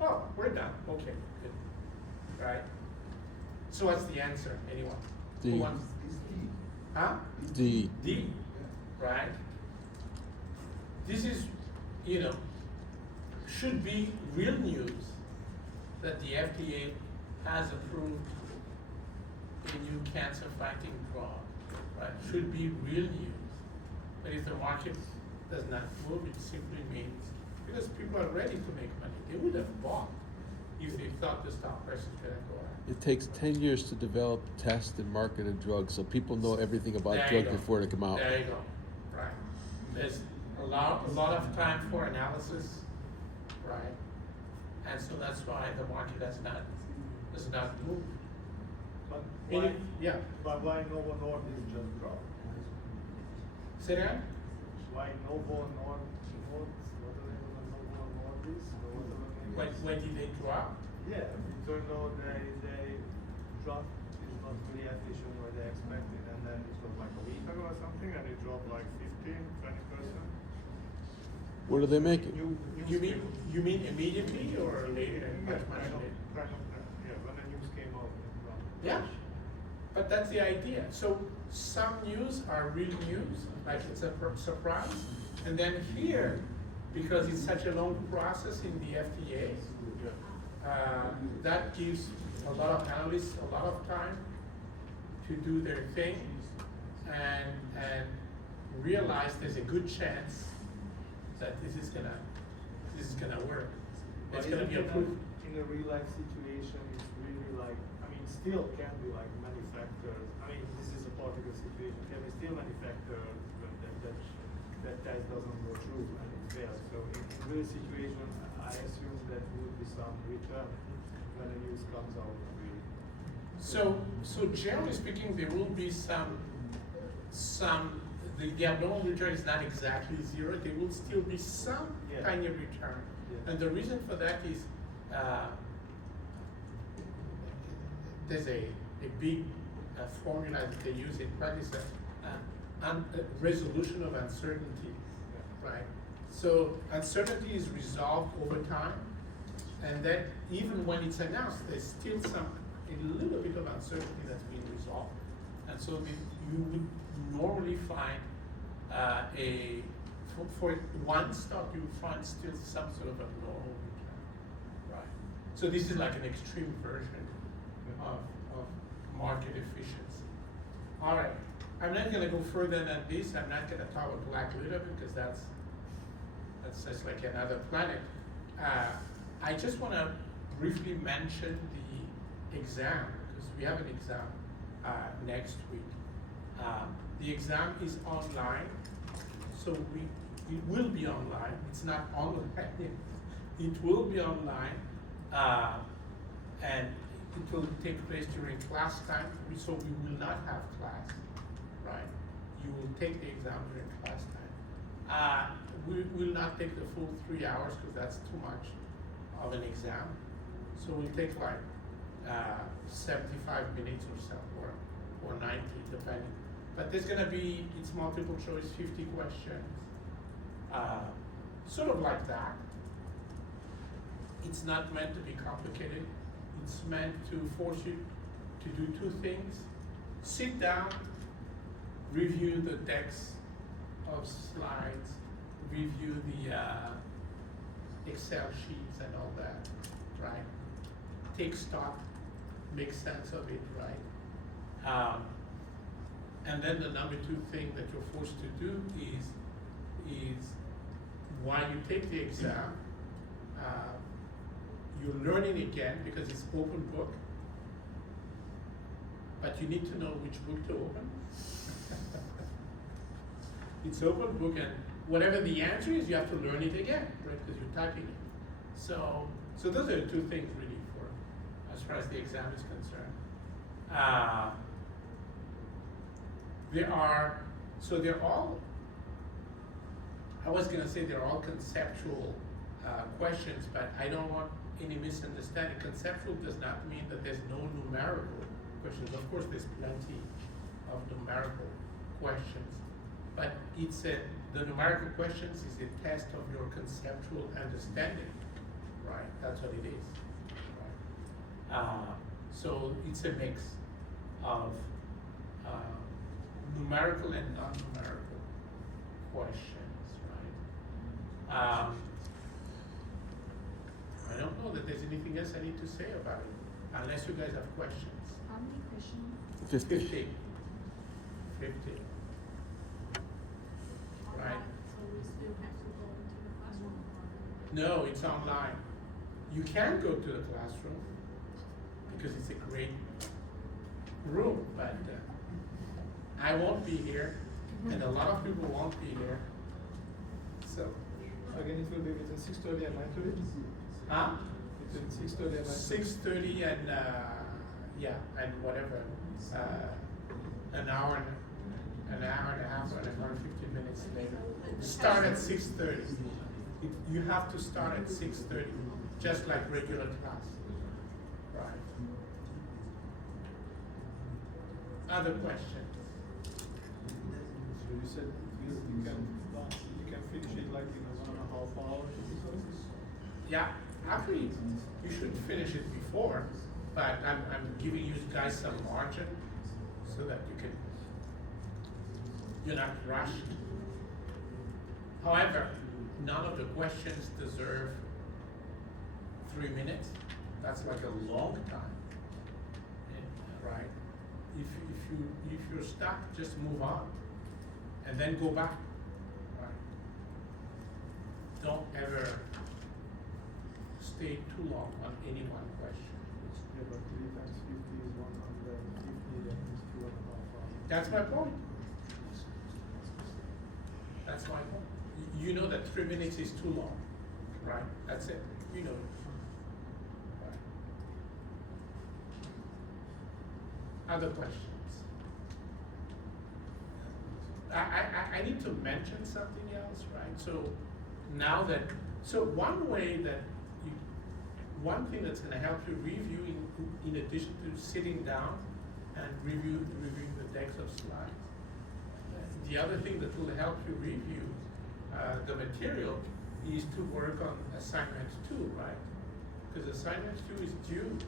Oh, we're done. Okay, good. Right. So what's the answer? Anyone? D. Who wants? Huh? D. D. Right. This is, should be real news that the FDA has approved a new cancer-fighting drug. Right. Should be real news. But if the market does not move, it simply means because people are ready to make money. They would have bought if they thought the stock price is going to go up. It takes 10 years to develop, test, and market a drug, so people know everything about There you drugs go. before they come out. There you go. Right. There's a lot of time for analysis, right? And so that's why the market does not move. But Any- why, yeah. but why Novo Nordisk just dropped? Say that? Why Novo Nordisk, what the name of Novo Nordisk, or whatever the name is? When did they drop? Yeah, it turned out they dropped is not really efficient what they expected, and then it was like a week ago or something, and it dropped like 15-20%. What are they making? You mean immediately or later? Much later? Yeah, when the news came out. it dropped. Yeah, but that's the idea. So some news are real news, like it's a surprise, and then here, because it's such a long process in the FDA, that gives a lot of analysts a lot of time to do their thing and realize there's a good chance that this is gonna work. It's gonna be approved. In a real life situation, it's really like, still can be like manufacturers. This is a particular situation. Can be still manufacturers that test doesn't go through and it fails. So in real situation, I assume that would be some return when the news comes out. Really. So generally speaking, there will be the abnormal return is not exactly zero. There will still be some Yeah. kind of return. Yeah. And the reason for that is there's a big formula that they use in practice, resolution of uncertainty, right? So uncertainty is resolved over time, and then even when it's announced, there's still a little bit of uncertainty that's being resolved. And so you would normally find for one stock, you would find still some sort of a normal return, right? So this is like an extreme version of market efficiency. All right, I'm not gonna go further than this. I'm not gonna talk about Black Widow because that's just like another planet. I just wanna briefly mention the exam because we have an exam next week. The exam is online, so it will be online. It's not online. It will be online, and it will take place during class time. So we will not have class, right? You will take the exam during class time. We will not take the full 3 hours because that's too much of an exam. So we'll take like 75 minutes or so, or 90, depending. But there's gonna be, it's multiple choice, 50 questions, sort of like that. It's not meant to be complicated. It's meant to force you to do two things. Sit down, review the text of slides, review the Excel sheets and all that, right? Take stock, make sense of it, right? And then the number two thing that you're forced to do is while you take the exam, you're learning again because it's open book, but you need to know which book to open. It's open book, and whatever the answer is, you have to learn it again, right? Because you're typing it. So those are the two things really for as far as the exam is concerned. They're all, I was gonna say they're all conceptual questions, but I don't want any misunderstanding. Conceptual does not mean that there's no numerical questions. Of course, there's plenty of numerical questions, but the numerical questions is a test of your conceptual understanding, right? That's what it is, right? So it's a mix of numerical and non-numerical questions, right? I don't know that there's anything else I need to say about it, unless you guys have questions. How many questions? 50. 50. 50. Right. So we still have to go into the classroom or? No, it's online. You can go to the classroom because it's a great room, but I won't be here, and a lot of people won't be here. So, Again, it will be between 6:30 and 9:30? huh? Between 6:30 and 9:30? 6:30 and yeah, and whatever, an hour and a half, or an hour and 15 minutes later. Start at 6:30. You have to start at 6:30, just like regular class. Right. Other questions? So you said you can finish it like in 1.5 hours? Yeah, actually, you should finish it before, but I'm giving you guys some margin so that you're not rushed. However, none of the questions deserve 3 minutes. That's like a long time, right? If you're stuck, just move on, and then go back. Right? Don't ever stay too long on any one question. Yeah, but 3 times 50 is 150, that is 2.5 hours. That's my point. That's my point. You know that 3 minutes is too long, right? That's it. You know it. Right. Other questions? I need to mention something else, right? So now that, one way that one thing that's going to help you review in addition to sitting down and reviewing the decks of slides, the other thing that will help you review the material is to work on assignment 2, right? Because assignment 2 is due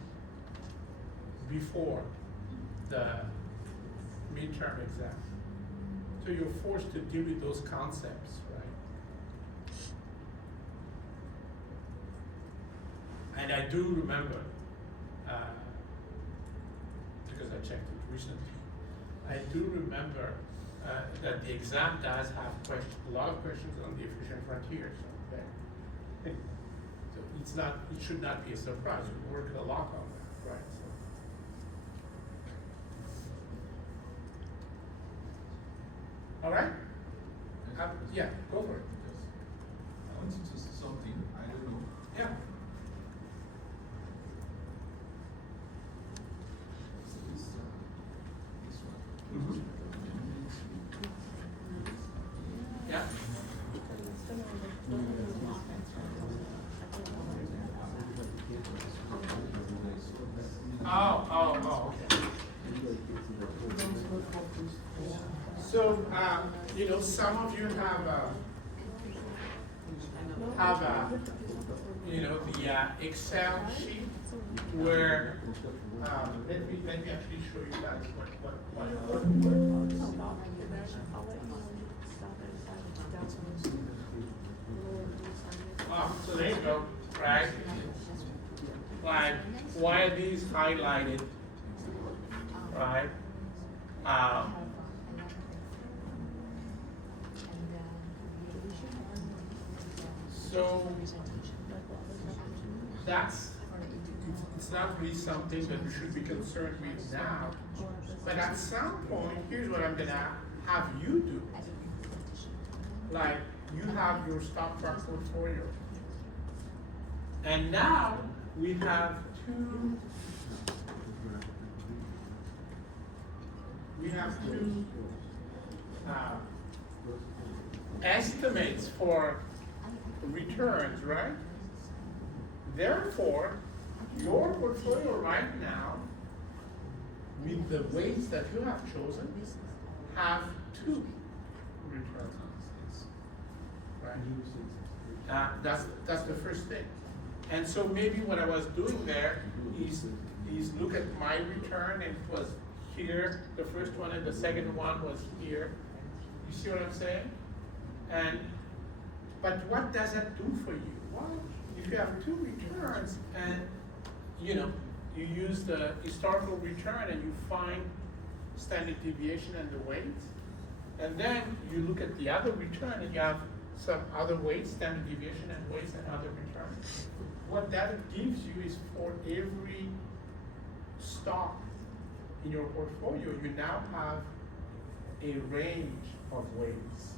before the midterm exam. So you're forced to deal with those concepts, right? And I do remember, because I checked it recently, I do remember that the exam does have a lot of questions on the efficient frontier. So it should not be a surprise. We worked a lot on that, right? So. All right? Yeah, go for it. I want you to say something, I don't know. Yeah. This one. Yeah. Oh, okay. So, some of you have the Excel sheet where, let me actually show you guys what I'll let you stop it. so there you go, right? Like, why are these highlighted, right? So it's not really something that we should be concerned with now, but at some point, here's what I'm gonna have you do. Like, you have your stock truck portfolio. And now we have two estimates for returns, right? Therefore, your portfolio right now, with the weights that you have chosen, have two returns. Right? That's the first thing. And so maybe what I was doing there is look at my return, and it was here, the first one, and the second one was here. You see what I'm saying? But what does that do for you? Well, if you have two returns and you use the historical return and you find standard deviation and the weights, and then you look at the other return and you have some other weights, standard deviation and weights and other returns. What that gives you is for every stock in your portfolio, you now have a range of weights.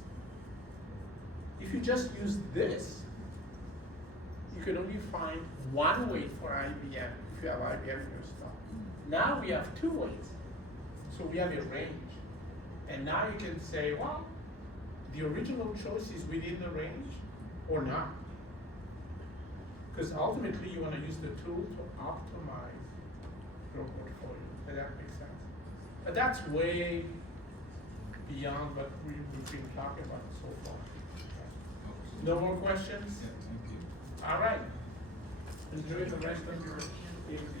If you just use this, you can only find one weight for IBM if you have IBM in your stock. Now we have two weights, so we have a range. And now you can say, well, the original choice is within the range or not. Because ultimately you want to use the tool to optimize your portfolio. Does that make sense? But that's way beyond what we've been talking about so far. No more questions? Yeah, thank you. All right. Enjoy the rest of your evening.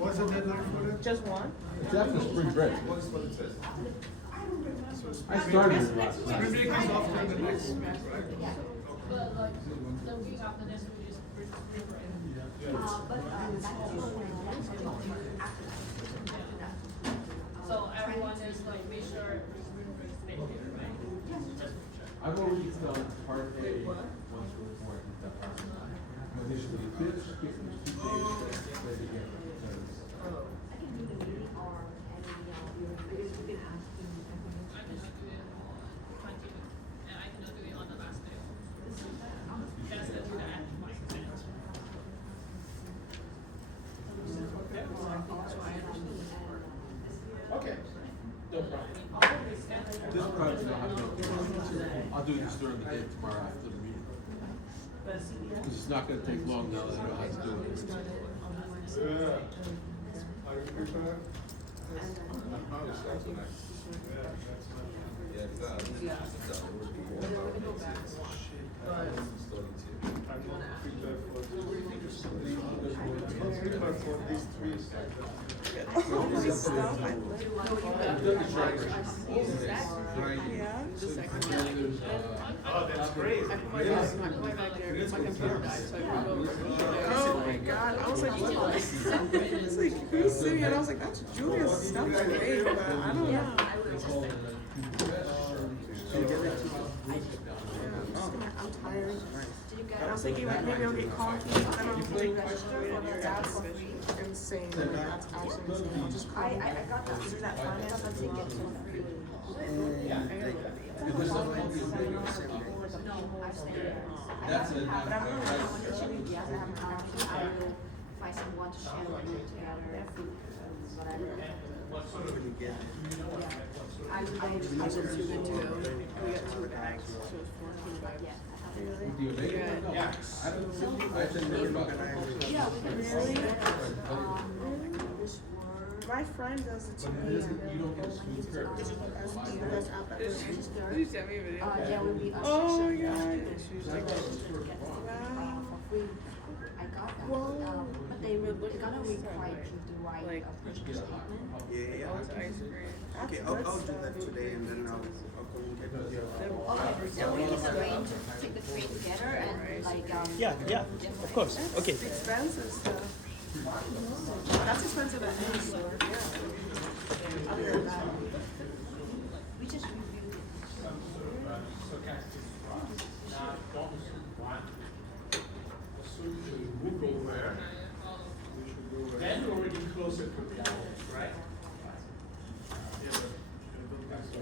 What's the deadline for that? Just one? It's after spring break. What's for the test? I started it last Spring night. break is after the next week, right? But like, the week after this, we just spring break. So everyone is like, make sure spring break stay here, right? I've already done part A, once before I did that part. But there's the fifth, skip the 2 days, ready to get it. I cannot do it on 20, and I cannot do it on the last day. That's the do that. Okay. No problem. This project, I'll do this during the day tomorrow after the meeting. Because it's not gonna take long now that I know how to do it. Yeah. Are you prepared? I'm not prepared for this. I'm not prepared for these three steps. All my stuff, I Oh, that's great. Oh my god, I was like, what? It's like, he was sitting here and I was like, that's Julia's stuff today, but I don't know. I'm tired. I was thinking like maybe I'll get coffee, but then I'm like, that's insane. That's actually insane. I'll just call. I got that. Is that finance? I'll take it to free. That's it. But I'm really when it's really yes, I have an option. I will find someone to share with me together. Whatever. What sort of, do you know what, like, what sort of? I will I was too good to go. We got 2 bags, so it's 14 bucks. yeah. Do you make it? No. Yeah. I didn't know about it. Yeah, we can Really? this word. My friend does it to But it me. isn't, you don't get a smooth curve. That's out that way. You sent me a video. There will be a Oh section my where god. you can for free. I got that. But they're gonna require you to write Like- a purchase statement. Yeah. That's Okay, I'll good do stuff. that today and then I'll communicate with you. Okay, so we can arrange to take the train together and like Yeah, different. of course. Okay. It's expensive stuff. That's expensive at any store. Yeah. Other than that. We just reviewed it. stochastic process. Now, don't assume one. Assume two will go where? Then we're already closer to reality, right? Yeah, but I don't think so.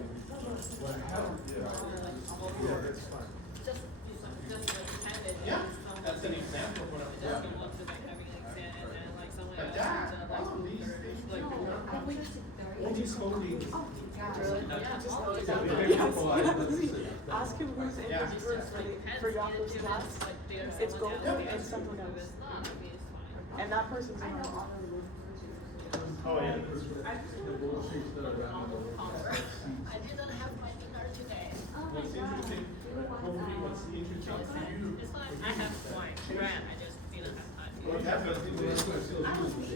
What happened? Yeah, that's fine. Just like have it. Yeah, and someone that's an example of what I'm just don't talking want to like having like sand and then like someone But else that, to like all of these Uber, things, like all these holdings. Ask him who's in Yeah. this group for Yaku's class. It's Goku and someone else. And that person's in our honor room. Oh, yeah. I didn't have my dinner today. What's interesting, hopefully what's interesting for you. It's fine. I have wine. Grand. I just didn't have time. What happened?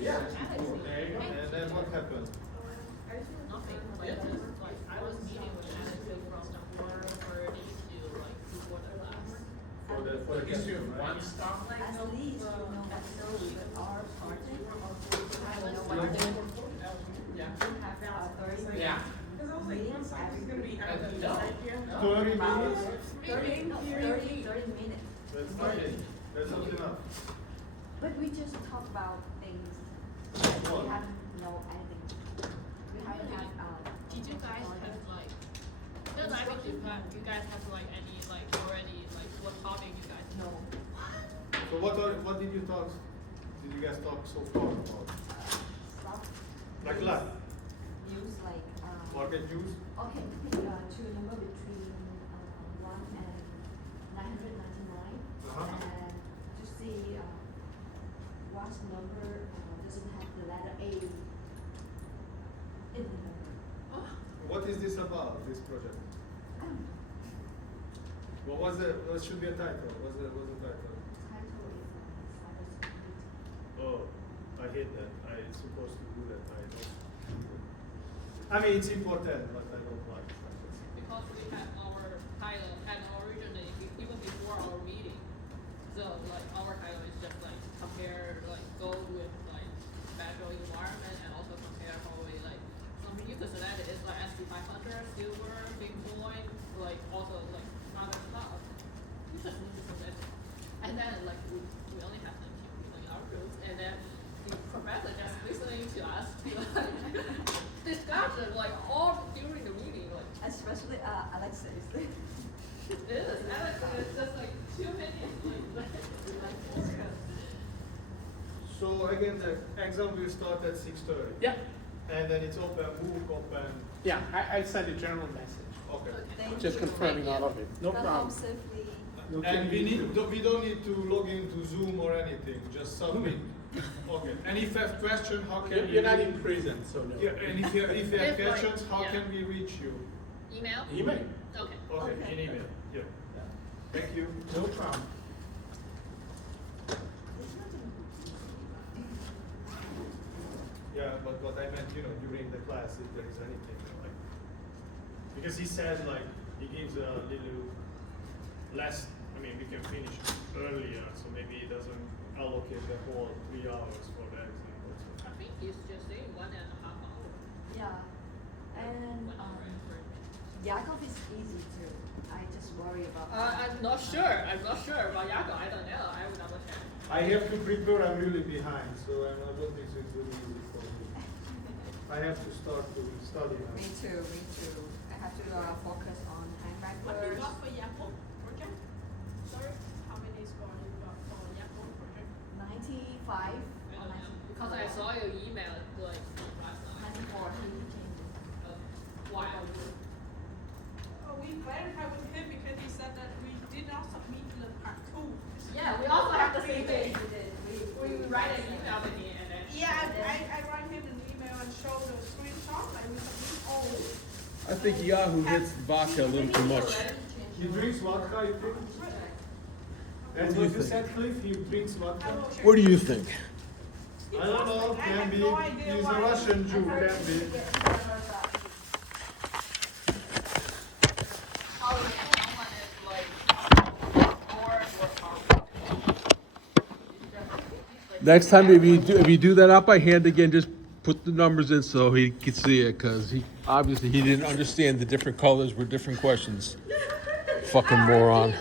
Yeah. There you go. And then what happened? Nothing. Like, like I was meeting with attitude from the 4:30 to like before the class. For the History of game, right? one stop. At least, you know, that's so with our project, I don't know what Yeah. we have 30 Yeah. meetings every No. 30 minutes? 30 minutes. That's not it. That's not enough. But we just talk about things, What? we haven't know anything. We haven't had, Did you guys have like? Because I think you guys have like any like already like what topic you guys no, So what did you talk? Did you guys talk so far about? stuff. Like what? Use like, Market news? okay, pick two number between 1 and 999, Uh-huh. and to see what number doesn't have the letter A in the number. What is this about, this project? I don't know. What should be a title? What's the title? Title is cybersecurity. Oh, I hate that. I'm supposed to do that. I don't. I mean, it's important, but I don't like it. because we had our title and originally even before our meeting. So like our title is just like compare like go with like special environment and also compare how we like something you could select is like SP500, silver, Bitcoin, like also like other stuff. You just need to select it. And then like we only have them in our group and then the professor just listening to us to like discussion like all during the meeting like Especially Alexis. it is. Alex is just like 2 minutes. Like So again, the exam will start at 6:30. Yeah. And then it's open book, open. Yeah, I sent a general message. Okay. Thank Just you. confirming all of it. No Go home problem. safely. And we don't need to log into Zoom or anything. Just submit. Okay. And if you have questions, how can we? You're not in prison, so no. Yeah. And if you have If, like, questions, how yeah. can we reach you? email? Email. Okay. Okay. Okay. In email. Yeah. Thank you. No problem. Yeah, but what I meant, during the class, if there is anything like, because he said like he gives a little less. I mean, we can finish earlier, so maybe he doesn't allocate the whole 3 hours for the exam. Also. I think he's just saying 1.5 hours. Yeah. And Yakov is easy too. I just worry about. I'm not sure. But Yago, I don't know. I will double check. I have to prepare. I'm really behind, so I don't think it's really easy for me. I have to start to study now. Me too. I have to focus on time What you backwards. got for Yapo project? Sorry, how many score you got for Yapo project? 95 I or don't know. 94. Because I saw your email like last night. 94. He changed it. Why? We clarified with him because he said that we did not submit the part 2. Yeah, we also have the same thing. We did. We write an email with me and then. Yeah, I write him an email and show the screenshot, like we submit all. I think Yahoo hits vodka a little too much. He drinks vodka, you think? That's do you what you think? said, Cliff? He drinks vodka? I will check. What do you think? I don't know. I Can have be. no idea He's a why. Russian Jew. Can be. Next time, if you do that out by hand again, just put the numbers in so he can see it, because he didn't understand the different colors were different questions. Fucking moron.